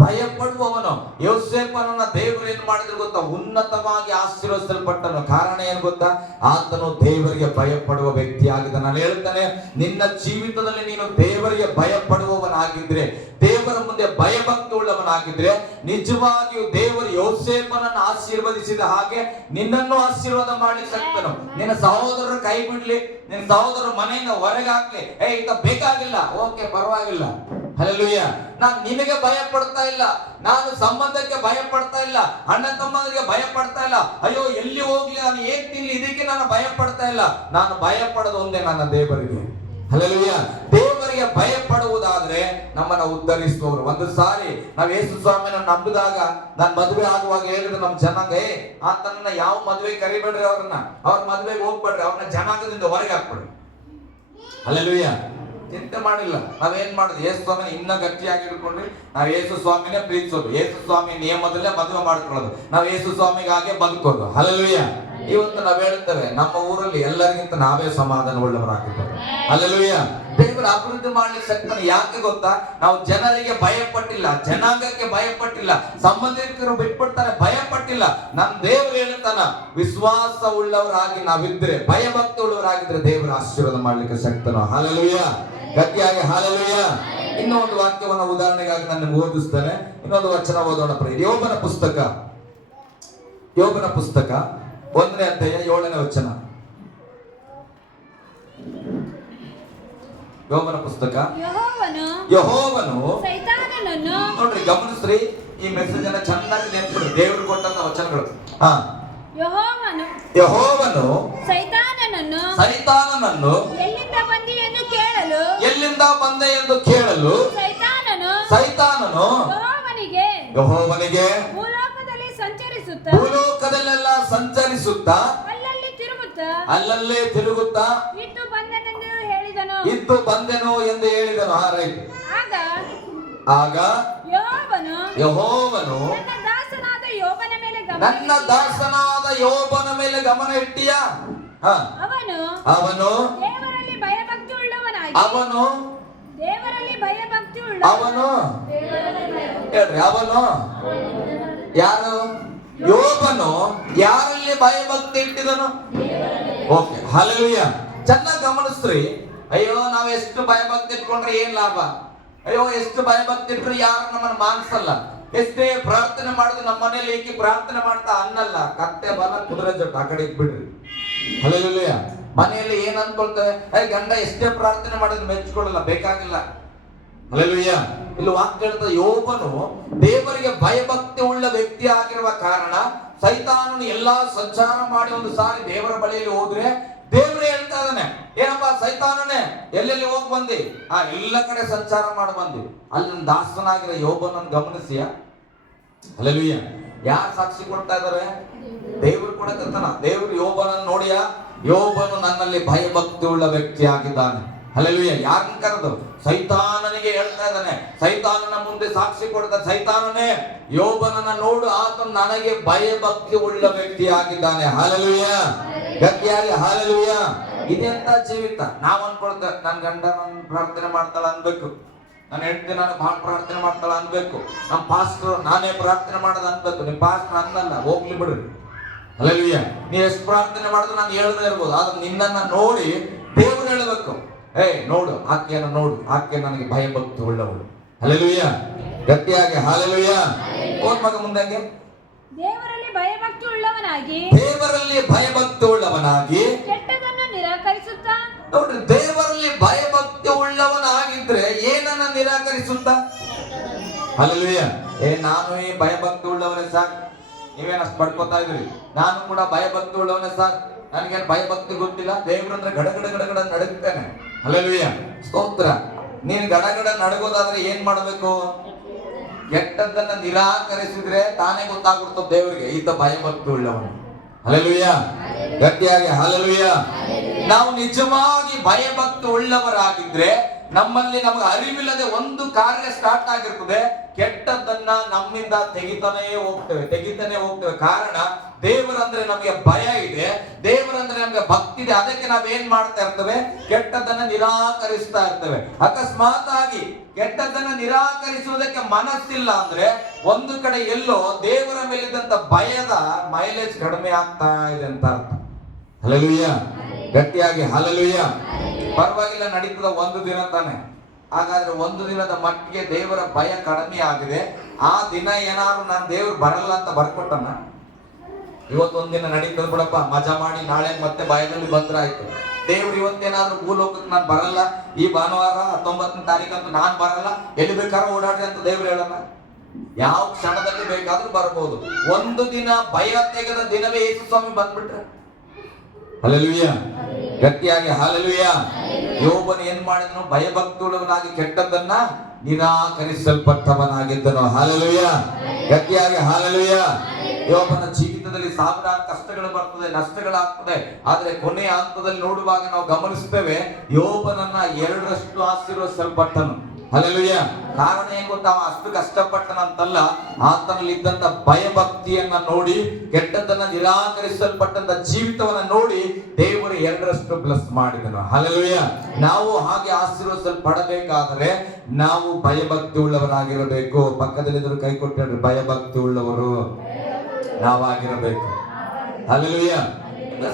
ಭಯ ಪಡುವವನು. ಯೋಸೇಫನನ್ನ ದೇವರು ಏನ್ ಮಾಡಿದ್ರು ಗೊತ್ತಾ? ಉನ್ನತವಾಗಿ ಆಶೀರ್ವದಿಸಲ್ಪಟ್ಟನು. ಕಾರಣ ಏನ್ ಗೊತ್ತಾ? ಆತನು ದೇವರಿಗೆ ಭಯ ಪಡುವ ವ್ಯಕ್ತಿ ಆಗಿದೆ. ನಾನು ಹೇಳ್ತಾನೆ, ನಿನ್ನ ಜೀವಿತದಲ್ಲಿ ನೀನು ದೇವರಿಗೆ ಭಯ ಪಡುವವನಾಗಿದ್ರೆ, ದೇವರ ಮುಂದೆ ಭಯಭಕ್ತಿ ಉಳ್ಳವನಾಗಿದ್ರೆ, ನಿಜವಾಗಿಯೂ ದೇವರು ಯೋಸೇಫನನ್ನು ಆಶೀರ್ವದಿಸಿದ ಹಾಗೆ ನಿನ್ನನ್ನು ಆಶೀರ್ವಾದ ಮಾಡ್ಲಿಕ್ಕೆ ಶಕ್ತನು. ನಿನ್ನ ಸಹೋದರರು ಕೈ ಬಿಡ್ಲಿ, ನಿನ್ನ ಸಹೋದರರು ಮನೆಯಿಂದ ಹೊರಗೆ ಹಾಕ್ಲಿ, ಇಂತ ಬೇಕಾಗಿಲ್ಲ, ಓಕೆ ಪರವಾಗಿಲ್ಲ. ಹಲ್ಲೆಲೂಯ. ನಾನು ನಿನಗೆ ಭಯ ಪಡ್ತಾ ಇಲ್ಲ, ನಾನು ಸಂಬಂಧಕ್ಕೆ ಭಯ ಪಡ್ತಾ ಇಲ್ಲ, ಅಣ್ಣ ತಮ್ಮಂದಿರಿಗೆ ಭಯ ಪಡ್ತಾ ಇಲ್ಲ, ಅಯ್ಯೋ ಎಲ್ಲಿ ಹೋಗ್ಲಿ, ನಾನು ಏನ್ ತಿನ್ಲಿ, ಇದಕ್ಕೆ ನಾನು ಭಯ ಪಡ್ತಾ ಇಲ್ಲ. ನಾನು ಭಯ ಪಡೋದು ಒಂದೇ, ನನ್ನ ದೇವರಿಗೆ. ಹಲ್ಲೆಲೂಯ. ದೇವರಿಗೆ ಭಯ ಪಡುವುದಾದ್ರೆ ನಮ್ಮನ್ನ ಉದ್ಧರಿಸುವವರು. ಒಂದು ಸಾರಿ ನಾವು ಯೇಸು ಸ್ವಾಮಿನ ನಂಬಿದಾಗ, ನಾನು ಮದುವೆ ಆಗುವಾಗ ಹೇಳಿದ್ರು ನಮ್ಮ ಜನಾಂಗ, ಆತನನ್ನ ಯಾವ ಮದುವೆ ಕರಿಬೇಡ್ರಿ, ಅವ್ರ ಮದುವೆಗೆ ಹೋಗ್ಬೇಡ್ರಿ, ಅವ್ರನ್ನ ಜನಾಂಗದಿಂದ ಹೊರಗೆ ಹಾಕ್ಬೇಡ್ರಿ. ಹಲ್ಲೆಲೂಯ. ಚಿಂತೆ ಮಾಡಿಲ್ಲ. ನಾವೇನ್ ಮಾಡುದು? ಯೇಸು ಸ್ವಾಮಿನ ಇನ್ನ ಗಟ್ಟಿಯಾಗಿ ಹಿಡ್ಕೊಂಡ್ರಿ, ನಾವು ಯೇಸು ಸ್ವಾಮಿನೇ ಪ್ರೀತಿಸೋದು, ಯೇಸು ಸ್ವಾಮಿ ನಿಯಮದಲ್ಲೇ ಮದುವೆ ಮಾಡ್ಕೊಳ್ಳೋದು, ನಾವು ಯೇಸು ಸ್ವಾಮಿಗಾಗೆ ಬದುಕೋದು. ಹಲ್ಲೆಲೂಯ. ಇವತ್ತು ನಾವ್ ಹೇಳ್ತೇವೆ, ನಮ್ಮ ಊರಲ್ಲಿ ಎಲ್ಲರಿಗಿಂತ ನಾವೇ ಸಮಾಧಾನ ಉಳ್ಳವರಾಗಿದ್ದೇವೆ. ಹಲ್ಲೆಲೂಯ. ದೇವರ ಅಭಿವೃದ್ಧಿ ಮಾಡ್ಲಿಕ್ಕೆ ಶಕ್ತನ. ಯಾಕೆ ಗೊತ್ತಾ? ನಾವು ಜನರಿಗೆ ಭಯ ಪಟ್ಟಿಲ್ಲ, ಜನಾಂಗಕ್ಕೆ ಭಯ ಪಟ್ಟಿಲ್ಲ, ಸಂಬಂಧಿಕರು ಬಿಟ್ಬಿಡ್ತಾರೆ, ಭಯ ಪಟ್ಟಿಲ್ಲ. ನಮ್ ದೇವರು ಹೇಳ್ತಾನ, ವಿಶ್ವಾಸ ಉಳ್ಳವರಾಗಿ ನಾವಿದ್ರೆ, ಭಯಭಕ್ತಿ ಉಳ್ಳವರಾಗಿದ್ರೆ ದೇವರ ಆಶೀರ್ವಾದ ಮಾಡ್ಲಿಕ್ಕೆ ಶಕ್ತನು. ಹಲ್ಲೆಲೂಯ. ಗಟ್ಟಿಯಾಗಿ ಹಲ್ಲೆಲೂಯ. ಇನ್ನೂ ಒಂದು ವಾಕ್ಯವನ್ನು ಉದಾಹರಣೆಗಾಗಿ ನಾನು ಓದಿಸ್ತೇನೆ. ಇನ್ನೊಂದು ವಚನ ಓದೋಣ. ಯೋಬನ ಪುಸ್ತಕ 1ನೇ ಅಧ್ಯಾಯ 7ನೇ ವಚನ. ಯೋಬನ ಪುಸ್ತಕ. ಯೆಹೋವನು ಸೈತಾನನನ್ನು, ನೋಡ್ರಿ ಗಮನಿಸ್ರಿ, ಈ ಮೆಸೇಜ್ ಅನ್ನ ಚೆನ್ನಾಗಿ ನೆನಪಿಡ್ರಿ, ದೇವರು ಕೊಟ್ಟಂತ ವಚನಗಳು. ಯೆಹೋವನು ಸೈತಾನನನ್ನು ಎಲ್ಲಿಂದ ಬಂದೆ ಎಂದು ಕೇಳಲು ಸೈತಾನನು ಯೆಹೋವನಿಗೆ ಭೂಲೋಕದಲ್ಲೆಲ್ಲ ಸಂಚರಿಸುತ್ತಾ ಅಲ್ಲಲ್ಲೇ ತಿರುಗುತ್ತಾ ಇದ್ದು ಬಂದೆನು ಎಂದು ಹೇಳಿದನು. ಆಗ ಯೆಹೋವನು ನನ್ನ ದಾಸನಾದ ಯೋಬನ ಮೇಲೆ ಗಮನ ಇಟ್ಟಿಯ. ಅವನು ಯಾರು? ಯೋಬನು ಯಾರಲ್ಲಿ ಭಯಭಕ್ತಿ ಇಟ್ಟಿದನು? Okay, hallelujah. ಚೆನ್ನಾಗಿ ಗಮನಿಸ್ರಿ. ಅಯ್ಯೋ, ನಾವ್ ಎಷ್ಟು ಭಯಭಕ್ತಿ ಇಟ್ಕೊಂಡ್ರೆ ಏನ್ ಲಾಭ? ಅಯ್ಯೋ, ಎಷ್ಟು ಭಯಭಕ್ತಿ ಇಟ್ರೆ ಯಾರು ನಮ್ಮನ್ನ ಮಾನ್ಸಲ್ಲ. ಎಷ್ಟೇ ಪ್ರಾರ್ಥನೆ ಮಾಡಿದ್ರೆ ನಮ್ಮ ಮನೇಲಿ ಏಕೆ ಪ್ರಾರ್ಥನೆ ಮಾಡ್ತಾ ಅನ್ನಲ್ಲ, ಕತ್ತೆ ಬಲ ಕುದುರೆ ಜೊತೆ ಆ ಕಡೆ ಬಿಡ್ರಿ. ಹಲ್ಲೆಲೂಯ. ಮನೆಯಲ್ಲಿ ಏನ್ ಅನ್ಕೊಳ್ತೇವೆ? ಗಂಡ ಎಷ್ಟೇ ಪ್ರಾರ್ಥನೆ ಮಾಡಿದ್ರೆ ಮೆಚ್ಕೊಳ್ಳಲ್ಲ, ಬೇಕಾಗಿಲ್ಲ. ಹಲ್ಲೆಲೂಯ. ಇಲ್ಲಿ ವಾಕ್ಯ ಹೇಳ್ತದೆ, ಯೋಬನು ದೇವರಿಗೆ ಭಯಭಕ್ತಿ ಉಳ್ಳ ವ್ಯಕ್ತಿ ಆಗಿರುವ ಕಾರಣ ಸೈತಾನನು ಎಲ್ಲಾ ಸಂಚಾರ ಮಾಡಿ ಒಂದು ಸಾರಿ ದೇವರ ಬಳಿಯಲ್ಲಿ ಹೋದ್ರೆ ದೇವರೇ ಹೇಳ್ತಾ ಇದ್ದಾನೆ, ಏನಪ್ಪ ಸೈತಾನನೇ ಎಲ್ಲೆಲ್ಲಿ ಹೋಗಿ ಬಂದಿ? ಎಲ್ಲ ಕಡೆ ಸಂಚಾರ ಮಾಡಿ ಬಂದಿ. ಅಲ್ಲಿ ನನ್ನ ದಾಸನಾಗಿರೋ ಯೋಬನನ್ನು ಗಮನಿಸಿಯ. ಹಲ್ಲೆಲೂಯ. ಯಾರು ಸಾಕ್ಷಿ ಕೊಡ್ತಾ ಇದಾರೆ? ದೇವರು ಕೊಡಕತ್ತಾನ. ದೇವರು ಯೋಬನನ್ನು ನೋಡಿಯ, ಯೋಬನು ನನ್ನಲ್ಲಿ ಭಯಭಕ್ತಿ ಉಳ್ಳ ವ್ಯಕ್ತಿ ಆಗಿದ್ದಾನೆ. ಹಲ್ಲೆಲೂಯ. ಯಾರನ್ನ ಕರೆದು? ಸೈತಾನನಿಗೆ ಹೇಳ್ತಾ ಇದ್ದಾನೆ. ಸೈತಾನನ ಮುಂದೆ ಸಾಕ್ಷಿ ಕೊಡ್ತಾನೆ, ಸೈತಾನನೇ ಯೋಬನನ್ನ ನೋಡು, ಆತನು ನನಗೆ ಭಯಭಕ್ತಿ ಉಳ್ಳ ವ್ಯಕ್ತಿ ಆಗಿದ್ದಾನೆ. ಹಲ್ಲೆಲೂಯ. ಗಟ್ಟಿಯಾಗಿ ಹಲ್ಲೆಲೂಯ. ಇದೆಂತ ಜೀವಿತ? ನಾವ್ ಅನ್ಕೊಳ್ತೇವೆ, ನನ್ ಗಂಡ ನನ್ನ ಪ್ರಾರ್ಥನೆ ಮಾಡ್ತಾಳ ಅನ್ಬೇಕು, ನನ್ನ ಹೆಂಡತಿ ನಾನು ಬಹಳ ಪ್ರಾರ್ಥನೆ ಮಾಡ್ತಾಳ ಅನ್ಬೇಕು, ನಮ್ಮ ಪಾಸ್ಟರ್ ನಾನೇ ಪ್ರಾರ್ಥನೆ ಮಾಡೋದು ಅನ್ಬೇಕು. ನಿಮ್ ಪಾಸ್ಟರ್ ಅನ್ನಲ್ಲ, ಹೋಗ್ಲಿ ಬಿಡ್ರಿ. ಹಲ್ಲೆಲೂಯಾ. ನೀ ಎಷ್ಟು ಪ್ರಾರ್ಥನೆ ಮಾಡಿದ್ರು ನಾನು ಹೇಳದೇ ಇರ್ಬೋದು, ಆದ್ರೆ ನಿನ್ನನ್ನ ನೋಡಿ ದೇವರು ಹೇಳಬೇಕು, ನೋಡು ಆಕೆಯನ್ನು ನೋಡು, ಆಕೆ ನನಗೆ ಭಯಭಕ್ತಿ ಉಳ್ಳವಳು. ಹಲ್ಲೆಲೂಯಾ. ಗಟ್ಟಿಯಾಗಿ ಹಲ್ಲೆಲೂಯಾ. ಓದ್ ಮಗ ಮುಂದಂಗೆ. ದೇವರಲ್ಲಿ ಭಯಭಕ್ತಿ ಉಳ್ಳವನಾಗಿ, ದೇವರಲ್ಲಿ ಭಯಭಕ್ತಿ ಉಳ್ಳವನಾಗಿ ಕೆಟ್ಟದನ್ನು ನಿರಾಕರಿಸುತ್ತಾ. ನೋಡ್ರಿ, ದೇವರಲ್ಲಿ ಭಯಭಕ್ತಿ ಉಳ್ಳವನಾಗಿದ್ರೆ ಏನನ್ನ ನಿರಾಕರಿಸುತ್ತಾ? ಹಲ್ಲೆಲೂಯಾ. ನಾನು ಈ ಭಯಭಕ್ತಿ ಉಳ್ಳವನೇ ಸಾರ್, ನೀವೇನಷ್ಟು ಪಡ್ಕೋತಾ ಇದ್ರಿ, ನಾನು ಕೂಡ ಭಯಭಕ್ತಿ ಉಳ್ಳವನೇ ಸಾರ್, ನನಗೇನು ಭಯಭಕ್ತಿ ಗೊತ್ತಿಲ್ಲ, ದೇವ್ರಂದ್ರೆ ಗಡಗಡ ಗಡಗಡ ನಡುಗ್ತೇನೆ. ಹಲ್ಲೆಲೂಯಾ. ಸ್ತೋತ್ರ. ನೀನ್ ಗಡಗಡ ನಡಗೋದಾದ್ರೆ ಏನ್ ಮಾಡ್ಬೇಕು? ಕೆಟ್ಟದ್ದನ್ನ ನಿರಾಕರಿಸಿದ್ರೆ ತಾನೇ ಗೊತ್ತಾಗ್ಬಿಡ್ತು ದೇವರಿಗೆ ಈತ ಭಯಭಕ್ತಿ ಉಳ್ಳವನು. ಹಲ್ಲೆಲೂಯಾ. ಗಟ್ಟಿಯಾಗಿ ಹಲ್ಲೆಲೂಯಾ. ನಾವು ನಿಜವಾಗಿ ಭಯಭಕ್ತಿ ಉಳ್ಳವರಾಗಿದ್ರೆ ನಮ್ಮಲ್ಲಿ ನಮಗೆ ಅರಿವಿಲ್ಲದೆ ಒಂದು ಕಾರ್ಯ ಸ್ಟಾರ್ಟ್ ಆಗಿರ್ತದೆ, ಕೆಟ್ಟದ್ದನ್ನ ನಮ್ಮಿಂದ ತೆಗಿತಾನೆ ಹೋಗ್ತೇವೆ. ಕಾರಣ ದೇವರಂದ್ರೆ ನಮಗೆ ಭಯ ಇದೆ, ದೇವರಂದ್ರೆ ನಮಗೆ ಭಕ್ತಿ ಇದೆ. ಅದಕ್ಕೆ ನಾವೇನ್ ಮಾಡ್ತಾ ಇರ್ತೇವೆ? ಕೆಟ್ಟದ್ದನ್ನ ನಿರಾಕರಿಸ್ತಾ ಇರ್ತೇವೆ. ಅಕಸ್ಮಾತ್ ಆಗಿ ಕೆಟ್ಟದ್ದನ್ನ ನಿರಾಕರಿಸುವುದಕ್ಕೆ ಮನಸ್ಸಿಲ್ಲ ಅಂದ್ರೆ ಒಂದು ಕಡೆ ಎಲ್ಲೋ ದೇವರ ಮೇಲಿದ್ದಂತ ಭಯದ ಮೈಲೇಜ್ ಕಡಿಮೆ ಆಗ್ತಾ ಇದೆ ಅಂತ ಅರ್ಥ. ಹಲ್ಲೆಲೂಯಾ. ಗಟ್ಟಿಯಾಗಿ ಹಲ್ಲೆಲೂಯಾ. ಪರವಾಗಿಲ್ಲ, ನಡೀತದ ಒಂದು ದಿನ ತಾನೆ. ಹಾಗಾದ್ರೆ ಒಂದು ದಿನದ ಮಟ್ಟಿಗೆ ದೇವರ ಭಯ ಕಡಿಮೆ ಆಗಿದೆ, ಆ ದಿನ ಏನಾದ್ರು ನಾನು ದೇವ್ರು ಬರಲ್ಲ ಅಂತ ಬರ್ಕೊಟ್ಟನ. ಇವತ್ತೊಂದ್ ದಿನ ನಡೀತದ ಬಿಡಪ್ಪ, ಮಜಾ ಮಾಡಿ ನಾಳೆ ಮತ್ತೆ ಭಯದಲ್ಲಿ ಬಂದ್ರಾಯ್ತು. ದೇವ್ರು ಇವತ್ತೇನಾದ್ರೂ ಭೂಲೋಕಕ್ಕೆ ನಾನು ಬರಲ್ಲ, ಈ ಭಾನುವಾರ 19ನೇ ತಾರೀಕಂತೂ ನಾನ್ ಬರಲ್ಲ, ಎಲ್ಲಿ ಬೇಕಾದ್ರೂ ಓಡಾಡ್ರಿ ಅಂತ ದೇವ್ರು ಹೇಳಲ್ಲ. ಯಾವ ಕ್ಷಣದಲ್ಲಿ ಬೇಕಾದ್ರೂ ಬರ್ಬೋದು. ಒಂದು ದಿನ ಭಯ ತೆಗೆದ ದಿನವೇ ಯೇಸು ಸ್ವಾಮಿ ಬಂದ್ಬಿಟ್ರೆ. ಹಲ್ಲೆಲೂಯಾ. ಗಟ್ಟಿಯಾಗಿ ಹಲ್ಲೆಲೂಯಾ. ಯೋಬನು ಏನ್ ಮಾಡಿದನು? ಭಯಭಕ್ತಿಯುಳ್ಳವನಾಗಿ ಕೆಟ್ಟದ್ದನ್ನ ನಿರಾಕರಿಸಲ್ಪಟ್ಟವನಾಗಿದ್ದನು. ಹಲ್ಲೆಲೂಯಾ. ಗಟ್ಟಿಯಾಗಿ ಹಲ್ಲೆಲೂಯಾ. ಯೋಬನ ಜೀವಿತದಲ್ಲಿ ಸಾವಿರಾರು ಕಷ್ಟಗಳು ಬರ್ತದೆ, ನಷ್ಟಗಳಾಗ್ತದೆ, ಆದ್ರೆ ಕೊನೆಯ ಹಂತದಲ್ಲಿ ನೋಡುವಾಗ ನಾವು ಗಮನಿಸ್ತೇವೆ, ಯೋಬನನ್ನ 2ರಷ್ಟು ಆಶೀರ್ವದಿಸಲ್ಪಟ್ಟನು. ಹಲ್ಲೆಲೂಯಾ. ಕಾರಣ ಏನ್ ಗೊತ್ತಾ? ಅಷ್ಟು ಕಷ್ಟಪಟ್ಟನಂತಲ್ಲ, ಆತನಲ್ಲಿ ಇದ್ದಂತ ಭಯಭಕ್ತಿಯನ್ನ ನೋಡಿ, ಕೆಟ್ಟದ್ದನ್ನ ನಿರಾಕರಿಸಲ್ಪಟ್ಟಂತ ಜೀವಿತವನ್ನ ನೋಡಿ ದೇವರು 2ರಷ್ಟು ಬ್ಲೆಸ್ ಮಾಡಿದನು. ಹಲ್ಲೆಲೂಯಾ. ನಾವು ಹಾಗೆ ಆಶೀರ್ವದಿಸಲ್ಪಡಬೇಕಾದರೆ ನಾವು ಭಯಭಕ್ತಿ ಉಳ್ಳವರಾಗಿರಬೇಕು. ಪಕ್ಕದಲ್ಲಿದ್ದರು ಕೈ ಕೊಟ್ಟು ಭಯಭಕ್ತಿ ಉಳ್ಳವರು ನಾವಾಗಿರಬೇಕು. ಹಲ್ಲೆಲೂಯಾ.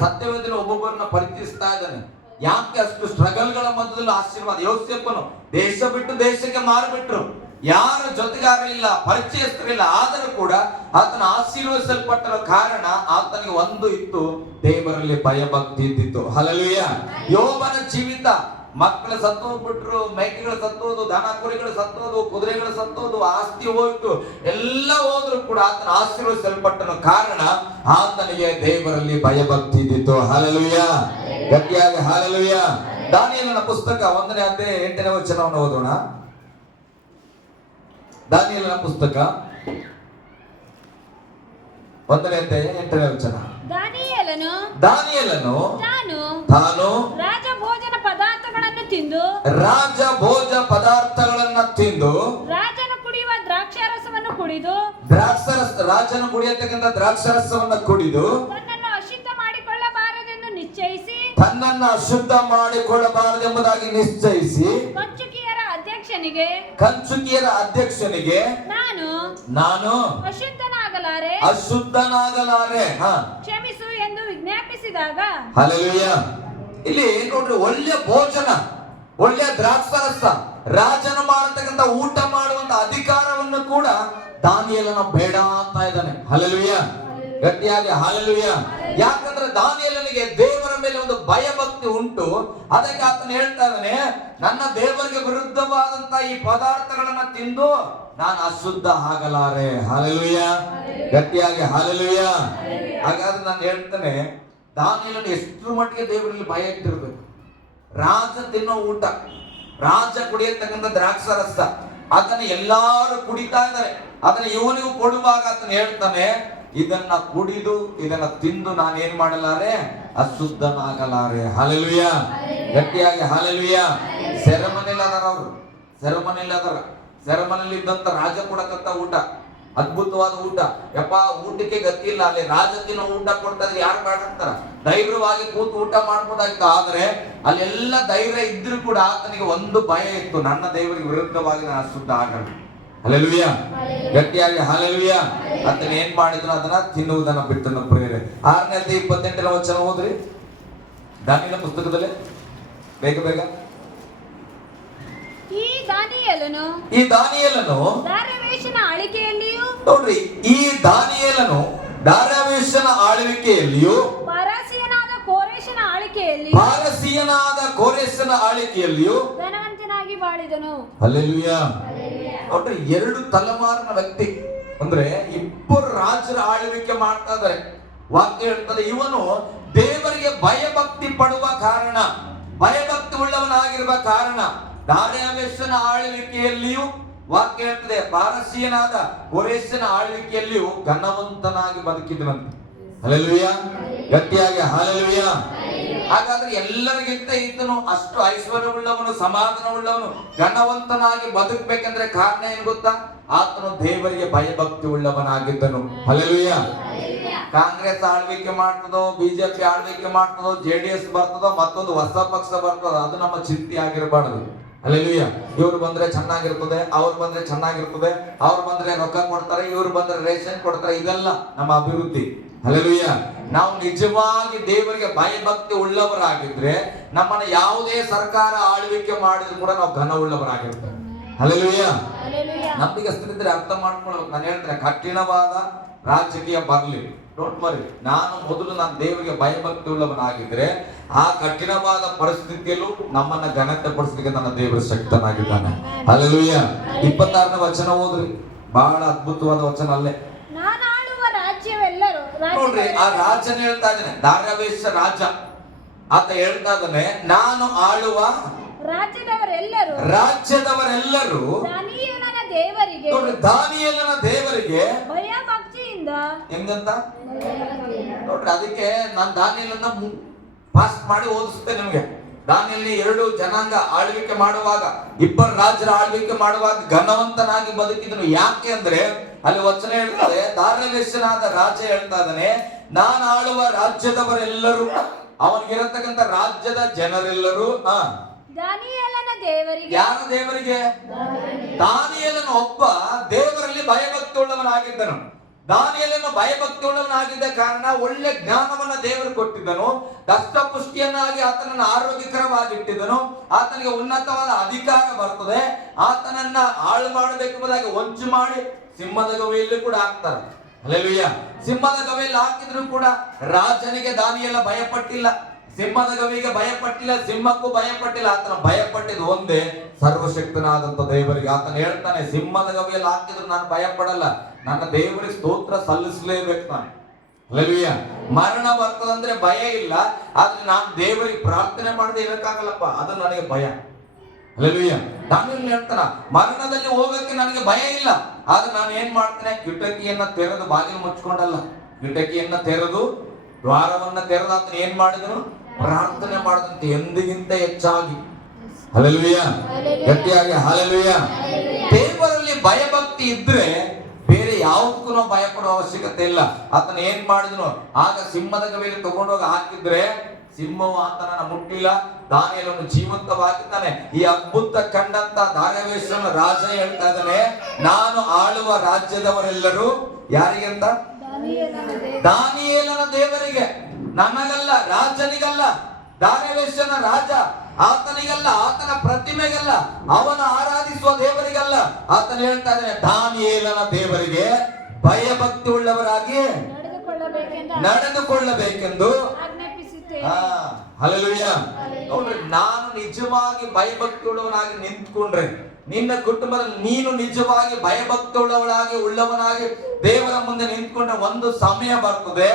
ಸತ್ಯವೇದನೆ ಒಬ್ಬೊಬ್ಬರನ್ನ ಪರಿಚಯಿಸ್ತಾ ಇದ್ದಾನೆ. ಯಾಕೆ ಅಷ್ಟು ಸ್ಟ್ರಗಲ್ಗಳ ಮಧ್ಯದಲ್ಲಿ ಆಶೀರ್ವಾದ? ಯೋಸೇಫನು ದೇಶ ಬಿಟ್ಟು ದೇಶಕ್ಕೆ ಮಾರಿಬಿಟ್ರು, ಯಾರ ಜೊತೆಗಾರಲಿಲ್ಲ, ಪರಿಚಯಸ್ಥರಿಲ್ಲ, ಆದರೂ ಕೂಡ ಆತನ ಆಶೀರ್ವದಿಸಲ್ಪಟ್ಟರ ಕಾರಣ ಆತನಿಗೆ ಒಂದು ಇತ್ತು, ದೇವರಲ್ಲಿ ಭಯಭಕ್ತಿ ಇದ್ದಿತ್ತು. ಹಲ್ಲೆಲೂಯಾ. ಯೋಬನ ಜೀವಿತ, ಮಕ್ಕಳು ಸತ್ತೋಗ್ಬಿಟ್ರು, ಮೇಕೆಗಳು ಸತ್ತೋದು, ದನ ಕುರಿಗಳು ಸತ್ತೋದು, ಕುದುರೆಗಳು ಸತ್ತೋದು, ಆಸ್ತಿ ಹೋಯ್ತು, ಎಲ್ಲ ಹೋದ್ರು ಕೂಡ ಆತನ ಆಶೀರ್ವದಿಸಲ್ಪಟ್ಟನು. ಕಾರಣ ಆತನಿಗೆ ದೇವರಲ್ಲಿ ಭಯಭಕ್ತಿ ಇದ್ದಿತ್ತು. ಹಲ್ಲೆಲೂಯಾ. ಗಟ್ಟಿಯಾಗಿ ಹಲ್ಲೆಲೂಯಾ. ದಾನಿಯೇಲನ ಪುಸ್ತಕ 1ನೇ ಅಧ್ಯಾಯ 8ನೇ ವಚನವನ್ನು ಓದೋಣ. ದಾನಿಯೇಲನ ಪುಸ್ತಕ 1ನೇ ಅಧ್ಯಾಯ 8ನೇ ವಚನ. ದಾನಿಯೇಲನು ತಾನು ರಾಜಭೋಜನ ಪದಾರ್ಥಗಳನ್ನು ತಿಂದು ರಾಜನು ಕುಡಿಯುವ ದ್ರಾಕ್ಷಾರಸವನ್ನು ಕುಡಿದು ರಾಜನು ಕುಡಿಯತಕ್ಕಂಥ ದ್ರಾಕ್ಷಾರಸವನ್ನು ಕುಡಿದು ತನ್ನನ್ನು ಅಶುದ್ಧ ಮಾಡಿಕೊಳ್ಳಬಾರದೆಂದು ನಿಶ್ಚಯಿಸಿ ಮಾಡಿಕೊಳ್ಳಬಾರದೆಂಬುದಾಗಿ ನಿಶ್ಚಯಿಸಿ ಕಂಚುಕಿಯರ ಅಧ್ಯಕ್ಷನಿಗೆ ನಾನು ಅಶುದ್ಧನಾಗಲಾರೆ ಕ್ಷಮಿಸು ಎಂದು ವಿಜ್ಞಾಪಿಸಿದಾಗ. ಹಲ್ಲೆಲೂಯಾ. ಇಲ್ಲಿ ನೋಡ್ರಿ, ಒಳ್ಳೆ ಭೋಜನ, ಒಳ್ಳೆ ದ್ರಾಕ್ಷಾರಸ, ರಾಜನ ಮಾಡತಕ್ಕಂಥ ಊಟ ಮಾಡುವಂತ ಅಧಿಕಾರವನ್ನು ಕೂಡ ದಾನಿಯೇಲನ ಬೇಡ ಅಂತ ಇದ್ದಾನೆ. ಹಲ್ಲೆಲೂಯಾ. ಗಟ್ಟಿಯಾಗಿ ಹಲ್ಲೆಲೂಯಾ. ಯಾಕಂದ್ರೆ ದಾನಿಯೇಲನಿಗೆ ದೇವರ ಮೇಲೆ ಒಂದು ಭಯಭಕ್ತಿ ಉಂಟು. ಅದಕ್ಕೆ ಆತನು ಹೇಳ್ತಾ ಇದ್ದಾನೆ, ನನ್ನ ದೇವರಿಗೆ ವಿರುದ್ಧವಾದಂತ ಈ ಪದಾರ್ಥಗಳನ್ನ ತಿಂದು ನಾನು ಅಶುದ್ಧ ಆಗಲಾರೆ. ಹಲ್ಲೆಲೂಯಾ. ಗಟ್ಟಿಯಾಗಿ ಹಲ್ಲೆಲೂಯಾ. ಹಾಗಾದ್ರೆ ನಾನು ಹೇಳ್ತೇನೆ, ದಾನಿಯೇಲನು ಎಷ್ಟು ಮಟ್ಟಿಗೆ ದೇವರಲ್ಲಿ ಭಯ ಇಟ್ಟಿರ್ಬೇಕು. ರಾಜ ತಿನ್ನೋ ಊಟ, ರಾಜ ಕುಡಿಯತಕ್ಕಂಥ ದ್ರಾಕ್ಷಾರಸ, ಅದನ್ನ ಎಲ್ಲಾರು ಕುಡಿತಾ ಇದ್ದಾರೆ. ಅದನ್ನ ಇವನಿಗೂ ಕೊಡುವಾಗ ಆತನು ಹೇಳ್ತಾನೆ, ಇದನ್ನ ಕುಡಿದು ಇದನ್ನ ತಿಂದು ನಾನೇನ್ ಮಾಡಲಾರೆ? ಅಶುದ್ಧನಾಗಲಾರೆ. ಹಲ್ಲೆಲೂಯಾ. ಗಟ್ಟಿಯಾಗಿ ಹಲ್ಲೆಲೂಯಾ. ಸೆರೆಮನೆಯಲ್ಲಿ ಅದಾರ ಅವರು, ಸೆರೆಮನೆಯಲ್ಲಿ ಇದ್ದಂತ ರಾಜ ಕೊಡಕಂತ ಊಟ, ಅದ್ಭುತವಾದ ಊಟ. ಯಪ್ಪ, ಊಟಕ್ಕೆ ಗತಿ ಇಲ್ಲ, ಅಲ್ಲಿ ರಾಜ ತಿನ್ನೋ ಊಟ ಕೊಡ್ತಾ ಇದ್ರೆ ಯಾರು ಬೇಡ ಅಂತಾರ? ಧೈರ್ಯವಾಗಿ ಕೂತು ಊಟ ಮಾಡ್ಬೋದಾಗಿತ್ತು. ಆದ್ರೆ ಅಲ್ಲೆಲ್ಲ ಧೈರ್ಯ ಇದ್ರೂ ಕೂಡ ಆತನಿಗೆ ಒಂದು ಭಯ ಇತ್ತು, ನನ್ನ ದೇವರಿಗೆ ವಿರುದ್ಧವಾಗಿ ನಾನು ಅಶುದ್ಧ ಆಗಲ್ಲ. ಹಲ್ಲೆಲೂಯಾ. ಗಟ್ಟಿಯಾಗಿ ಹಲ್ಲೆಲೂಯಾ. ಅದನ್ನ ಏನ್ ಮಾಡಿದ್ರು, ಅದನ್ನ ತಿನ್ನುವುದನ್ನ ಬಿಟ್ಟನು ಪ್ರಿಯರೇ. 6:28 ವಚನ ಓದ್ರಿ ದಾನಿಯೇಲನ ಪುಸ್ತಕದಲ್ಲಿ, ಬೇಗ ಬೇಗ. ಈ ದಾನಿಯೇಲನು ದಾರ್ಯಾವೆಷನ ಆಳ್ವಿಕೆಯಲ್ಲಿಯೂ, ನೋಡ್ರಿ, ಈ ದಾನಿಯೇಲನು ದಾರ್ಯಾವೆಷನ ಆಳ್ವಿಕೆಯಲ್ಲಿಯೂ ಪಾರಸಿಯನಾದ ಕೋರೆಷನ ಆಳ್ವಿಕೆಯಲ್ಲಿಯೂ ಧನವಂತನಾಗಿ ಬಾಳಿದನು. ಹಲ್ಲೆಲೂಯಾ. ನೋಡ್ರಿ, 2 ತಲೆಮಾರಿನ ವ್ಯಕ್ತಿ ಅಂದ್ರೆ ಇಬ್ಬರು ರಾಜರ ಆಳ್ವಿಕೆ ಮಾಡ್ತಾ ಇದ್ದಾರೆ. ವಾಕ್ಯ ಹೇಳ್ತದೆ, ಇವನು ದೇವರಿಗೆ ಭಯಭಕ್ತಿ ಪಡುವ ಕಾರಣ, ಭಯಭಕ್ತಿ ಉಳ್ಳವನಾಗಿರುವ ಕಾರಣ ದಾರ್ಯಾವೆಷನ ಆಳ್ವಿಕೆಯಲ್ಲಿಯೂ, ವಾಕ್ಯ ಹೇಳ್ತದೆ ಪಾರಸಿಯನಾದ ಕೋರೆಷನ ಆಳ್ವಿಕೆಯಲ್ಲಿಯೂ ಘನವಂತನಾಗಿ ಬದುಕಿದನಂತೆ. ಹಲ್ಲೆಲೂಯಾ. ಗಟ್ಟಿಯಾಗಿ ಹಲ್ಲೆಲೂಯಾ. ಹಾಗಾದ್ರೆ ಎಲ್ಲರಿಗಿಂತ ಈತನು ಅಷ್ಟು ಐಶ್ವರ್ಯವುಳ್ಳವನು, ಸಮಾಧಾನವುಳ್ಳವನು, ಘನವಂತನಾಗಿ ಬದುಕಬೇಕಂದ್ರೆ ಕಾರಣ ಏನ್ ಗೊತ್ತಾ? ಆತನು ದೇವರಿಗೆ ಭಯಭಕ್ತಿ ಉಳ್ಳವನಾಗಿದ್ದನು. ಹಲ್ಲೆಲೂಯಾ. ಕಾಂಗ್ರೆಸ್ ಆಳ್ವಿಕೆ ಮಾಡ್ತದೋ, ಬಿಜೆಪಿ ಆಳ್ವಿಕೆ ಮಾಡ್ತದೋ, JDS ಬರ್ತದೋ, ಮತ್ತೊಂದು ಹೊಸ ಪಕ್ಷ ಬರ್ತದೋ, ಅದು ನಮ್ಮ ಚಿಂತೆ ಆಗಿರಬಾರದು. ಹಲ್ಲೆಲೂಯಾ. ಇವ್ರು ಬಂದ್ರೆ ಚೆನ್ನಾಗಿರ್ತದೆ, ಅವ್ರು ಬಂದ್ರೆ ಚೆನ್ನಾಗಿರ್ತದೆ, ಅವ್ರು ಬಂದ್ರೆ ರೊಕ್ಕ ಕೊಡ್ತಾರೆ, ಇವ್ರು ಬಂದ್ರೆ ರೇಷನ್ ಕೊಡ್ತಾರೆ, ಇದೆಲ್ಲ ನಮ್ಮ ಅಭಿವೃದ್ಧಿ. ಹಲ್ಲೆಲೂಯಾ. ನಾವು ನಿಜವಾಗಿ ದೇವರಿಗೆ ಭಯಭಕ್ತಿ ಉಳ್ಳವರಾಗಿದ್ರೆ ನಮ್ಮನ್ನ ಯಾವುದೇ ಸರ್ಕಾರ ಆಳ್ವಿಕೆ ಮಾಡಿದ್ರು ಕೂಡ ನಾವು ಘನ ಉಳ್ಳವರಾಗಿರ್ತೇವೆ. ಹಲ್ಲೆಲೂಯಾ. ನಂಬಿಗಸ್ತರಿದ್ರೆ ಅರ್ಥ ಮಾಡ್ಕೊಳ್ಬೇಕು. ನಾನು ಹೇಳ್ತೇನೆ, ಕಠಿಣವಾದ ರಾಜಕೀಯ ಬರ್ಲಿ, ಡೋಂಟ್ ವರಿ, ನಾನು ದೇವರಿಗೆ ಭಯಭಕ್ತಿ ಉಳ್ಳವನಾಗಿದ್ರೆ ಆ ಕಠಿಣವಾದ ಪರಿಸ್ಥಿತಿಯಲ್ಲೂ ನಮ್ಮನ್ನ ಘನತೆ ಪಡಿಸಲಿಕ್ಕೆ ನನ್ನ ದೇವರ ಶಕ್ತನಾಗಿದ್ದಾನೆ. ಹಲ್ಲೆಲೂಯಾ. 26ನೇ ವಚನ ಓದ್ರಿ, ಬಹಳ ಅದ್ಭುತವಾದ ವಚನ ಅಲ್ಲೇ. ನೋಡ್ರಿ, ಆ ರಾಜನ ಹೇಳ್ತಾ ಇದ್ದಾನೆ, ದಾರ್ಯಾವೆಷ ರಾಜ, ಆತ ಹೇಳ್ತಾ ಇದ್ದಾನೆ, ನಾನು ಆಳುವ ರಾಜ್ಯದವರೆಲ್ಲರೂ ದಾನಿಯೇಲನ ದೇವರಿಗೆ ಭಯಭಕ್ತಿಯಿಂದ. ಹೆಂಗಂತ ನೋಡ್ರಿ, ಅದಕ್ಕೆ ನಾನು ದಾನಿಯೇಲನ ಪಾಸ್ ಮಾಡಿ ಓದಿಸ್ತೇನೆ ನಿಮ್ಗೆ. ದಾನಿಯೇಲನ 2 ಜನಾಂಗ ಆಳ್ವಿಕೆ ಮಾಡುವಾಗ, ಇಬ್ಬರು ರಾಜರ ಆಳ್ವಿಕೆ ಮಾಡುವಾಗ ಘನವಂತನಾಗಿ ಬದುಕಿದನು. ಯಾಕೆ ಅಂದ್ರೆ ಅಲ್ಲಿ ವಚನ ಹೇಳ್ತಾರೆ, ದಾರ್ಯಾವೆಷನಾದ ರಾಜ ಹೇಳ್ತಾ ಇದ್ದಾನೆ, ನಾನು ಆಳುವ ರಾಜ್ಯದವರೆಲ್ಲರೂ, ಅವನಿಗಿರತಕ್ಕಂತ ರಾಜ್ಯದ ಜನರೆಲ್ಲರೂ ದಾನಿಯೇಲನ ದೇವರಿಗೆ. ಯಾರ ದೇವರಿಗೆ? ದಾನಿಯೇಲನ ಒಬ್ಬ ದೇವರಲ್ಲಿ ಭಯಭಕ್ತಿ ಉಳ್ಳವನಾಗಿದ್ದನು. ದಾನಿಯೇಲನು ಭಯಭಕ್ತಿ ಉಳ್ಳವನಾಗಿದ್ದ ಕಾರಣ ಒಳ್ಳೆ ಜ್ಞಾನವನ್ನ ದೇವರು ಕೊಟ್ಟಿದ್ದನು. ದಷ್ಟಪುಷ್ಟಿಯನ್ನಾಗಿ ಆತನನ್ನು ಆರೋಗ್ಯಕರವಾಗಿಟ್ಟಿದ್ದನು. ಆತನಿಗೆ ಉನ್ನತವಾದ ಅಧಿಕಾರ ಬರ್ತದೆ. ಆತನನ್ನ ಹಾಳು ಮಾಡಬೇಕೆಂಬುದಾಗಿ ಹೊಂಚು ಮಾಡಿ ಸಿಂಹದ ಗವಿಯಲ್ಲಿ ಕೂಡ ಹಾಕ್ತಾರೆ. ಹಲ್ಲೆಲೂಯಾ. ಸಿಂಹದ ಗವಿಯಲ್ಲಿ ಹಾಕಿದ್ರು ಕೂಡ ರಾಜನಿಗೆ ದಾನಿಯೇಲ ಭಯಪಟ್ಟಿಲ್ಲ, ಸಿಂಹದ ಗವಿಗೆ ಭಯಪಟ್ಟಿಲ್ಲ, ಸಿಂಹಕ್ಕೂ ಭಯಪಟ್ಟಿಲ್ಲ. ಆತನ ಭಯಪಟ್ಟಿದ್ದು ಒಂದೇ, ಸರ್ವಶಕ್ತನಾದಂತ ದೇವರಿಗೆ. ಆತನ ಹೇಳ್ತಾನೆ, ಸಿಂಹದ ಗವಿಯಲ್ಲಿ ಹಾಕಿದ್ರು ನಾನು ಭಯಪಡಲ್ಲ, ನನ್ನ ದೇವರಿಗೆ ಸ್ತೋತ್ರ ಸಲ್ಲಿಸಲೇಬೇಕು ನಾನು. ಹಲ್ಲೆಲೂಯಾ. ಮರಣ ಬರ್ತದಂದ್ರೆ ಭಯ ಇಲ್ಲ, ಆದ್ರೆ ನಾನು ದೇವರಿಗೆ ಪ್ರಾರ್ಥನೆ ಮಾಡದೆ ಇರಕ್ಕಾಗಲ್ಲಪ್ಪ, ಅದು ನನಗೆ ಭಯ. ಹಲ್ಲೆಲೂಯಾ. ದಾನಿಯೇಲ ಹೇಳ್ತಾನ, ಮರಣದಲ್ಲಿ ಹೋಗಕ್ಕೆ ನನಗೆ ಭಯ ಇಲ್ಲ, ಆದ್ರೆ ನಾನು ಏನ್ ಮಾಡ್ತೇನೆ, ಕಿಟಕಿಯನ್ನ ತೆರೆದು, ಬಾಗಿಲು ಮುಚ್ಕೊಂಡಲ್ಲ, ಕಿಟಕಿಯನ್ನ ತೆರೆದು, ದ್ವಾರವನ್ನ ತೆರೆದು ಆತನ ಏನ್ ಮಾಡಿದನು, ಪ್ರಾರ್ಥನೆ ಮಾಡಿದಂತೆ ಎಂದಿಗಿಂತ ಹೆಚ್ಚಾಗಿ. ಹಲ್ಲೆಲೂಯಾ. ಗಟ್ಟಿಯಾಗಿ ಹಲ್ಲೆಲೂಯಾ. ದೇವರಲ್ಲಿ ಭಯಭಕ್ತಿ ಇದ್ರೆ ಬೇರೆ ಯಾವುದಕ್ಕೂ ನಾವು ಭಯಪಡುವ ಅವಶ್ಯಕತೆ ಇಲ್ಲ. ಆತನ ಏನ್ ಮಾಡಿದನು, ಆಗ ಸಿಂಹದ ಗವಿಯಲ್ಲಿ ತಗೊಂಡೋಗಿ ಹಾಕಿದ್ರೆ ಸಿಂಹವು ಆತನನ್ನ ಮುಟ್ಟಿಲ್ಲ, ದಾನಿಯೇಲನು ಜೀವಂತವಾಗಿದ್ದಾನೆ. ಈ ಅದ್ಭುತ ಕಂಡಂತ ದಾರ್ಯಾವೆಷನ ರಾಜ ಹೇಳ್ತಾ ಇದ್ದಾನೆ, ನಾನು ಆಳುವ ರಾಜ್ಯದವರೆಲ್ಲರೂ ಯಾರಿಗೆ ಅಂತ? ದಾನಿಯೇಲನ ದೇವರಿಗೆ. ನನಗಲ್ಲ, ರಾಜನಿಗಲ್ಲ, ದಾರ್ಯಾವೆಷನ ರಾಜ ಆತನಿಗಲ್ಲ, ಆತನ ಪ್ರತಿಮೆಗಲ್ಲ, ಅವನ ಆರಾಧಿಸುವ ದೇವರಿಗಲ್ಲ. ಆತನ ಹೇಳ್ತಾ ಇದ್ದಾನೆ, ದಾನಿಯೇಲನ ದೇವರಿಗೆ ಭಯಭಕ್ತಿ ಉಳ್ಳವರಾಗಿ ನಡೆದುಕೊಳ್ಳಬೇಕೆಂದು. ಹಲ್ಲೆಲೂಯಾ. ನೋಡ್ರಿ, ನಾನು ನಿಜವಾಗಿ ಭಯಭಕ್ತಿ ಉಳ್ಳವನಾಗಿ ನಿಂತ್ಕೊಂಡ್ರೆ, ನಿನ್ನ ಕುಟುಂಬದಲ್ಲಿ ನೀನು ನಿಜವಾಗಿ ಭಯಭಕ್ತಿ ಉಳ್ಳವನಾಗಿ ದೇವರ ಮುಂದೆ ನಿಂತ್ಕೊಂಡ್ರೆ ಒಂದು ಸಮಯ ಬರ್ತದೆ,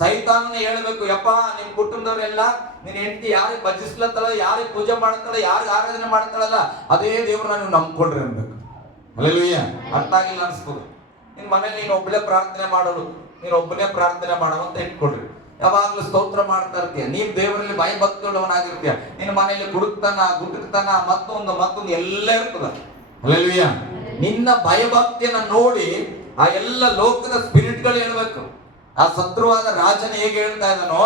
ಸೈತಾನನೇ ಹೇಳ್ಬೇಕು, ಯಪ್ಪ ನಿಮ್ ಕುಟುಂಬದವರೆಲ್ಲ ನಿನ್ ಹೆಂಡತಿ ಯಾರಿಗೆ ಭಜಿಸ್ಲತ್ತಲ್ಲ, ಯಾರಿಗೆ ಪೂಜೆ ಮಾಡ್ತಾಳೆ, ಯಾರಿಗೆ ಆರಾಧನೆ ಮಾಡ್ತಾಳಲ್ಲ, ಅದೇ ದೇವ್ರನ್ನ ನೀವು ನಂಬ್ಕೊಳ್ರಿ ಅನ್ಬೇಕು. ಹಲ್ಲೆಲೂಯಾ. ಅರ್ಥ ಆಗಿಲ್ಲ ಅನ್ಸ್ಬೋದು. ನಿನ್ ಮನೇಲಿ ನೀನು ಒಬ್ಬನೇ ಪ್ರಾರ್ಥನೆ ಮಾಡೋದು, ನೀನು ಒಬ್ಬನೇ ಪ್ರಾರ್ಥನೆ ಮಾಡೋ ಅಂತ ಇಟ್ಕೊಳ್ರಿ. ಯಾವಾಗ್ಲೂ ಸ್ತೋತ್ರ ಮಾಡ್ತಾ ಇರ್ತೀಯ, ನೀನ್ ದೇವರಲ್ಲಿ ಭಯಭಕ್ತಿ ಉಳ್ಳವನಾಗಿರ್ತೀಯ. ನಿನ್ನ ಮನೆಯಲ್ಲಿ ಗುಡುಕ್ತನ ಮತ್ತೊಂದು ಎಲ್ಲ ಇರ್ತದ. ಹಲ್ಲೆಲೂಯಾ. ನಿನ್ನ ಭಯಭಕ್ತಿಯನ್ನ ನೋಡಿ ಆ ಎಲ್ಲ ಲೋಕದ ಸ್ಪಿರಿಟ್ಗಳು ಹೇಳ್ಬೇಕು. ಆ ಶತ್ರುವಾದ ರಾಜನ ಹೇಗೆ ಹೇಳ್ತಾ ಇದ್ದಾನೋ,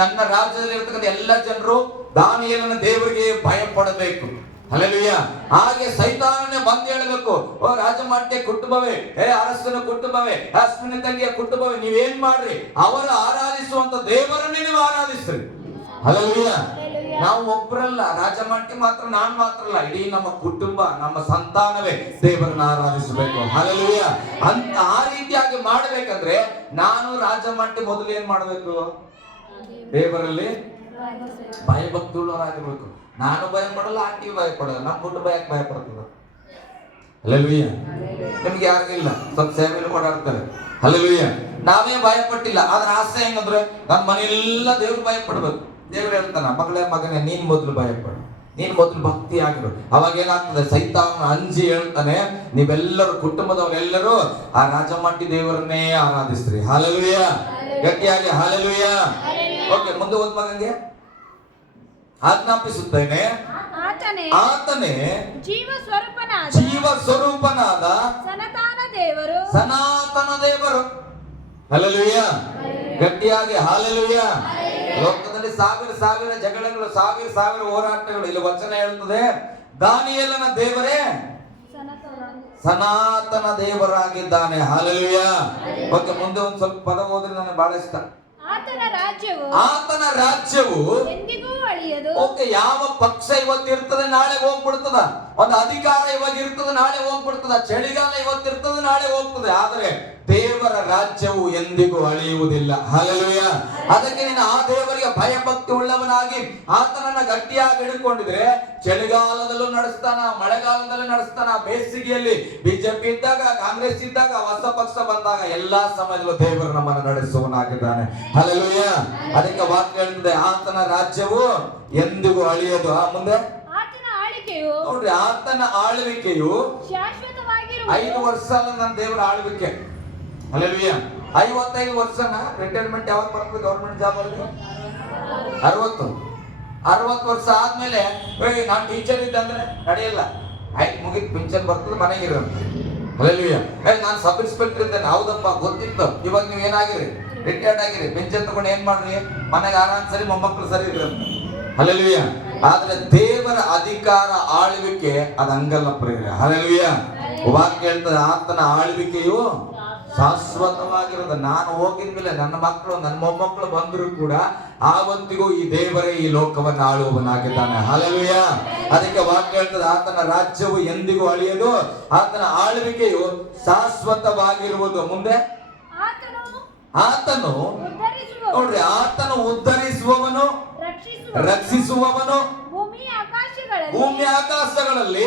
ನನ್ನ ರಾಜ್ಯದಲ್ಲಿ ಇರ್ತಕ್ಕಂಥ ಎಲ್ಲ ಜನರು ದಾನಿಯೇಲನ ದೇವರಿಗೆ ಭಯ ಪಡಬೇಕು. ಹಲ್ಲೆಲೂಯ. ಹಾಗೆ ಸೈತಾನನೇ ಬಂದು ಹೇಳಬೇಕು, ಓ ರಾಜಮಾಟ್ಯ ಕುಟುಂಬವೇ, ಅರಸನ ಕುಟುಂಬವೇ, ಅಶ್ವಿನಿ ತಂಗಿಯ ಕುಟುಂಬವೇ, ನೀವೇನ್ ಮಾಡ್ರಿ, ಅವರು ಆರಾಧಿಸುವಂತ ದೇವರನ್ನೇ ನೀವು ಆರಾಧಿಸ್ರಿ. ಹಲ್ಲೆಲೂಯ. ನಾವು ಒಬ್ಬರಲ್ಲ, ರಾಜಮಾಟ್ಯ ಮಾತ್ರ, ನಾನ್ ಮಾತ್ರ ಅಲ್ಲ, ಇಡೀ ನಮ್ಮ ಕುಟುಂಬ, ನಮ್ಮ ಸಂತಾನವೇ ದೇವರನ್ನ ಆರಾಧಿಸಬೇಕು. ಹಲ್ಲೆಲೂಯ. ಅಂತ ಆ ರೀತಿಯಾಗಿ ಮಾಡಬೇಕಂದ್ರೆ ನಾನು ರಾಜಮಾಟ್ಯ ಮೊದಲು ಏನ್ ಮಾಡ್ಬೇಕು, ದೇವರಲ್ಲಿ ಭಯಭಕ್ತಿ ಉಳ್ಳವರಾಗಿರ್ಬೇಕು. ನಾನು ಭಯ ಪಡಲ್ಲ, ಆಂಟಿ ಭಯ ಪಡಲ್ಲ, ನಮ್ಮ ಕುಟುಂಬ ಯಾಕೆ ಭಯ ಪಡ್ತದ? ಹಲ್ಲೆಲೂಯ. ನಿಮ್ಗೆ ಯಾರಿಗಿಲ್ಲ, ಸ್ವಲ್ಪ ಸೇವೆಯಲ್ಲಿ ಓಡಾಡ್ತಾರೆ. ಹಲ್ಲೆಲೂಯ. ನಾವೇ ಭಯ ಪಟ್ಟಿಲ್ಲ, ಆದ್ರೆ ಆಸೆ ಹೆಂಗಂದ್ರೆ ನನ್ನ ಮನೆಯೆಲ್ಲ ದೇವ್ರು ಭಯ ಪಡ್ಬೇಕು. ದೇವ್ರು ಹೇಳ್ತಾನ, ಮಗನೇ ನೀನ್ ಮೊದಲು ಭಯ ಪಡು, ನೀನ್ ಮೊದಲು ಭಕ್ತಿ ಆಗಿರು. ಅವಾಗ ಏನಾಗ್ತದೆ, ಸೈತಾನ ಅಂಜಿ ಹೇಳ್ತಾನೆ, ನೀವೆಲ್ಲರೂ ಕುಟುಂಬದವರೆಲ್ಲರೂ ಆ ರಾಜಮಾಟಿ ದೇವರನ್ನೇ ಆರಾಧಿಸ್ರಿ. ಹಲ್ಲೆಲೂಯ. ಗಟ್ಟಿಯಾಗಿ ಹಲ್ಲೆಲೂಯ. ಓಕೆ, ಮುಂದೆ ಓದ್ ಮಗನಿಗೆ. ಆಜ್ಞಾಪಿಸುತ್ತೇನೆ, ಆತನೇ ಜೀವ ಸ್ವರೂಪನಾದ ಸನಾತನ ದೇವರು. ಹಲ್ಲೆಲೂಯ. ಗಟ್ಟಿಯಾಗಿ ಹಲ್ಲೆಲೂಯ. ಲೋಕದಲ್ಲಿ ಸಾವಿರ ಜಗಳಗಳು, ಸಾವಿರ ಹೋರಾಟಗಳು. ಇಲ್ಲಿ ವಚನ ಹೇಳ್ತದೆ, ದಾನಿಯೇಲನ ದೇವರೇ ಸನಾತನ ದೇವರಾಗಿದ್ದಾನೆ. ಹಲ್ಲೆಲೂಯ. ಓಕೆ, ಮುಂದೆ ಒಂದ್ ಸ್ವಲ್ಪ ಪದ ಹೋದ್ರೆ ನನಗೆ ಬಹಳ ಇಷ್ಟ. ಆತನ ರಾಜ್ಯವು ಎಂದಿಗೂ ಅಳಿಯದು. ಓಕೆ, ಯಾವ ಪಕ್ಷ ಇವತ್ತಿರ್ತದೆ ನಾಳೆ ಹೋಗ್ಬಿಡ್ತದ, ಒಂದು ಅಧಿಕಾರ ಇವಾಗ ಇರ್ತದೆ ನಾಳೆ ಹೋಗ್ಬಿಡ್ತದ, ಚಳಿಗಾಲ ಇವತ್ತಿರ್ತದೆ ನಾಳೆ ಹೋಗ್ತದೆ, ಆದ್ರೆ ದೇವರ ರಾಜ್ಯವು ಎಂದಿಗೂ ಅಳಿಯುವುದಿಲ್ಲ. ಹಲ್ಲೆಲೂಯ. ಅದಕ್ಕೆ ನೀನು ಆ ದೇವರಿಗೆ ಭಯಭಕ್ತಿ ಉಳ್ಳವನಾಗಿ ಆತನನ್ನ ಗಟ್ಟಿಯಾಗಿ ಹಿಡ್ಕೊಂಡಿದ್ರೆ ಚಳಿಗಾಲದಲ್ಲೂ ನಡೆಸ್ತಾನ, ಮಳೆಗಾಲದಲ್ಲೂ ನಡೆಸ್ತಾನ, ಬೇಸಿಗೆಯಲ್ಲಿ ಬಿಜೆಪಿ ಇದ್ದಾಗ, ಕಾಂಗ್ರೆಸ್ ಇದ್ದಾಗ, ಹೊಸ ಪಕ್ಷ ಬಂದಾಗ ಎಲ್ಲಾ ಸಮಯದಲ್ಲೂ ದೇವರು ನಮ್ಮನ್ನು ನಡೆಸುವನಾಗಿದ್ದಾನೆ. ಹಲ್ಲೆಲೂಯ. ಅದಕ್ಕೆ ವಾಕ್ಯ ಹೇಳ್ತದೆ, ಆತನ ರಾಜ್ಯವು ಎಂದಿಗೂ ಅಳಿಯದು. ಮುಂದೆ ನೋಡ್ರಿ, ಆತನ ಆಳ್ವಿಕೆಯು ಶಾಶ್ವತವಾಗಿರುವ 5 ವರ್ಷ ಅಲ್ಲ ನನ್ನ ದೇವರ ಆಳ್ವಿಕೆ. ಹಲ್ಲೆಲೂಯ. 55 ವರ್ಷನ ರಿಟೈರ್ಮೆಂಟ್ ಯಾವಾಗ ಬರ್ತದೆ ಗೌರ್ಮೆಂಟ್ ಜಾಬ್ ಅಲ್ಲಿ? 60 ವರ್ಷ ಆದ್ಮೇಲೆ ನಾನು ಟೀಚರ್ ಇದ್ದೆ ಅಂದ್ರೆ ನಡೆಯಲ್ಲ, ಆಯ್ತು ಮುಗಿದ್ ಪಿಂಚನ್ ಬರ್ತದೆ, ಮನೆಗಿರ. ಹಲ್ಲೆಲೂಯ. ನಾನು ಸಬ್ ಇನ್ಸ್ಪೆಕ್ಟರ್ ಇದ್ದೇನೆ, ಹೌದಪ್ಪ ಗೊತ್ತಿತ್ತು, ಇವಾಗ ನೀವು ಏನಾಗಿರಿ, ರಿಟೈರ್ಡ್ ಆಗಿರಿ, ಪಿಂಚನ್ ತಗೊಂಡು ಏನ್ ಮಾಡ್ರಿ, ಮನೆಗೆ ಆರಾಮ್ ಸರಿ, ಮೊಮ್ಮಕ್ಕಳು ಸರಿ ಇದ್ರಿ ಅಂತ. ಹಲ್ಲೆಲೂಯ. ಆದ್ರೆ ದೇವರ ಅಧಿಕಾರ ಆಳ್ವಿಕೆ ಅದು ಹಂಗಲ್ಲ ಪ್ರೇರೆ. ಹಲ್ಲೆಲೂಯ. ವಾಕ್ಯ ಹೇಳ್ತದೆ, ಆತನ ಆಳ್ವಿಕೆಯು ಶಾಶ್ವತವಾಗಿರೋದು. ನಾನು ಹೋಗಿದ್ಮೇಲೆ ನನ್ನ ಮಕ್ಕಳು, ನನ್ನ ಮೊಮ್ಮಕ್ಕಳು ಬಂದರೂ ಕೂಡ ಆವತ್ತಿಗೂ ಈ ದೇವರೇ ಈ ಲೋಕವನ್ನು ಆಳುವವನಾಗಿದ್ದಾನೆ. ಹಲ್ಲೆಲೂಯ. ಅದಕ್ಕೆ ವಾಕ್ಯ ಹೇಳ್ತದೆ, ಆತನ ರಾಜ್ಯವು ಎಂದಿಗೂ ಅಳಿಯದು, ಆತನ ಆಳ್ವಿಕೆಯು ಶಾಶ್ವತವಾಗಿರುವುದು. ಮುಂದೆ ಆತನು ನೋಡ್ರಿ, ಆತನು ಉದ್ಧರಿಸುವವನು, ರಕ್ಷಿಸುವವನು, ಭೂಮಿ ಆಕಾಶಗಳಲ್ಲಿ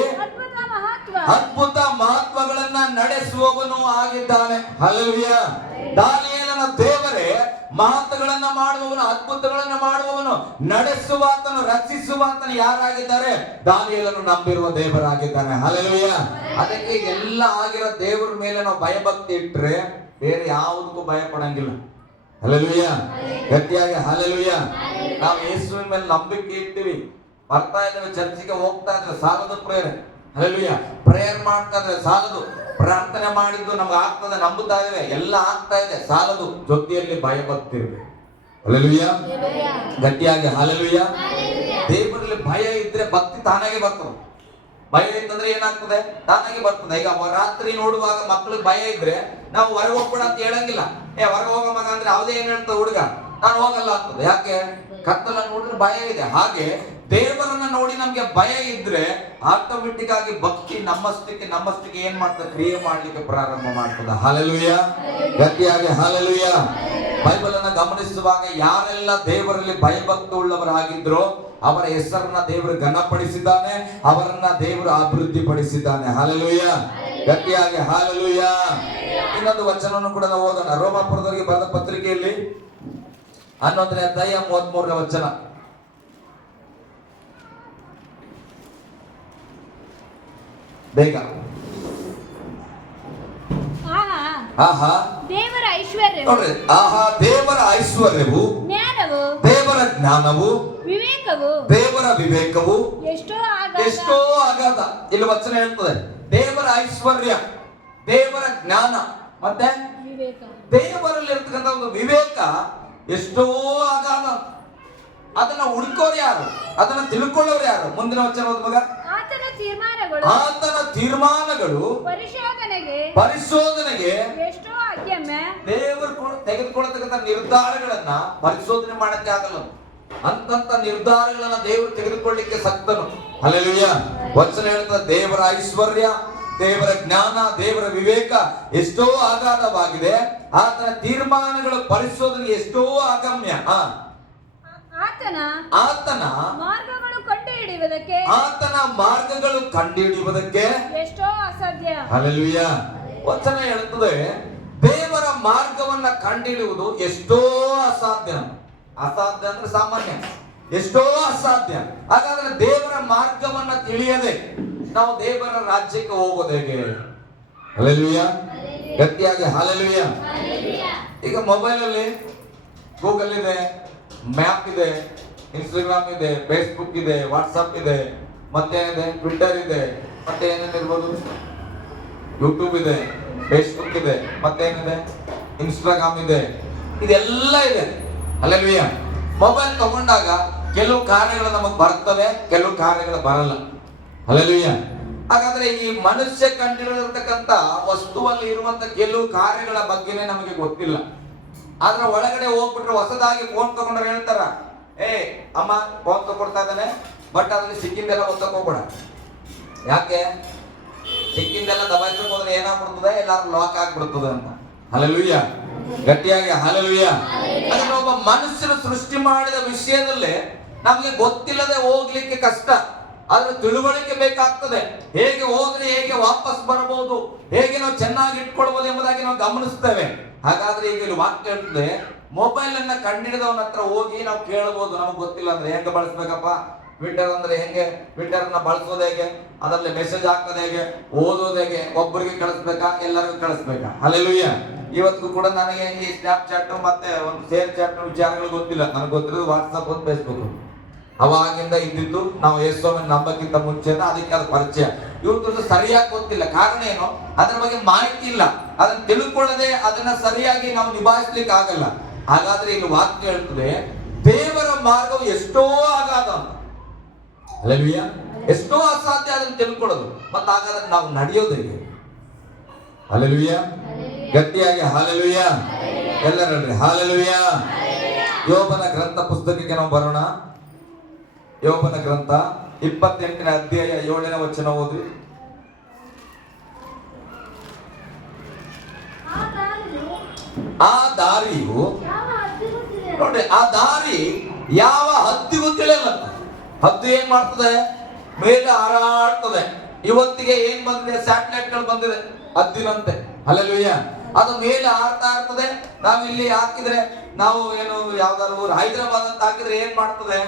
ಅದ್ಭುತ ಮಹತ್ವಗಳನ್ನ ನಡೆಸುವವನು ಆಗಿದ್ದಾನೆ. ಹಲ್ಲೆಲೂಯ. ದಾನಿಯೇಲನ ದೇವರೇ ಮಹತ್ವಗಳನ್ನ ಮಾಡುವವನು, ಅದ್ಭುತಗಳನ್ನ ಮಾಡುವವನು, ನಡೆಸುವಾತನು, ರಕ್ಷಿಸುವಾತನು ಯಾರಾಗಿದ್ದಾರೆ? ದಾನಿಯೇಲನು ನಂಬಿರುವ ದೇವರಾಗಿದ್ದಾನೆ. ಹಲ್ಲೆಲೂಯ. ಅದಕ್ಕೆ ಎಲ್ಲ ಆಗಿರೋ ದೇವರ ಮೇಲೆ ನಾವು ಭಯಭಕ್ತಿ ಇಟ್ರೆ ಬೇರೆ ಯಾವುದಕ್ಕೂ ಭಯ ಪಡಂಗಿಲ್ಲ. ಹಲ್ಲೆಲೂಯ. ಗಟ್ಟಿಯಾಗಿ ಹಲ್ಲೆಲೂಯ. ನಾವು ಯೇಸುವಿನ ಮೇಲೆ ನಂಬಿಕೆ ಇಡ್ತೀವಿ, ಬರ್ತಾ ಇದ್ದೇವೆ, ಚರ್ಚಿಗೆ ಹೋಗ್ತಾ ಇದ್ದೇವೆ, ಸಾಲದ ಪ್ರೇಯರ್. ಹಲ್ಲೆಲೂಯ. ಪ್ರೇಯರ್ ಮಾಡ್ತಾ ಇದ್ದೇವೆ, ಸಾಲದು. ಪ್ರಾರ್ಥನೆ ಮಾಡಿದ್ದು ನಮ್ಗೆ ಆಗ್ತದೆ, ನಂಬುತ್ತಾ ಇದ್ದೇವೆ, ಎಲ್ಲ ಆಗ್ತಾ ಇದೆ, ಸಾಲದು. ಜೊತೆಯಲ್ಲಿ ಭಯಭಕ್ತಿ ಇರಬೇಕು. ಹಲ್ಲೆಲೂಯ. ಗಟ್ಟಿಯಾಗಿ ಹಲ್ಲೆಲೂಯ. ದೇವರಲ್ಲಿ ಭಯ ಇದ್ರೆ ಭಕ್ತಿ ತಾನಾಗೆ ಬರ್ತದೆ. ಭಯ ಇತ್ತಂದ್ರೆ ಏನಾಗ್ತದೆ? ತಾನಾಗೆ ಬರ್ತದೆ. ಈಗ ರಾತ್ರಿ ನೋಡುವಾಗ ಮಕ್ಳಿಗೆ ಭಯ ಇದ್ರೆ ನಾವು ಹೊರಗೆ ಹೋಗ್ಬೇಡ ಅಂತ ಹೇಳಂಗಿಲ್ಲ. ಹೊರಗೆ ಹೋಗೋ ಮಗ ಅಂದ್ರೆ ಅವದೇ ಏನ್ ಹೇಳ್ತದೆ, ಹುಡುಗ ನಾನು ಹೋಗಲ್ಲ ಆಗ್ತದೆ. ಯಾಕೆ? ಕತ್ತಲ ನೋಡಿದ್ರೆ ಭಯ ಇದೆ. ಹಾಗೆ ದೇವರನ್ನ ನೋಡಿ ನಮ್ಗೆ ಭಯ ಇದ್ರೆ ಆಟೋಮೆಟಿಕ್ ಆಗಿ ಭಕ್ತಿ ನಮ್ಮಷ್ಟಕ್ಕೆ ಏನ್ ಮಾಡ್ತದೆ, ಕ್ರಿಯೆ ಮಾಡ್ಲಿಕ್ಕೆ ಪ್ರಾರಂಭ ಮಾಡ್ತದೆ. ಹಲ್ಲೆಲೂಯ. ಗಟ್ಟಿಯಾಗಿ ಹಲ್ಲೆಲೂಯ. ಬೈಬಲ್ ಅನ್ನ ಗಮನಿಸುವಾಗ ಯಾರೆಲ್ಲ ದೇವರಲ್ಲಿ ಭಯಭಕ್ತಿ ಉಳ್ಳವರಾಗಿದ್ರೋ ಅವರ ಹೆಸರನ್ನ ದೇವರು ಘನಪಡಿಸಿದ್ದಾನೆ, ಅವರನ್ನ ದೇವರು ಅಭಿವೃದ್ಧಿ ಪಡಿಸಿದ್ದಾನೆ. ಹಲ್ಲೆಲೂಯ. ಗಟ್ಟಿಯಾಗಿ ಹಲ್ಲೆಲೂಯ. ಇನ್ನೊಂದು ವಚನವನ್ನು ಕೂಡ ನಾವು ಓದೋಣ. ರೋಮಾಪುರದವರಿಗೆ ಬರೆದ ಪತ್ರಿಕೆಯಲ್ಲಿ 11ನೇ ಅಧ್ಯಾಯ 33ನೇ ವಚನ. ಬೇಗ. ಆಹಾ ದೇವರ ಐಶ್ವರ್ಯ ನೋಡ್ರಿ, ಆಹಾ ದೇವರ ಐಶ್ವರ್ಯವು, ಜ್ಞಾನವು, ದೇವರ ಜ್ಞಾನವು, ವಿವೇಕವು, ದೇವರ ವಿವೇಕವು ಎಷ್ಟೋ ಅಗಾಧ. ಇಲ್ಲಿ ವಚನ ಹೇಳ್ತದೆ, ದೇವರ ಐಶ್ವರ್ಯ, ದೇವರ ಜ್ಞಾನ, ಮತ್ತೆ ದೇವರಲ್ಲಿ ಇರ್ತಕ್ಕಂಥ ಒಂದು ವಿವೇಕ ಎಷ್ಟೋ ಅಗಾಧ. ಅದನ್ನ ಹುಡುಕೋರು ಯಾರು? ಅದನ್ನ ತಿಳ್ಕೊಳ್ಳೋರು ಯಾರು? ಮುಂದಿನ ವಚನ ಓದು ಮಗ. ಆತನ ತೀರ್ಮಾನಗಳು ಆತನ ತೀರ್ಮಾನಗಳು ಪರಿಶೋಧನೆಗೆ ಎಷ್ಟೋ ಅಗಮ್ಯ. ದೇವರು ತೆಗೆದುಕೊಳ್ಳತಕ್ಕಂಥ ನಿರ್ಧಾರಗಳನ್ನ ಪರಿಶೋಧನೆ ಮಾಡಕ್ಕೆ ಆಗಲ್ಲ. ಅಂತಂತ ನಿರ್ಧಾರಗಳನ್ನ ದೇವರು ತೆಗೆದುಕೊಳ್ಳಿಕ್ಕೆ ಸಕ್ತನು. ಹಲ್ಲೆಲೂಯಾ. ವಚನ ಹೇಳ್ತದೆ, ದೇವರ ಐಶ್ವರ್ಯ, ದೇವರ ಜ್ಞಾನ, ದೇವರ ವಿವೇಕ ಎಷ್ಟೋ ಅಗಾಧವಾಗಿದೆ, ಆತನ ತೀರ್ಮಾನಗಳು ಪರಿಶೋಧನೆ ಎಷ್ಟೋ ಅಗಮ್ಯ. ಆತನ ಮಾರ್ಗಗಳು ಕಂಡುಹಿಡಿಯುವುದಕ್ಕೆ ಎಷ್ಟೋ ಅಸಾಧ್ಯ. ಹಲ್ಲೆಲೂಯಾ. ವಚನ ಹೇಳುತ್ತದೆ, ದೇವರ ಮಾರ್ಗವನ್ನ ಕಂಡುಹಿಡಿಯುವುದು ಎಷ್ಟೋ ಅಸಾಧ್ಯ. ಅಸಾಧ್ಯ ಅಂದ್ರೆ ಸಾಮಾನ್ಯ, ಎಷ್ಟೋ ಅಸಾಧ್ಯ. ಹಾಗಾದ್ರೆ ದೇವರ ಮಾರ್ಗವನ್ನ ತಿಳಿಯದೆ ನಾವು ದೇವರ ರಾಜ್ಯಕ್ಕೆ ಹೋಗೋದು ಹೇಗೆ? ಹಲ್ಲೆಲೂಯಾ. ಗಟ್ಟಿಯಾಗಿ ಹಲ್ಲೆಲೂಯಾ. ಈಗ ಮೊಬೈಲ್ ಅಲ್ಲಿ ಗೂಗಲ್ ಇದೆ, ಮ್ಯಾಪ್ ಇದೆ, ಇನ್ಸ್ಟಾಗ್ರಾಮ್ ಇದೆ, ಫೇಸ್ಬುಕ್ ಇದೆ, ವಾಟ್ಸಪ್ ಇದೆ, ಮತ್ತೆ ಟ್ವಿಟರ್ ಇದೆ, ಮತ್ತೆ ಏನೇನಿರ್ಬೋದು, ಯೂಟ್ಯೂಬ್ ಇದೆ, ಫೇಸ್ಬುಕ್ ಇದೆ, ಮತ್ತೇನಿದೆ, ಇನ್ಸ್ಟಾಗ್ರಾಮ್ ಇದೆ, ಇದೆಲ್ಲ ಇದೆ. ಹಲ್ಲೆಲೂಯಾ. ಮೊಬೈಲ್ ತಗೊಂಡಾಗ ಕೆಲವು ಕಾರ್ಯಗಳು ನಮಗೆ ಬರ್ತವೆ, ಕೆಲವು ಕಾರ್ಯಗಳು ಬರಲ್ಲ. ಹಲ್ಲೆಲೂಯಾ. ಹಾಗಾದ್ರೆ ಈ ಮನುಷ್ಯ ಕಂಡಿರತಕ್ಕಂತ ವಸ್ತುವಲ್ಲಿ ಇರುವಂತ ಕೆಲವು ಕಾರ್ಯಗಳ ಬಗ್ಗೆನೇ ನಮಗೆ ಗೊತ್ತಿಲ್ಲ. ಆದ್ರೆ ಒಳಗಡೆ ಹೋಗ್ಬಿಟ್ರೆ ಹೊಸದಾಗಿ ಫೋನ್ ತಗೊಂಡ್ರೆ ಹೇಳ್ತಾರ, ಅಮ್ಮ ಫೋನ್ ತಗೊಡ್ತಾ ಇದ್ದಾನೆ, ಬಟ್ ಅದ್ರಲ್ಲಿ ಸಿಕ್ಕಿಂದೆಲ್ಲ ಓದಕ್ ಹೋಗ್ಬೇಡ. ಯಾಕೆ? ಸಿಕ್ಕಿಂದೆಲ್ಲ ದಬಾಯಿಸಕ್ ಹೋದ್ರೆ ಏನಾಗ್ಬಿಡ್ತದೆ, ಎಲ್ಲಾರು ಲಾಕ್ ಆಗ್ಬಿಡ್ತದೆ ಅಂತ. ಹಲ್ಲೆಲೂಯಾ. ಗಟ್ಟಿಯಾಗಿ ಹಲ್ಲೆಲೂಯಾ. ಅದನ್ನ ಒಬ್ಬ ಮನುಷ್ಯನ ಸೃಷ್ಟಿ ಮಾಡಿದ ವಿಷಯದಲ್ಲಿ ನಮಗೆ ಗೊತ್ತಿಲ್ಲದೆ ಹೋಗ್ಲಿಕ್ಕೆ ಕಷ್ಟ. ಆದ್ರೆ ತಿಳುವಳಿಕೆ ಬೇಕಾಗ್ತದೆ. ಹೇಗೆ ಹೋದ್ರೆ ಹೇಗೆ ವಾಪಸ್ ಬರಬಹುದು, ಹೇಗೆ ನಾವು ಚೆನ್ನಾಗಿ ಇಟ್ಕೊಳ್ಬಹುದು ಎಂಬುದಾಗಿ ನಾವು ಗಮನಿಸ್ತೇವೆ. ಹಾಗಾದ್ರೆ ಈಗ ಇಲ್ಲಿ ವಾಕ್ಯ ಹೇಳ್ತದೆ, ಮೊಬೈಲ್ ಅನ್ನ ಕಂಡಿಡಿದವನ ಹತ್ರ ಹೋಗಿ ನಾವು ಕೇಳಬಹುದು. ನಮ್ಗೆ ಗೊತ್ತಿಲ್ಲ ಅಂದ್ರೆ ಹೆಂಗೆ ಬಳಸ್ಬೇಕಪ್ಪ, ಟ್ವಿಟರ್ ಅಂದ್ರೆ ಹೆಂಗೆ, ಟ್ವಿಟರ್ ಅನ್ನ ಬಳಸೋದು ಹೇಗೆ, ಅದರಲ್ಲಿ ಮೆಸೇಜ್ ಹಾಕೋದು ಹೇಗೆ, ಓದೋದು ಹೇಗೆ, ಒಬ್ಬರಿಗೆ ಕಳಿಸ್ಬೇಕಾ, ಎಲ್ಲರಿಗೂ ಕಳಿಸ್ಬೇಕಾ? ಹಲ್ಲೆಲೂಯಾ. ಇವತ್ತು ಕೂಡ ನನಗೆ ಈ ಸ್ನ್ಯಾಪ್ ಚಾಟ್ ಮತ್ತೆ ಒಂದು ಶೇರ್ ಚಾಟ್ ವಿಚಾರಗಳು ಗೊತ್ತಿಲ್ಲ. ನನಗೆ ಗೊತ್ತಿರೋದು ವಾಟ್ಸಪ್ ಒಂದು ಫೇಸ್ಬುಕ್. ಅವಾಗಿಂದ ಇದ್ದಿದ್ದು ನಾವು ಯೇಸುವನ್ನು ನಂಬಕ್ಕಿಂತ ಮುಂಚೆ ಅದಕ್ಕೆ ಅದು ಪರಿಚಯ. ಇವತ್ತು ಸರಿಯಾಗಿ ಗೊತ್ತಿಲ್ಲ. ಕಾರಣ ಏನು? ಅದ್ರ ಬಗ್ಗೆ ಮಾಹಿತಿ ಇಲ್ಲ. ಅದನ್ನ ತಿಳ್ಕೊಳ್ಳದೆ ಅದನ್ನ ಸರಿಯಾಗಿ ನಾವು ನಿಭಾಯಿಸ್ಲಿಕ್ಕೆ ಆಗಲ್ಲ. ಹಾಗಾದ್ರೆ ಇಲ್ಲಿ ವಾಕ್ಯ ಹೇಳ್ತದೆ, ದೇವರ ಮಾರ್ಗವು ಎಷ್ಟೋ ಅಗಾಧ ಅಂತ. ಹಲ್ಲೆಲೂಯಾ. ಎಷ್ಟೋ ಅಸಾಧ್ಯ ಅದನ್ನು ತಿಳ್ಕೊಳ್ಳೋದು. ಮತ್ತೆ ಹಾಗಾದ್ರೆ ನಾವು ನಡೆಯೋದು ಹೇಗೆ? ಹಲ್ಲೆಲೂಯಾ. ಗಟ್ಟಿಯಾಗಿ ಹಲ್ಲೆಲೂಯಾ. ಎಲ್ಲರೂ ಹೇಳ್ರಿ ಹಲ್ಲೆಲೂಯಾ. ಯೋಬನ ಗ್ರಂಥ ಪುಸ್ತಕಕ್ಕೆ ನಾವು ಬರೋಣ. ಯೋಬನ ಗ್ರಂಥ 28ನೇ ಅಧ್ಯಾಯ 7ನೇ ವಚನ ಓದ್ರಿ. ಆ ದಾರಿಯು ನೋಡಿ, ಆ ದಾರಿ ಯಾವ ಹದ್ದಿಗೂ ತಿಳಿಯಲ್ಲ. ಹದ್ದು ಏನ್ ಮಾಡ್ತದೆ? ಮೇಲೆ ಹಾರಾಡ್ತದೆ. ಇವತ್ತಿಗೆ ಏನ್ ಬಂದಿದೆ? ಸ್ಯಾಟಲೈಟ್ ಗಳು ಬಂದಿದೆ ಹದ್ದಿನಂತೆ. ಹಲ್ಲೆಲೂಯಾ. ಅದು ಮೇಲೆ ಹಾರ್ತಾ ಇರ್ತದೆ. ನಾವಿಲ್ಲಿ ಹಾಕಿದ್ರೆ, ನಾವು ಏನು ಯಾವ್ದಾದ್ರು ಹೈದರಾಬಾದ್ ಅಂತ ಹಾಕಿದ್ರೆ ಏನ್ ಮಾಡ್ತದೆ?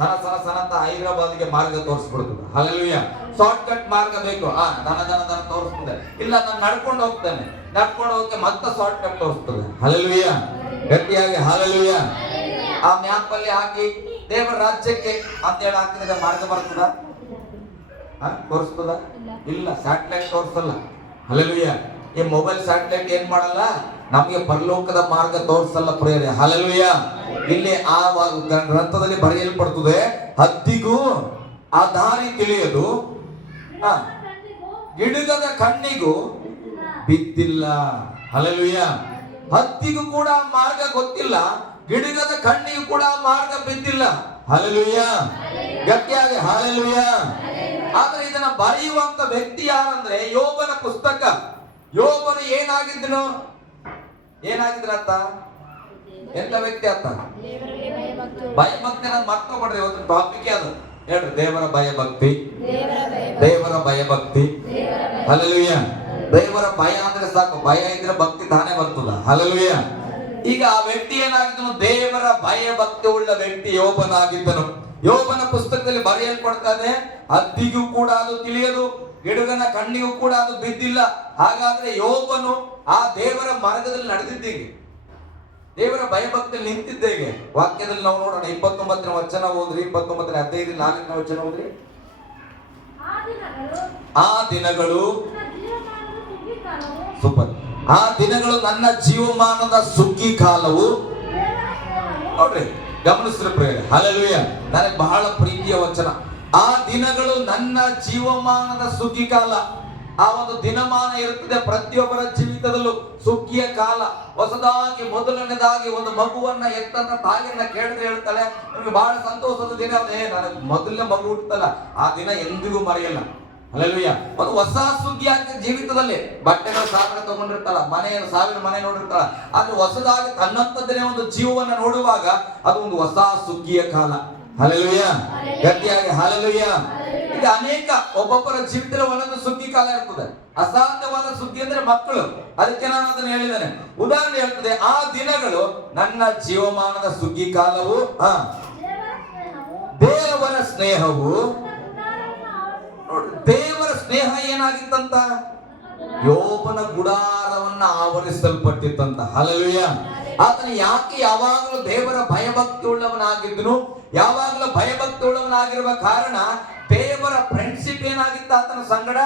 ಸನ ಅಂತ ಹೈದರಾಬಾದ್ಗೆ ಮಾರ್ಗ ತೋರಿಸ್ಬಿಡ್ತದೆ. ಹಲ್ಲೆಲೂಯಾ. ಶಾರ್ಟ್ ಕಟ್ ಮಾರ್ಗ ಬೇಕು, ದನ ತೋರಿಸ್ತದೆ. ಇಲ್ಲ ನಾನು ನಡ್ಕೊಂಡು ಹೋಗ್ತೇನೆ, ನಡ್ಕೊಂಡು ಹೋಗಕ್ಕೆ ಮತ್ತೆ ಶಾರ್ಟ್ ಕಟ್ ತೋರಿಸ್ತದೆ. ಹಲ್ಲೆಲೂಯಾ. ಗಟ್ಟಿಯಾಗಿ ಹಲ್ಲೆಲೂಯಾ. ಆ ಮ್ಯಾಪ್ ಅಲ್ಲಿ ಹಾಕಿ ದೇವರ ರಾಜ್ಯಕ್ಕೆ ಅಂತ ಹೇಳಿ ಹಾಕಿದ್ರೆ ಮಾರ್ಗ ಬರ್ತದ? ತೋರಿಸ್ತದ? ಇಲ್ಲ, ಸ್ಯಾಟಲೈಟ್ ತೋರಿಸಲ್ಲ. ಹಲ್ಲೆಲೂಯಾ. ಈ ಮೊಬೈಲ್ ಸ್ಯಾಟಲೈಟ್ ಏನ್ ಮಾಡಲ್ಲ, ನಮಗೆ ಪರಲೋಕದ ಮಾರ್ಗ ತೋರಿಸಲ್ಲ ಪ್ರಿಯರೇ. ಹಲ್ಲೆಲೂಯಾ. ಇಲ್ಲಿ ಆ ಗ್ರಂಥದಲ್ಲಿ ಬರೆಯಲ್ಪಡ್ತದೆ, ಹದ್ದಿಗೂ ಆ ದಾರಿ ತಿಳಿಯದು, ಗಿಡಗದ ಕಣ್ಣಿಗೂ ಬಿದ್ದಿಲ್ಲ. ಹಲ್ಲೆಲೂಯಾ. ಹದ್ದಿಗೂ ಕೂಡ ಮಾರ್ಗ ಗೊತ್ತಿಲ್ಲ, ಗಿಡಗದ ಕಣ್ಣಿಗೂ ಕೂಡ ಮಾರ್ಗ ಬಿದ್ದಿಲ್ಲ. ಹಲ್ಲೆಲೂಯಾ. ಗಟ್ಟಿಯಾಗಿ ಹಲ್ಲೆಲೂಯಾ. ಆದ್ರೆ ಇದನ್ನ ಬರೆಯುವಂತ ವ್ಯಕ್ತಿ ಯಾರಂದ್ರೆ ಯೋಬನ ಪುಸ್ತಕ. ಯೋಬನು ಏನಾಗಿದ್ದನು? ಏನಾಗಿದ್ರಂತ? ಎಂತ ವ್ಯಕ್ತಿ ಅಂತ? ಭಯಭಕ್ತಿ. ನಾನು ಮರ್ತೋಗ್ಬಿಡ್ರಿ, ಇವತ್ತು ಟಾಪಿಕ್ ಅದು ಹೇಳ್ರಿ, ದೇವರ ಭಯಭಕ್ತಿ. ದೇವರ ಭಯಭಕ್ತಿ. ಹಲ್ಲೆಲೂಯಾ. ದೇವರ ಭಯ ಅಂದ್ರೆ ಸಾಕು, ಭಯ ಇದ್ರೆ ಭಕ್ತಿ ತಾನೇ ಬರ್ತದ. ಹಲ್ಲೆಲೂಯಾ. ಈಗ ಆ ವ್ಯಕ್ತಿ ಏನಾಗಿದ್ದನು? ದೇವರ ಭಯಭಕ್ತಿ ಉಳ್ಳ ವ್ಯಕ್ತಿ ಯೋಬನಾಗಿದ್ದನು. ಯೋಬನ ಪುಸ್ತಕದಲ್ಲಿ ಬರೆಯಲ್ಪಡ್ತಾನೆ, ಹದ್ದಿಗೂ ಕೂಡ ಅದು ತಿಳಿಯದು, ಗಿಡಗನ ಕಣ್ಣಿಗೂ ಕೂಡ ಅದು ಬಿದ್ದಿಲ್ಲ. ಹಾಗಾದ್ರೆ ಯೋಬನು ಆ ದೇವರ ಮಾರ್ಗದಲ್ಲಿ ನಡೆದಿದ್ದೇಗೆ, ದೇವರ ಭಯಭಕ್ತಿಯಲ್ಲಿ ನಿಂತಿದ್ದೇಗೆ? ವಾಕ್ಯದಲ್ಲಿ ನಾವು ನೋಡೋಣ. 29ನೇ ವಚನ ಓದ್ರಿ. 29ನೇ ಅಧ್ಯಾಯದ 4ನೇ ವಚನ ಓದ್ರಿ. ಆ ದಿನಗಳು ಸೂಪರ್. ಆ ದಿನಗಳು ನನ್ನ ಜೀವಮಾನದ ಸುಗ್ಗಿ ಕಾಲವು. ನೋಡ್ರಿ, ಗಮನಿಸ್ರಿ ಪ್ರೇರೆ, ಹಲ್ಲೆಲೂಯಾ. ನನಗೆ ಬಹಳ ಪ್ರೀತಿಯ ವಚನ. ಆ ದಿನಗಳು ನನ್ನ ಜೀವಮಾನದ ಸುಗ್ಗಿ ಕಾಲ. ಆ ಒಂದು ದಿನಮಾನ ಇರುತ್ತದೆ ಪ್ರತಿಯೊಬ್ಬರ ಜೀವಿತದಲ್ಲೂ ಸುಗ್ಗಿಯ ಕಾಲ. ಹೊಸದಾಗಿ ಮೊದಲನೇದಾಗಿ ಒಂದು ಮಗುವನ್ನ ಎತ್ತನ್ನ ತಾಯಿಯನ್ನ ಕೇಳಿದ್ರೆ ಹೇಳ್ತಾಳೆ, ನನಗೆ ಬಹಳ ಸಂತೋಷದ ದಿನ ಅದೇ, ನನಗೆ ಮೊದಲನೇ ಮಗು ಹುಟ್ಟಲ್ಲ. ಆ ದಿನ ಎಂದಿಗೂ ಮರೆಯಲ್ಲ. ಹಲ್ಲೆಲೂಯಾ. ಒಂದು ಹೊಸ ಸುಗ್ಗಿ ಆಗ್ತದೆ ಜೀವಿತದಲ್ಲಿ. ಬಟ್ಟೆಗಳ ಸಾವಿರ ತಗೊಂಡಿರ್ತಾಳ, ಸಾವಿರ ಮನೆ ನೋಡಿರ್ತಾಳ, ಆದ್ರೆ ಹೊಸದಾಗಿ ತನ್ನಂತದ್ದೇ ಒಂದು ಜೀವವನ್ನ ನೋಡುವಾಗ ಅದು ಒಂದು ಹೊಸ ಸುಗ್ಗಿಯ ಕಾಲ. ಹಲ್ಲೆಲೂಯಾ. ಗಟ್ಟಿಯಾಗಿ ಹಲ್ಲೆಲೂಯಾ. ಈಗ ಅನೇಕ ಒಬ್ಬೊಬ್ಬರ ಜೀವಿತದಲ್ಲಿ ಒಂದೊಂದು ಸುಗ್ಗಿ ಕಾಲ ಇರ್ತದೆ. ಅಸಾಧ್ಯವಾದ ಸುಗ್ಗಿ ಅಂದ್ರೆ ಮಕ್ಕಳು. ಅದಕ್ಕೆ ನಾನು ಅದನ್ನು ಹೇಳಿದ್ದೇನೆ. ಉದಾಹರಣೆ ಹೇಳ್ತದೆ, ಆ ದಿನಗಳು ನನ್ನ ಜೀವಮಾನದ ಸುಗ್ಗಿ ಕಾಲವು. ದೇವರ ಸ್ನೇಹವು. ದೇವರ ಸ್ನೇಹ ಏನಾಗಿತ್ತಂತ? ಯೋಬನ ಗುಡಾರವನ್ನ ಆವರಿಸಲ್ಪಟ್ಟಿತ್ತಂತ. ಹಲ್ಲೆಲೂಯಾ. ಆತನು ಯಾಕೆ ಯಾವಾಗಲೂ ದೇವರ ಭಯಭಕ್ತಿ ಉಳ್ಳವನಾಗಿದ್ದನು? ಯಾವಾಗಲೂ ಭಯಭಕ್ತಿ ಉಳ್ಳವನಾಗಿರುವ ಕಾರಣ ದೇವರ ಫ್ರೆಂಡ್ಶಿಪ್ ಏನಾಗಿತ್ತು ಆತನ ಸಂಗಡ?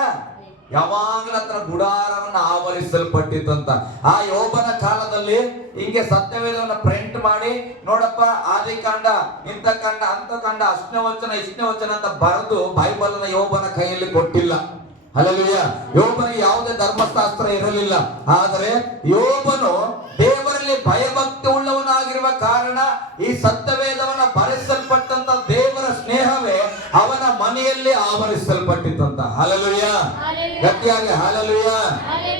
ಯಾವಾಗಲೂ ಆತನ ಗುಡಾರವನ್ನ ಆವರಿಸಲ್ಪಟ್ಟಿತ್ತಂತ. ಆ ಯೋಬನ ಕಾಲದಲ್ಲಿ ಹಿಂಗೆ ಸತ್ಯವೇದವನ್ನ ಪ್ರಿಂಟ್ ಮಾಡಿ, ನೋಡಪ್ಪ ಆದಿಕಾಂಡ ಇಂಥ ಕಾಂಡ ಅಂತ ಕಾಂಡ ಅಷ್ಟನೇ ವಚನ ಅಂತ ಬರೆದು ಬೈಬಲ್ನ ಯೋಬನ ಕೈಯಲ್ಲಿ ಕೊಟ್ಟಿಲ್ಲ. ಹಲ್ಲೆಲೂಯಾ. ಯೋಬನಿಗೆ ಯಾವುದೇ ಧರ್ಮಶಾಸ್ತ್ರ ಇರಲಿಲ್ಲ. ಆದರೆ ಯೋಬನು ದೇವರಲ್ಲಿ ಭಯಭಕ್ತಿ ಉಳ್ಳವನಾಗಿರುವ ಕಾರಣ ಈ ಸತ್ಯವೇದವನ್ನ ಬರೆಸಲ್ಪಟ್ಟಂತ ದೇವರ ಸ್ನೇಹವೇ ಅವನ ಮನೆಯಲ್ಲಿ ಆವರಿಸಲ್ಪಟ್ಟಿತ್ತಂತ. ಹಲ್ಲೆಲೂಯಾ. ಗಟ್ಟಿಯಾಗಿ ಹಲ್ಲೆಲೂಯಾ.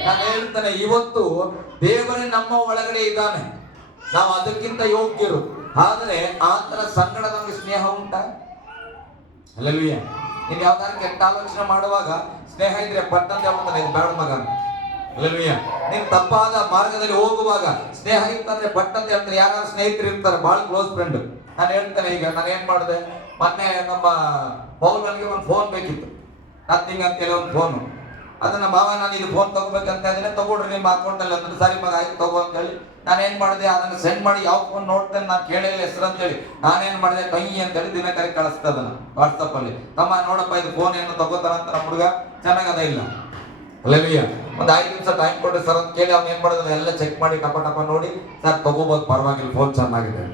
ನಾನು ಹೇಳ್ತೇನೆ, ಇವತ್ತು ದೇವರೇ ನಮ್ಮ ಒಳಗಡೆ ಇದ್ದಾನೆ, ನಾವು ಅದಕ್ಕಿಂತ ಯೋಗ್ಯರು. ಆದರೆ ಆತನ ಸಂಗಡ ನಮಗೆ ಸ್ನೇಹ ಉಂಟಾ? ಹಲ್ಲೆಲೂಯಾ. ನೀನು ಯಾವ್ದಾದ್ರು ಕೆಟ್ಟ ಆಲೋಚನೆ ಮಾಡುವಾಗ ಸ್ನೇಹ ಇದ್ರೆ ಪಟ್ಟಂತ ಹೇಳ್ತಾನೆ, ಇದು ಬೇಡ ಮಗ. ಹಲ್ಲೆಲೂಯಾ. ನೀನು ತಪ್ಪಾದ ಮಾರ್ಗದಲ್ಲಿ ಹೋಗುವಾಗ ಸ್ನೇಹ ಇರ್ತಂದ್ರೆ ಪಟ್ಟಂತ ಹೇಳ್ತಾರೆ. ಯಾರು ಸ್ನೇಹಿತರು ಇರ್ತಾರೆ, ಬಹಳ ಕ್ಲೋಸ್ ಫ್ರೆಂಡ್. ನಾನು ಹೇಳ್ತೇನೆ, ಈಗ ನಾನು ಏನ್ ಮಾಡಿದೆ, ಮೊನ್ನೆ ನಮ್ಮ ಪೌಲ್ಗೆ ಒಂದು ಫೋನ್ ಬೇಕಿತ್ತು, ನಥಿಂಗ್ ಅಂತೇಳಿ ಒಂದು ಫೋನು. ಅದನ್ನ ಮಾವ ನಾನು ಇದು ಫೋನ್ ತಗೋಬೇಕಂತ ಇದ್ರೆ, ತಗೊಳ್ರಿ ನಿಮ್ಮ ಅಕೌಂಟ್ ಅಲ್ಲಿ ಅಂದ್ರೆ, ಸರಿ ಮಗ ಆಯ್ತು ತಗೋ ಅಂತ ಹೇಳಿ ನಾನು ಏನ್ ಮಾಡಿದೆ, ಅದನ್ನ ಸೆಂಡ್ ಮಾಡಿ ಯಾವ ಫೋನ್ ನೋಡ್ತೇನೆ ನಾನು ಕೇಳಿಲ್ಲ ಹೆಸರು ಅಂತ ಹೇಳಿ ನಾನೇನ್ ಮಾಡಿದೆ, ಕೈ ಅಂತೇಳಿ ದಿನಕರಿ ಕಳಿಸ್ತಾ ಅದನ್ನ ವಾಟ್ಸಪ್ ಅಲ್ಲಿ. ತಮ್ಮ ನೋಡಪ್ಪ ಇದು ಫೋನ್ ಏನು ತಗೋತಾರ ಅಂತ ನಮ್ಮ ಹುಡುಗ ಚೆನ್ನಾಗದ ಇಲ್ಲ. ಹಲ್ಲೆಲೂಯಾ. ಒಂದು 5 ನಿಮಿಷ ಟೈಮ್ ಕೊಡ್ರಿ ಸರ್ ಅಂತ ಕೇಳಿ ಅವ್ನು ಏನ್ ಮಾಡೋದು, ಎಲ್ಲ ಚೆಕ್ ಮಾಡಿ ಟಪ ನೋಡಿ, ಸರ್ ತಗೋಬಹುದು ಪರವಾಗಿಲ್ಲ, ಫೋನ್ ಚೆನ್ನಾಗಿದೆ.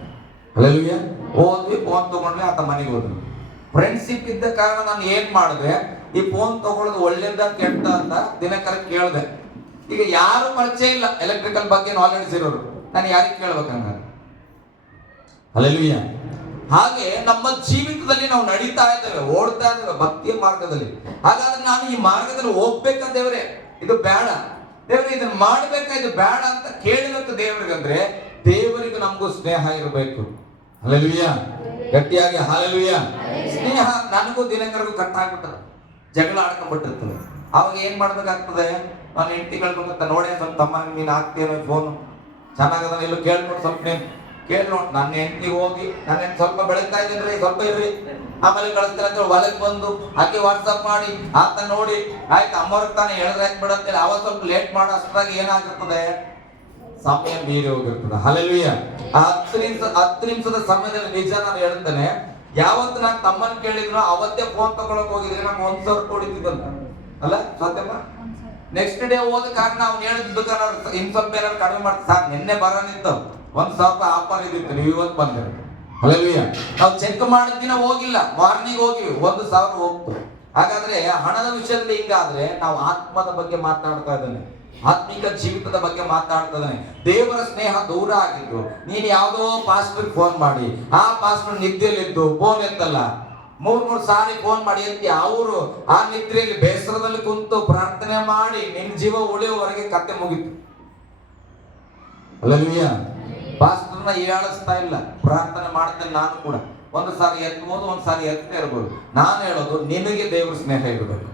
ಹಲ್ಲೆಲೂಯಾ. ಹೋದ್ವಿ, ಫೋನ್ ತಗೊಂಡ್ವಿ, ಆತ ಮನೆಗೆ ಹೋದ್ವಿ. ಫ್ರೆಂಡ್ಶಿಪ್ ಇದ್ದ ಕಾರಣ ನಾನು ಏನ್ ಮಾಡಿದೆ, ಈ ಫೋನ್ ತಗೊಳ್ಳೋದು ಒಳ್ಳೇದ ಕೆಟ್ಟ ಅಂತ ದಿನಕರ ಕೇಳಿದೆ. ಈಗ ಯಾರು ಪರಿಚಯ ಇಲ್ಲ ಎಲೆಕ್ಟ್ರಿಕಲ್ ಬಗ್ಗೆ ನಾಲೆಡ್ಜ್ ಇರೋರು, ನಾನು ಯಾರಿಗೆ ಕೇಳ್ಬೇಕಂಗ? ಹಲ್ಲೆಲೂಯಾ. ಹಾಗೆ ನಮ್ಮ ಜೀವಿತದಲ್ಲಿ ನಾವು ನಡೀತಾ ಇದ್ದೇವೆ, ಓಡ್ತಾ ಇದ್ದೇವೆ ಭಕ್ತಿಯ ಮಾರ್ಗದಲ್ಲಿ. ಹಾಗಾದ್ರೆ ನಾನು ಈ ಮಾರ್ಗದಲ್ಲಿ ಹೋಗ್ಬೇಕಂತ ದೇವ್ರೆ, ಇದು ಬೇಡ ದೇವ್ರೆ, ಇದನ್ನ ಮಾಡ್ಬೇಕಾ, ಇದು ಬೇಡ ಅಂತ ಕೇಳಬೇಕು ದೇವರಿಗಂದ್ರೆ ದೇವರಿಗೂ ನಮಗೂ ಸ್ನೇಹ ಇರಬೇಕು. ಹಲ್ಲೆಲೂಯಾ. ಗಟ್ಟಿಯಾಗಿ ಹಲ್ಲೆಲೂಯಾ. ಸ್ನೇಹ ನನಗೂ ದಿನಕರಿಗೂ ಕಟ್ಟಾಗ್ಬಿಟ್ಟದ, ಜಗಳ ಆಡ್ಕೊಂಡ್ಬಿಟ್ಟಿರ್ತದೆ. ಅವಾಗ ಏನ್ ಮಾಡ್ಬೇಕಾಗ್ತದೆ, ನಾನು ಹೆಂಡತಿಗಳು ಬಂದ ನೋಡಿ, ಸ್ವಲ್ಪ ತಮ್ಮ ನೀನು ಹಾಕ್ತೀನೋ ಫೋನು ಚೆನ್ನಾಗದ ಇಲ್ಲೂ ಕೇಳ್ಕೊಂಡು ಸ್ವಲ್ಪ ನೀನು ಕೇಳಿ ನೋಡಿ. ನನ್ನ ಹೆಂಡತಿಗೆ ಹೋಗಿ ನನ್ನ ಸ್ವಲ್ಪ ಬೆಳಗ್ತಾ ಇದ್ದೀನಿ, ಸ್ವಲ್ಪ ಇರ್ರಿ ಆಮೇಲೆ ಕಳಿಸ್ತಾರೆ ಅಂತ ಹೊಲಕ್ಕೆ ಬಂದು ಆಕೆ ವಾಟ್ಸಪ್ ಮಾಡಿ ಆತ ನೋಡಿ ಆಯ್ತು ಅಮ್ಮವ್ರಿಗೆ ತಾನೇ ಹೇಳಿದ್ರೆ ಯಾಕೆ ಬಿಡ ಅಂತೇಳಿ ಅವಾಗ ಸ್ವಲ್ಪ ಲೇಟ್ ಮಾಡೋ ಅಷ್ಟಾಗಿ ಏನಾಗಿರ್ತದೆ, ಸಮಯ ಮೀರಿ ಹೋಗಿರ್ತದೆ. ಹಲ್ಲೆಲೂಯಾ. ಆ 10 ನಿಮಿಷದ ಸಮಯದಲ್ಲಿ ನಿಜ ನಾನು ಹೇಳ್ತೇನೆ, ಯಾವತ್ತು ನಾನು ತಮ್ಮನ್ ಕೇಳಿದ್ರು ಅವತ್ತೇ ಫೋನ್ ತಗೊಳಕ್ ಹೋಗಿದ್ರೆ ನಾನು 1,000 ಕೊಡಿತಿದ್ದಂತ ಅಲ್ಲ ಸತ್ಯಮ್ಮ. ನೆಕ್ಸ್ಟ್ ಡೇ ಹೋದ ಕಾರಣ ಅವ್ನು ಹೇಳಿದ್ದಕ್ಕೆ ಇನ್ ಸ್ವಲ್ಪ ಏನಾದ್ರು ಕಡಿಮೆ ಮಾಡ್ತಾರೆ, ಸಾಕು ನಿನ್ನೆ ಬರೋನಿತ್ತು 1,000 ಆಫರ್ ಇದ್ದಿತ್ತು, ನೀವು ಇವತ್ತು ಬಂದಿರ. ಹಲ್ಲೆಲೂಯಾ. ನಾವು ಚೆಕ್ ಮಾಡಿದ ದಿನ ಹೋಗಿಲ್ಲ, ಮಾರ್ನಿಂಗ್ ಹೋಗಿವಿ, 1,000 ಹೋಗ್ತು. ಹಾಗಾದ್ರೆ ಹಣದ ವಿಷಯದಲ್ಲಿ ಹಿಂಗಾದ್ರೆ ನಾವು ಆತ್ಮದ ಬಗ್ಗೆ ಮಾತಾಡ್ತಾ ಇದ್ದಾನೆ, ಆತ್ಮಿಕ ಜೀವಿತದ ಬಗ್ಗೆ ಮಾತಾಡ್ತಾ ಇದ್ದಾನೆ. ದೇವರ ಸ್ನೇಹ ದೂರ ಆಗಿದ್ದು, ನೀನ್ ಯಾವ್ದೋ ಪಾಸ್ಟರ್ ಫೋನ್ ಮಾಡಿ, ಆ ಪಾಸ್ಟರ್ ನಿದ್ದೆಯಲ್ಲಿದ್ದು ಫೋನ್ ಎತ್ತಲ್ಲ, 3 ಸಾರಿ ಫೋನ್ ಮಾಡಿ ಎತ್ತಿ ಅವರು ಆ ನಿದ್ರೆಯಲ್ಲಿ ಬೇಸರದಲ್ಲಿ ಕುಂತು ಪ್ರಾರ್ಥನೆ ಮಾಡಿ ನಿನ್ ಜೀವ ಉಳಿಯುವವರೆಗೆ ಕತೆ ಮುಗಿತು. ಹಲ್ಲೆಲೂಯಾ. ಪಾಸ್ಟರ್ನ ಹೇಳಿಸ್ತಾ ಇಲ್ಲ, ಪ್ರಾರ್ಥನೆ ಮಾಡ್ತೇನೆ ನಾನು ಕೂಡ. ಒಂದು ಸಾರಿ ಎತ್ತಬಹುದು, ಒಂದು ಸಾರಿ ಎತ್ತೇ ಇರ್ಬೋದು. ನಾನು ಹೇಳೋದು ನಿನಗೆ ದೇವ್ರ ಸ್ನೇಹ ಇರಬೇಕು.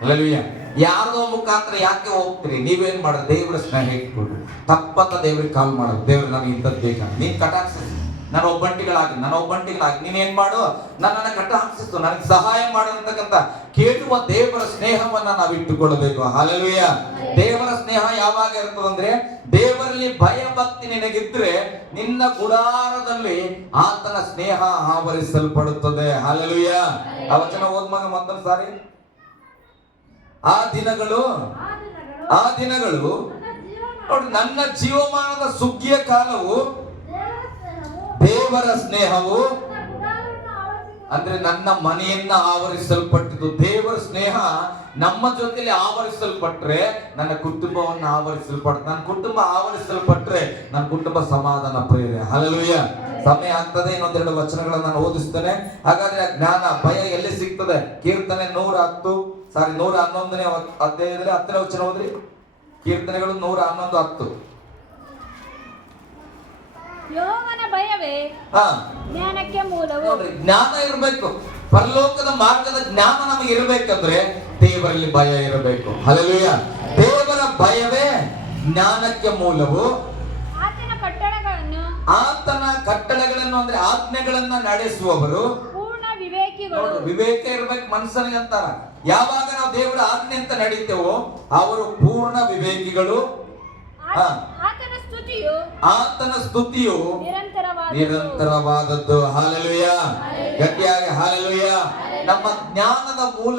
ಹಲ್ಲೆಲೂಯಾ. ಯಾರದೋ ಮುಖಾಂತರ ಯಾಕೆ ಹೋಗ್ತೀರಿ, ನೀವೇನ್ ಮಾಡೋದು, ದೇವರ ಸ್ನೇಹ ಇಟ್ಕೊಳ್ರಿ. ತಪ್ಪತ್ತ ದೇವ್ರಿಗೆ ಕಾಲ್ ಮಾಡೋದು, ದೇವ್ರು ನನಗೆ ಇಂಥದ್ದು ಬೇಕಾ, ನೀನ್ ಕಟಾಕ್ಷಿಸು, ನನ್ನ ಒಬ್ಬಂಟಿಗಳಾಗಿ ನೀನೇನ್ ಮಾಡು, ನನ್ನನ್ನು ಕಟಾಕ್ಷಿಸು, ನನಗೆ ಸಹಾಯ ಮಾಡತಕ್ಕಂತ ಕೇಳುವ ದೇವರ ಸ್ನೇಹವನ್ನ ನಾವು ಇಟ್ಟುಕೊಳ್ಳಬೇಕು. ಹಲ್ಲೆಲೂಯಾ. ದೇವರ ಸ್ನೇಹ ಯಾವಾಗ ಇರ್ತದಂದ್ರೆ, ದೇವರಲ್ಲಿ ಭಯ ಭಕ್ತಿ ನಿನಗಿದ್ರೆ ನಿನ್ನ ಗುಡಾರದಲ್ಲಿ ಆತನ ಸ್ನೇಹ ಆವರಿಸಲ್ಪಡುತ್ತದೆ. ಹಲ್ಲೆಲೂಯಾ. ಆ ವಚನ ಓದ್ಮಗ ಮತ್ತೊಂದು ಸಾರಿ. ಆ ದಿನಗಳು ನೋಡಿ, ನನ್ನ ಜೀವಮಾನದ ಸುಗ್ಗಿಯ ಕಾಲವು ದೇವರ ಸ್ನೇಹವು ಅಂದ್ರೆ ನನ್ನ ಮನೆಯನ್ನ ಆವರಿಸಲ್ಪಟ್ಟಿದ್ದು. ದೇವರ ಸ್ನೇಹ ನಮ್ಮ ಜೊತೆಲಿ ಆವರಿಸಲ್ಪಟ್ರೆ ನನ್ನ ಕುಟುಂಬವನ್ನು ಆವರಿಸಲ್ಪಟ್ಟು, ನನ್ನ ಕುಟುಂಬ ಆವರಿಸಲ್ಪಟ್ರೆ ನನ್ನ ಕುಟುಂಬ ಸಮಾಧಾನ ಪ್ರೇರೆ. ಹಲ್ಲೆಲೂಯಾ. ಸಮಯ ಆಗ್ತದೆ, ಇನ್ನೊಂದೆರಡು ವಚನಗಳನ್ನು ನಾನು ಓದಿಸ್ತೇನೆ. ಹಾಗಾದ್ರೆ ಜ್ಞಾನ ಭಯ ಎಲ್ಲಿ ಸಿಗ್ತದೆ? ಕೀರ್ತನೆ 111ನೇ ಅಧ್ಯಾಯದಲ್ಲಿ 10ನೇ ವಚನ ಓದ್ರಿ. ಕೀರ್ತನೆಗಳು 111:10. ಯೆಹೋವನ ಭಯವೇ ಜ್ಞಾನಕ್ಕೆ ಮೂಲವು. ನೋಡ್ರಿ, ಜ್ಞಾನ ಇರಬೇಕು. ಪರಲೋಕದ ಮಾರ್ಗದ ಜ್ಞಾನ ನಮಗೆ ಇರಬೇಕಂದ್ರೆ ದೇವರಲ್ಲಿ ಭಯ ಇರಬೇಕು. ಹಲ್ಲೆಲೂಯಾ. ದೇವರ ಭಯವೇ ಜ್ಞಾನಕ್ಕೆ ಮೂಲವು. ಆತನ ಕಟ್ಟಳೆಗಳನ್ನು ಅಂದ್ರೆ ಆಜ್ಞೆಗಳನ್ನ ನಡೆಸುವವರು ಪೂರ್ಣ ವಿವೇಕಿಗಳು. ವಿವೇಕ ಇರ್ಬೇಕು ಮನುಷ್ಯನಿಗೆ ಅಂತಾರ. ಯಾವಾಗ ನಾವು ದೇವರ ಆಜ್ಞೆ ಅಂತ ನಡೀತೇವೋ ಅವರು ಪೂರ್ಣ ವಿವೇಕಿಗಳು. ಆತನ ಸ್ತುತಿಯು ನಿರಂತರವಾದದ್ದು. ಹಲ್ಲೆಲೂಯಾ. ಗಟ್ಟಿಯಾಗಿ ಹಲ್ಲೆಲೂಯಾ. ನಮ್ಮ ಜ್ಞಾನದ ಮೂಲ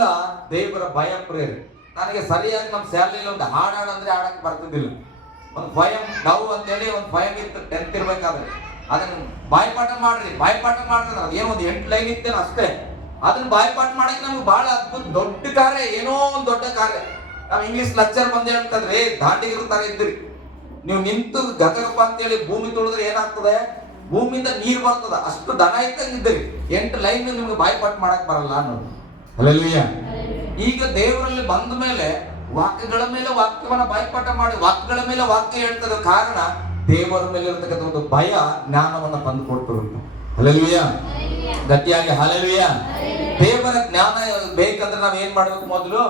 ದೇವರ ಭಯ ಪ್ರೇರೆ. ನನಗೆ ಸರಿಯಾಗಿ ನಮ್ಮ ಶಾಲೆಯಲ್ಲಿ ಒಂದು ಹಾಡಾಡಂದ್ರೆ ಆಡಕ್ಕೆ ಬರ್ತಿದ್ದಿಲ್ಲ. ಒಂದು ಸ್ವಯಂ ನಾವು ಅಂತೇಳಿ ಒಂದು ಸ್ವಯಂ ಇತ್ತು 10th ಇರ್ಬೇಕಾದ್ರೆ. ಅದನ್ನ ಬಾಯ್ಪಾಠ ಮಾಡ್ರಿ ಅದು ಏನೋ ಒಂದು 8 ಲೈನ್ ಇತ್ತೇನೋ ಅಷ್ಟೇ. ಅದನ್ನ ಬಾಯ್ಪಾಠ ಮಾಡಕ್ಕೆ ನಮ್ಗೆ ಬಹಳ ಅದ್ಭುತ ದೊಡ್ಡ ಕಾರ್ಯ, ಏನೋ ಒಂದು ದೊಡ್ಡ ಕಾರ್ಯ. ನಾವು ಇಂಗ್ಲಿಷ್ ಲೆಕ್ಚರ್ ಬಂದೇ ಹೇಳ್ತದ್ರಿ, ದಾಂಡಿಗಿರ್ತಾರೆ ಇದ್ರಿ. ನೀವು ನಿಂತು ಗಗರಪ್ಪ ಅಂತೇಳಿ ಭೂಮಿ ತುಳಿದ್ರೆ ಏನಾಗ್ತದೆ? ಭೂಮಿಯಿಂದ ನೀರು ಬರ್ತದ. ಅಷ್ಟು ದನ ಇದ್ದಂಗಿದ್ರಿ. 8 ಲೈನ್ ನಿಮ್ಗೆ ಬಾಯ್ಪಾಠ ಮಾಡಕ್ ಬರಲ್ಲ ಅನ್ನೋದು. ಹಲ್ಲೆಲೂಯಾ. ಈಗ ದೇವರಲ್ಲಿ ಬಂದ ಮೇಲೆ ವಾಕ್ಯಗಳ ಮೇಲೆ ವಾಕ್ಯವನ್ನ ಬಾಯ್ಪಾಠ ಮಾಡಿ ವಾಕ್ಯಗಳ ಮೇಲೆ ವಾಕ್ಯ ಹೇಳ್ತದ. ಕಾರಣ ದೇವರ ಮೇಲೆ ಇರತಕ್ಕಂಥ ಒಂದು ಭಯ ಜ್ಞಾನವನ್ನ ತಂದು ಕೊಡ್ತಿರುತ್ತೆ. ಹಲ್ಲೆಲೂಯಾ. ಗಟ್ಟಿಯಾಗಿ ಹಲ್ಲೆಲೂಯಾ. ದೇವರ ಜ್ಞಾನ ಬೇಕಂದ್ರೆ ನಾವ್ ಏನ್ ಮಾಡ್ಬೇಕು? ಮೊದಲು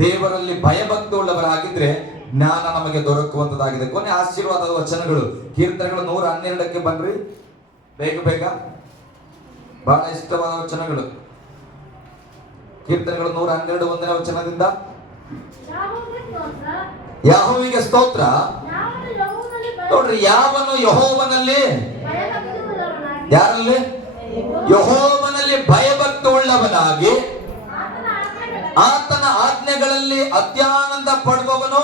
ದೇವರಲ್ಲಿ ಭಯಭಕ್ತಿ ಉಳ್ಳವರಾಗಿದ್ರೆ ಜ್ಞಾನ ನಮಗೆ ದೊರಕುವಂತದ್ದಾಗಿದೆ. ಕೊನೆ ಆಶೀರ್ವಾದದ ವಚನಗಳು ಕೀರ್ತನೆಗಳು 112ಕ್ಕೆ ಬನ್ರಿ ಬೇಗ. ಬಹಳ ಇಷ್ಟವಾದ ವಚನಗಳು ಕೀರ್ತನೆಗಳು 112 1ನೇ ವಚನದಿಂದ. ಯೆಹೋವನಿಗೆ ಸ್ತೋತ್ರ. ನೋಡ್ರಿ, ಯಾವನು ಯೆಹೋವನಲ್ಲಿ, ಯಾರಲ್ಲಿ? ಯೆಹೋವನಲ್ಲಿ ಭಯಭಕ್ತಿ ಉಳ್ಳವನಾಗಿ ಆತನ ಆಜ್ಞೆಗಳಲ್ಲಿ ಅತ್ಯಾನಂದ ಪಡುವವನು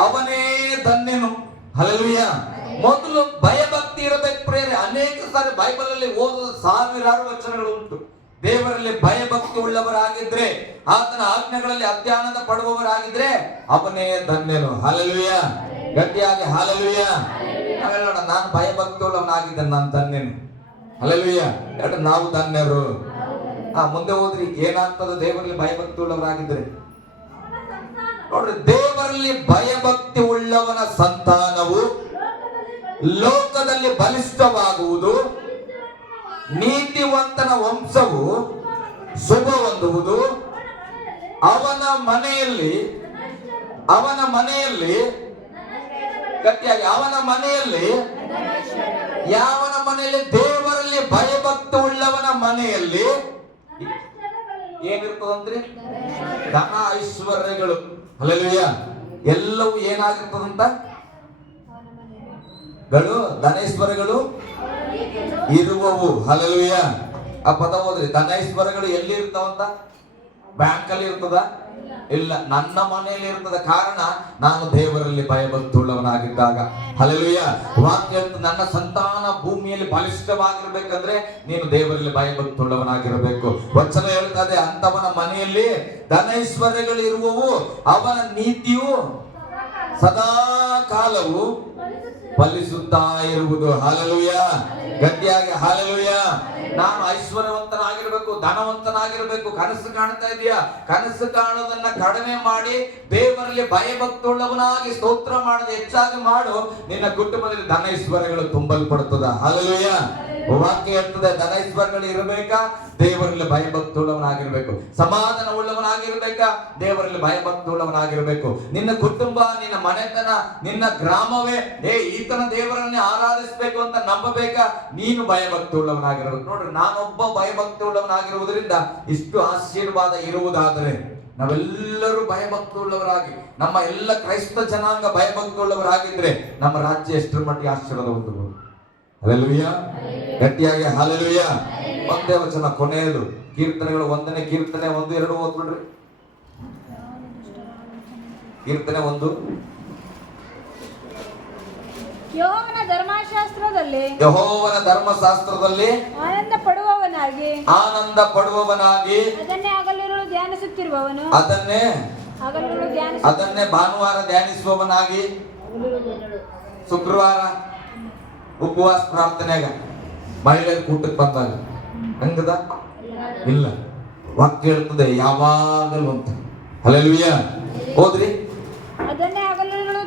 ಅವನೇ ಧನ್ಯನು. ಹಲ್ಲೆಲೂಯಾ. ಮೊದಲು ಭಯಭಕ್ತಿ ಇರಬೇಕು ಪ್ರೇರೆ. ಅನೇಕ ಸಾರಿ ಬೈಬಲ್ ಅಲ್ಲಿ ಓದುವ ಸಾವಿರಾರು ವಚನಗಳು ಉಂಟು. ದೇವರಲ್ಲಿ ಭಯಭಕ್ತಿ ಉಳ್ಳವರಾಗಿದ್ರೆ, ಆತನ ಆಜ್ಞೆಗಳಲ್ಲಿ ಅತ್ಯಾನಂದ ಪಡುವವರಾಗಿದ್ರೆ ಅವನೇ ಧನ್ಯನು. ಹಲ್ಲೆಲೂಯಾ. ಗಟ್ಟಿಯಾಗಿ ಹಲ್ಲೆಲೂಯಾ. ನಾವೆಲ್ಲ ನಾನು ಭಯಭಕ್ತಿ ಉಳ್ಳವನಾಗಿದ್ದೇನೆ, ನಾನು ಧನ್ಯನು. ಹಲ್ಲೆಲೂಯಾ. ನಾವು ಧನ್ಯರು. ಮುಂದೆ ಹೋದ್ರಿ ಏನಾಗ್ತದೆ? ದೇವರಲ್ಲಿ ಭಯಭಕ್ತಿ ಉಳ್ಳವರಾಗಿದ್ರೆ ನೋಡ್ರಿ, ದೇವರಲ್ಲಿ ಭಯಭಕ್ತಿ ಉಳ್ಳವನ ಸಂತಾನವು ಲೋಕದಲ್ಲಿ ಬಲಿಷ್ಠವಾಗುವುದು, ನೀತಿವಂತನ ವಂಶವು ಶುಭ ಹೊಂದುವುದು. ಅವನ ಮನೆಯಲ್ಲಿ ಗಟ್ಟಿಯಾಗಿ ಯಾವನ ಮನೆಯಲ್ಲಿ ದೇವರಲ್ಲಿ ಭಯಭಕ್ತಿ ಉಳ್ಳವನ ಮನೆಯಲ್ಲಿ ಏನಿರ್ತದಂದ್ರಿ? ಧನ ಐಶ್ವರ್ಯಗಳು. ಹಲ್ಲೆಲೂಯಾ. ಎಲ್ಲವೂ ಏನಾಗಿರ್ತದಂತ? ಧನೈಶ್ವರ್ಯಗಳು ಇರುವವು. ಹಲ್ಲೆಲೂಯಾ. ಆ ಪದ ಓದ್ರಿ. ಧನೈಶ್ವರ್ಯಗಳು ಎಲ್ಲಿ ಇರ್ತಾವಂತ? ಬ್ಯಾಂಕ್ ಅಲ್ಲಿ ಇರ್ತದ? ಇಲ್ಲ, ನನ್ನ ಮನೆಯಲ್ಲಿ ಇರ್ತದ. ಕಾರಣ ನಾನು ದೇವರಲ್ಲಿ ಭಯಭಕ್ತಿ ಉಳ್ಳವನಾಗಿದ್ದಾಗ. ಹಲ್ಲೆಲೂಯಾ. ವಾಕ್ಯ ನನ್ನ ಸಂತಾನ ಭೂಮಿಯಲ್ಲಿ ಬಲಿಷ್ಠವಾಗಿರ್ಬೇಕಂದ್ರೆ ನೀನು ದೇವರಲ್ಲಿ ಭಯಭಕ್ತಿ ಉಳ್ಳವನಾಗಿರಬೇಕು. ವಚನ ಹೇಳ್ತದೆ, ಅಂತವನ ಮನೆಯಲ್ಲಿ ಧನೈಶ್ವರ್ಯಗಳು ಇರುವವು, ಅವನ ನೀತಿಯು ಸದಾ ಕಾಲವು ಫಲಿಸುತ್ತಾ ಇರುವುದು. ಹಲ್ಲೆಲೂಯಾ. ಗಟ್ಟಿಯಾಗಿ ಹಲ್ಲೆಲೂಯಾ. ನಾನು ಐಶ್ವರ್ಯವಂತನಾಗಿರ್ಬೇಕು, ಧನವಂತನಾಗಿರ್ಬೇಕು. ಕನಸು ಕಾಣ್ತಾ ಇದೆಯಾ? ಕನಸು ಕಾಣೋದನ್ನ ಕಡಿಮೆ ಮಾಡಿ ದೇವರಲ್ಲಿ ಭಯಭಕ್ತಿ ಉಳ್ಳವನಾಗಿ ಸ್ತೋತ್ರ ಮಾಡದೆ ಹೆಚ್ಚಾಗಿ ಮಾಡು. ನಿನ್ನ ಕುಟುಂಬದಲ್ಲಿ ಧನೈಶ್ವರ್ಯಗಳು ತುಂಬಲ್ಪಡುತ್ತದ. ಹಲ್ಲೆಲೂಯಾ. ವಾಕ್ಯ ಹೇಳ್ತದೆ, ಧನೈಶ್ವರ್ಯಗಳು ಇರಬೇಕಾ? ದೇವರಲ್ಲಿ ಭಯಭಕ್ತಿ ಉಳ್ಳವನಾಗಿರ್ಬೇಕು. ಸಮಾಧಾನ ಉಳ್ಳವನಾಗಿರ್ಬೇಕಾ? ದೇವರಲ್ಲಿ ಭಯಭಕ್ತಿ ಉಳ್ಳವನಾಗಿರ್ಬೇಕು. ನಿನ್ನ ಕುಟುಂಬ, ನಿನ್ನ ಮನೆತನ, ನಿನ್ನ ಗ್ರಾಮವೇ ಈತನ ದೇವರನ್ನೇ ಆರಾಧಿಸಬೇಕು ಅಂತ ನಂಬಬೇಕಾ? ನೀನು ಭಯಭಕ್ತಿ ಉಳ್ಳವನಾಗಿರ್ಬೇಕು. ನೋಡ್ರಿ, ನಾನೊಬ್ಬ ಭಯಭಕ್ತಿ ಉಳ್ಳವನಾಗಿರುವುದರಿಂದ ಇಷ್ಟು ಆಶೀರ್ವಾದ ಇರುವುದಾದರೆ ನಾವೆಲ್ಲರೂ ಭಯಭಕ್ತಿ ಉಳ್ಳವರಾಗಿ, ನಮ್ಮ ಎಲ್ಲ ಕ್ರೈಸ್ತ ಜನಾಂಗ ಭಯಭಕ್ತಿ ಉಳ್ಳವರಾಗಿದ್ರೆ ನಮ್ಮ ರಾಜ್ಯ ಎಷ್ಟರ ಮಟ್ಟಿಗೆ ಆಶೀರ್ವಾದ ಹೊಂದಬಹುದು. ಹಲ್ಲೆಲೂಯಾ. ಗಟ್ಟಿಯಾಗಿ ಹಲ್ಲೆಲೂಯಾ. ಒಂದೇ ವಚನ ಕೊನೆಯದು ಕೀರ್ತನೆಗಳು 1ನೇ ಕೀರ್ತನೆ 1-2 ಓದ್ಬಿಡ್ರಿ. ಕೀರ್ತನೆ 1. ಯೆಹೋವನ ಧರ್ಮಶಾಸ್ತ್ರದಲ್ಲಿ ಯೆಹೋವನ ಧರ್ಮಶಾಸ್ತ್ರದಲ್ಲಿ ಆನಂದ ಪಡುವವನಾಗಿ ಆನಂದ ಪಡುವವನಾಗಿ ಅದನ್ನೇ ಹಗಲಿರುಳು ಧ್ಯಾನಿಸುತ್ತಿರುವವನು ಅದನ್ನೇ ಭಾನುವಾರ ಧ್ಯಾನಿಸುವವನಾಗಿ ಶುಕ್ರವಾರ ಉಪವಾಸ ಪ್ರಾರ್ಥನೆಯಾಗ ಮಹಿಳೆಯರ ಕೂಟಕ್ಕೆ ಬಂದಾಗ ಹಂಗದ ಇಲ್ಲ ವಾಕ್ಯ ಹೇಳ್ತದೆ ಯಾವಾಗಲೂ ಅಂತ. ಹಲ್ಲೆಲೂಯಾ. ಹೋದ್ರಿ ಅದನ್ನೇ ಹಗಲಿರುಳು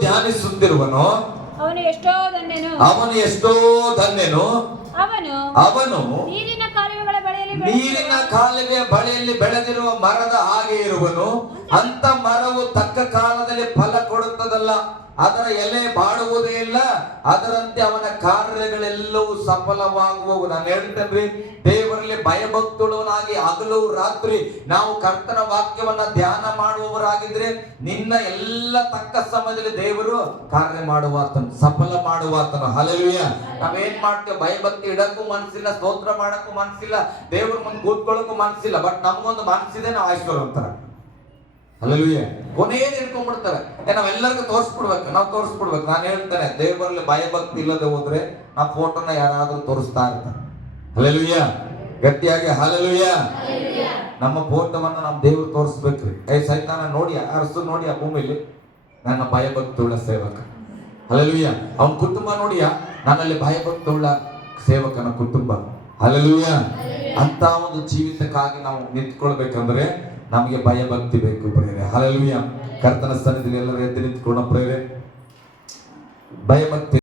ಧ್ಯಾನಿಸುತ್ತಿರುವನು ಅವನು ಎಷ್ಟೋ ಧನ್ಯನು ಅವನು ನೀರಿನ ಕಾಲುವೆಯ ಬಳಿಯಲ್ಲಿ ಬೆಳೆದಿರುವ ಮರದ ಹಾಗೆ ಇರುವನು. ಅಂತ ಮರವು ತಕ್ಕ ಕಾಲದಲ್ಲಿ ಫಲ ಕೊಡುತ್ತದಲ್ಲ, ಅದರ ಎಲೆ ಬಾಡುವುದೇ ಇಲ್ಲ, ಅದರಂತೆ ಅವನ ಕಾರ್ಯಗಳೆಲ್ಲವೂ ಸಫಲವಾಗುವವು. ನಾನು ಹೇಳ್ತೇನ್ರಿ, ದೇವರಲ್ಲಿ ಭಯಭಕ್ತುಳವನಾಗಿ ಹಗಲು ರಾತ್ರಿ ನಾವು ಕರ್ತನ ವಾಕ್ಯವನ್ನ ಧ್ಯಾನ ಮಾಡುವವರಾಗಿದ್ರೆ ನಿನ್ನ ಎಲ್ಲ ತಕ್ಕ ಸಮಯದಲ್ಲಿ ದೇವರು ಕಾರ್ಯ ಮಾಡುವಾತನು, ಸಫಲ ಮಾಡುವಾತನು. ಹಲ್ಲೆಲೂಯಾ. ನಾವೇನ್ ಮಾಡ್ತೇವೆ? ಭಯಭಕ್ತಿ ಇಡಕ್ಕೂ ಮನಸ್ಸಿಲ್ಲ, ಸ್ತೋತ್ರ ಮಾಡಕ್ಕೂ ಮನಸ್ಸಿಲ್ಲ, ದೇವ್ರ ಮುಂದೆ ಕೂತ್ಕೊಳ್ಳಕ್ಕೂ ಮನಸ್ಸಿಲ್ಲ. ಬಟ್ ನಮ್ಗೊಂದು ಮನಸ್ಸಿದೆ, ನಾವು ಐಶ್ವರ್ಯವಂತರ. ಹಲ್ಲೆಲೂಯಾ. ಕೊನೆಯಲ್ಲಿ ಇಟ್ಕೊಂಡ್ಬಿಡ್ತಾರೆ. ನಾವೆಲ್ಲರಿಗೂ ತೋರಿಸ್ಬಿಡ್ಬೇಕು, ನಾವು ತೋರಿಸ್ಬಿಡ್ಬೇಕು. ನಾನು ಹೇಳ್ತೇನೆ, ದೇವರಲ್ಲಿ ಭಯಭಕ್ತಿ ಇಲ್ಲದೆ ಹೋದ್ರೆ ನಾವು ಫೋಟೋನ ಯಾರಾದ್ರೂ ತೋರಿಸ್ತಾ ಇರ್ತಾರೆ. ಹಲ್ಲೆಲೂಯಾ. ಗಟ್ಟಿಯಾಗಿ ಹಲ್ಲೆಲೂಯಾ. ನಮ್ಮ ಫೋಟೋವನ್ನ ನಮ್ಮ ದೇವ್ರು ತೋರಿಸ್ಬೇಕ್ರಿ. ಸೈತಾನ ನೋಡಿ ಅರಸು ನೋಡಿ ಆ ಭೂಮಿಲಿ ನನ್ನ ಭಯಭಕ್ತಿಯುಳ್ಳ ಸೇವಕ. ಹಲ್ಲೆಲೂಯಾ. ಅವನ ಕುಟುಂಬ ನೋಡಿಯ ನನ್ನಲ್ಲಿ ಭಯಭಕ್ತಿಯುಳ್ಳ ಸೇವಕನ ಕುಟುಂಬ. ಹಲ್ಲೆಲೂಯಾ. ಅಂತ ಒಂದು ಜೀವಿತಕ್ಕಾಗಿ ನಾವು ನಿಂತ್ಕೊಳ್ಬೇಕಂದ್ರೆ ನಮಗೆ ಭಯಭಕ್ತಿ ಬೇಕು ಪ್ರೇರೆ. ಹಲ್ಲೆಲೂಯಾ. ಕರ್ತನ ಸನ್ನಿಧಿಯಲ್ಲಿ ಎಲ್ಲರೂ ಎದ್ದು ನಿಂತ್ಕೊಳ್ಳೋಣ ಪ್ರೇರೆ. ಭಯಭಕ್ತಿ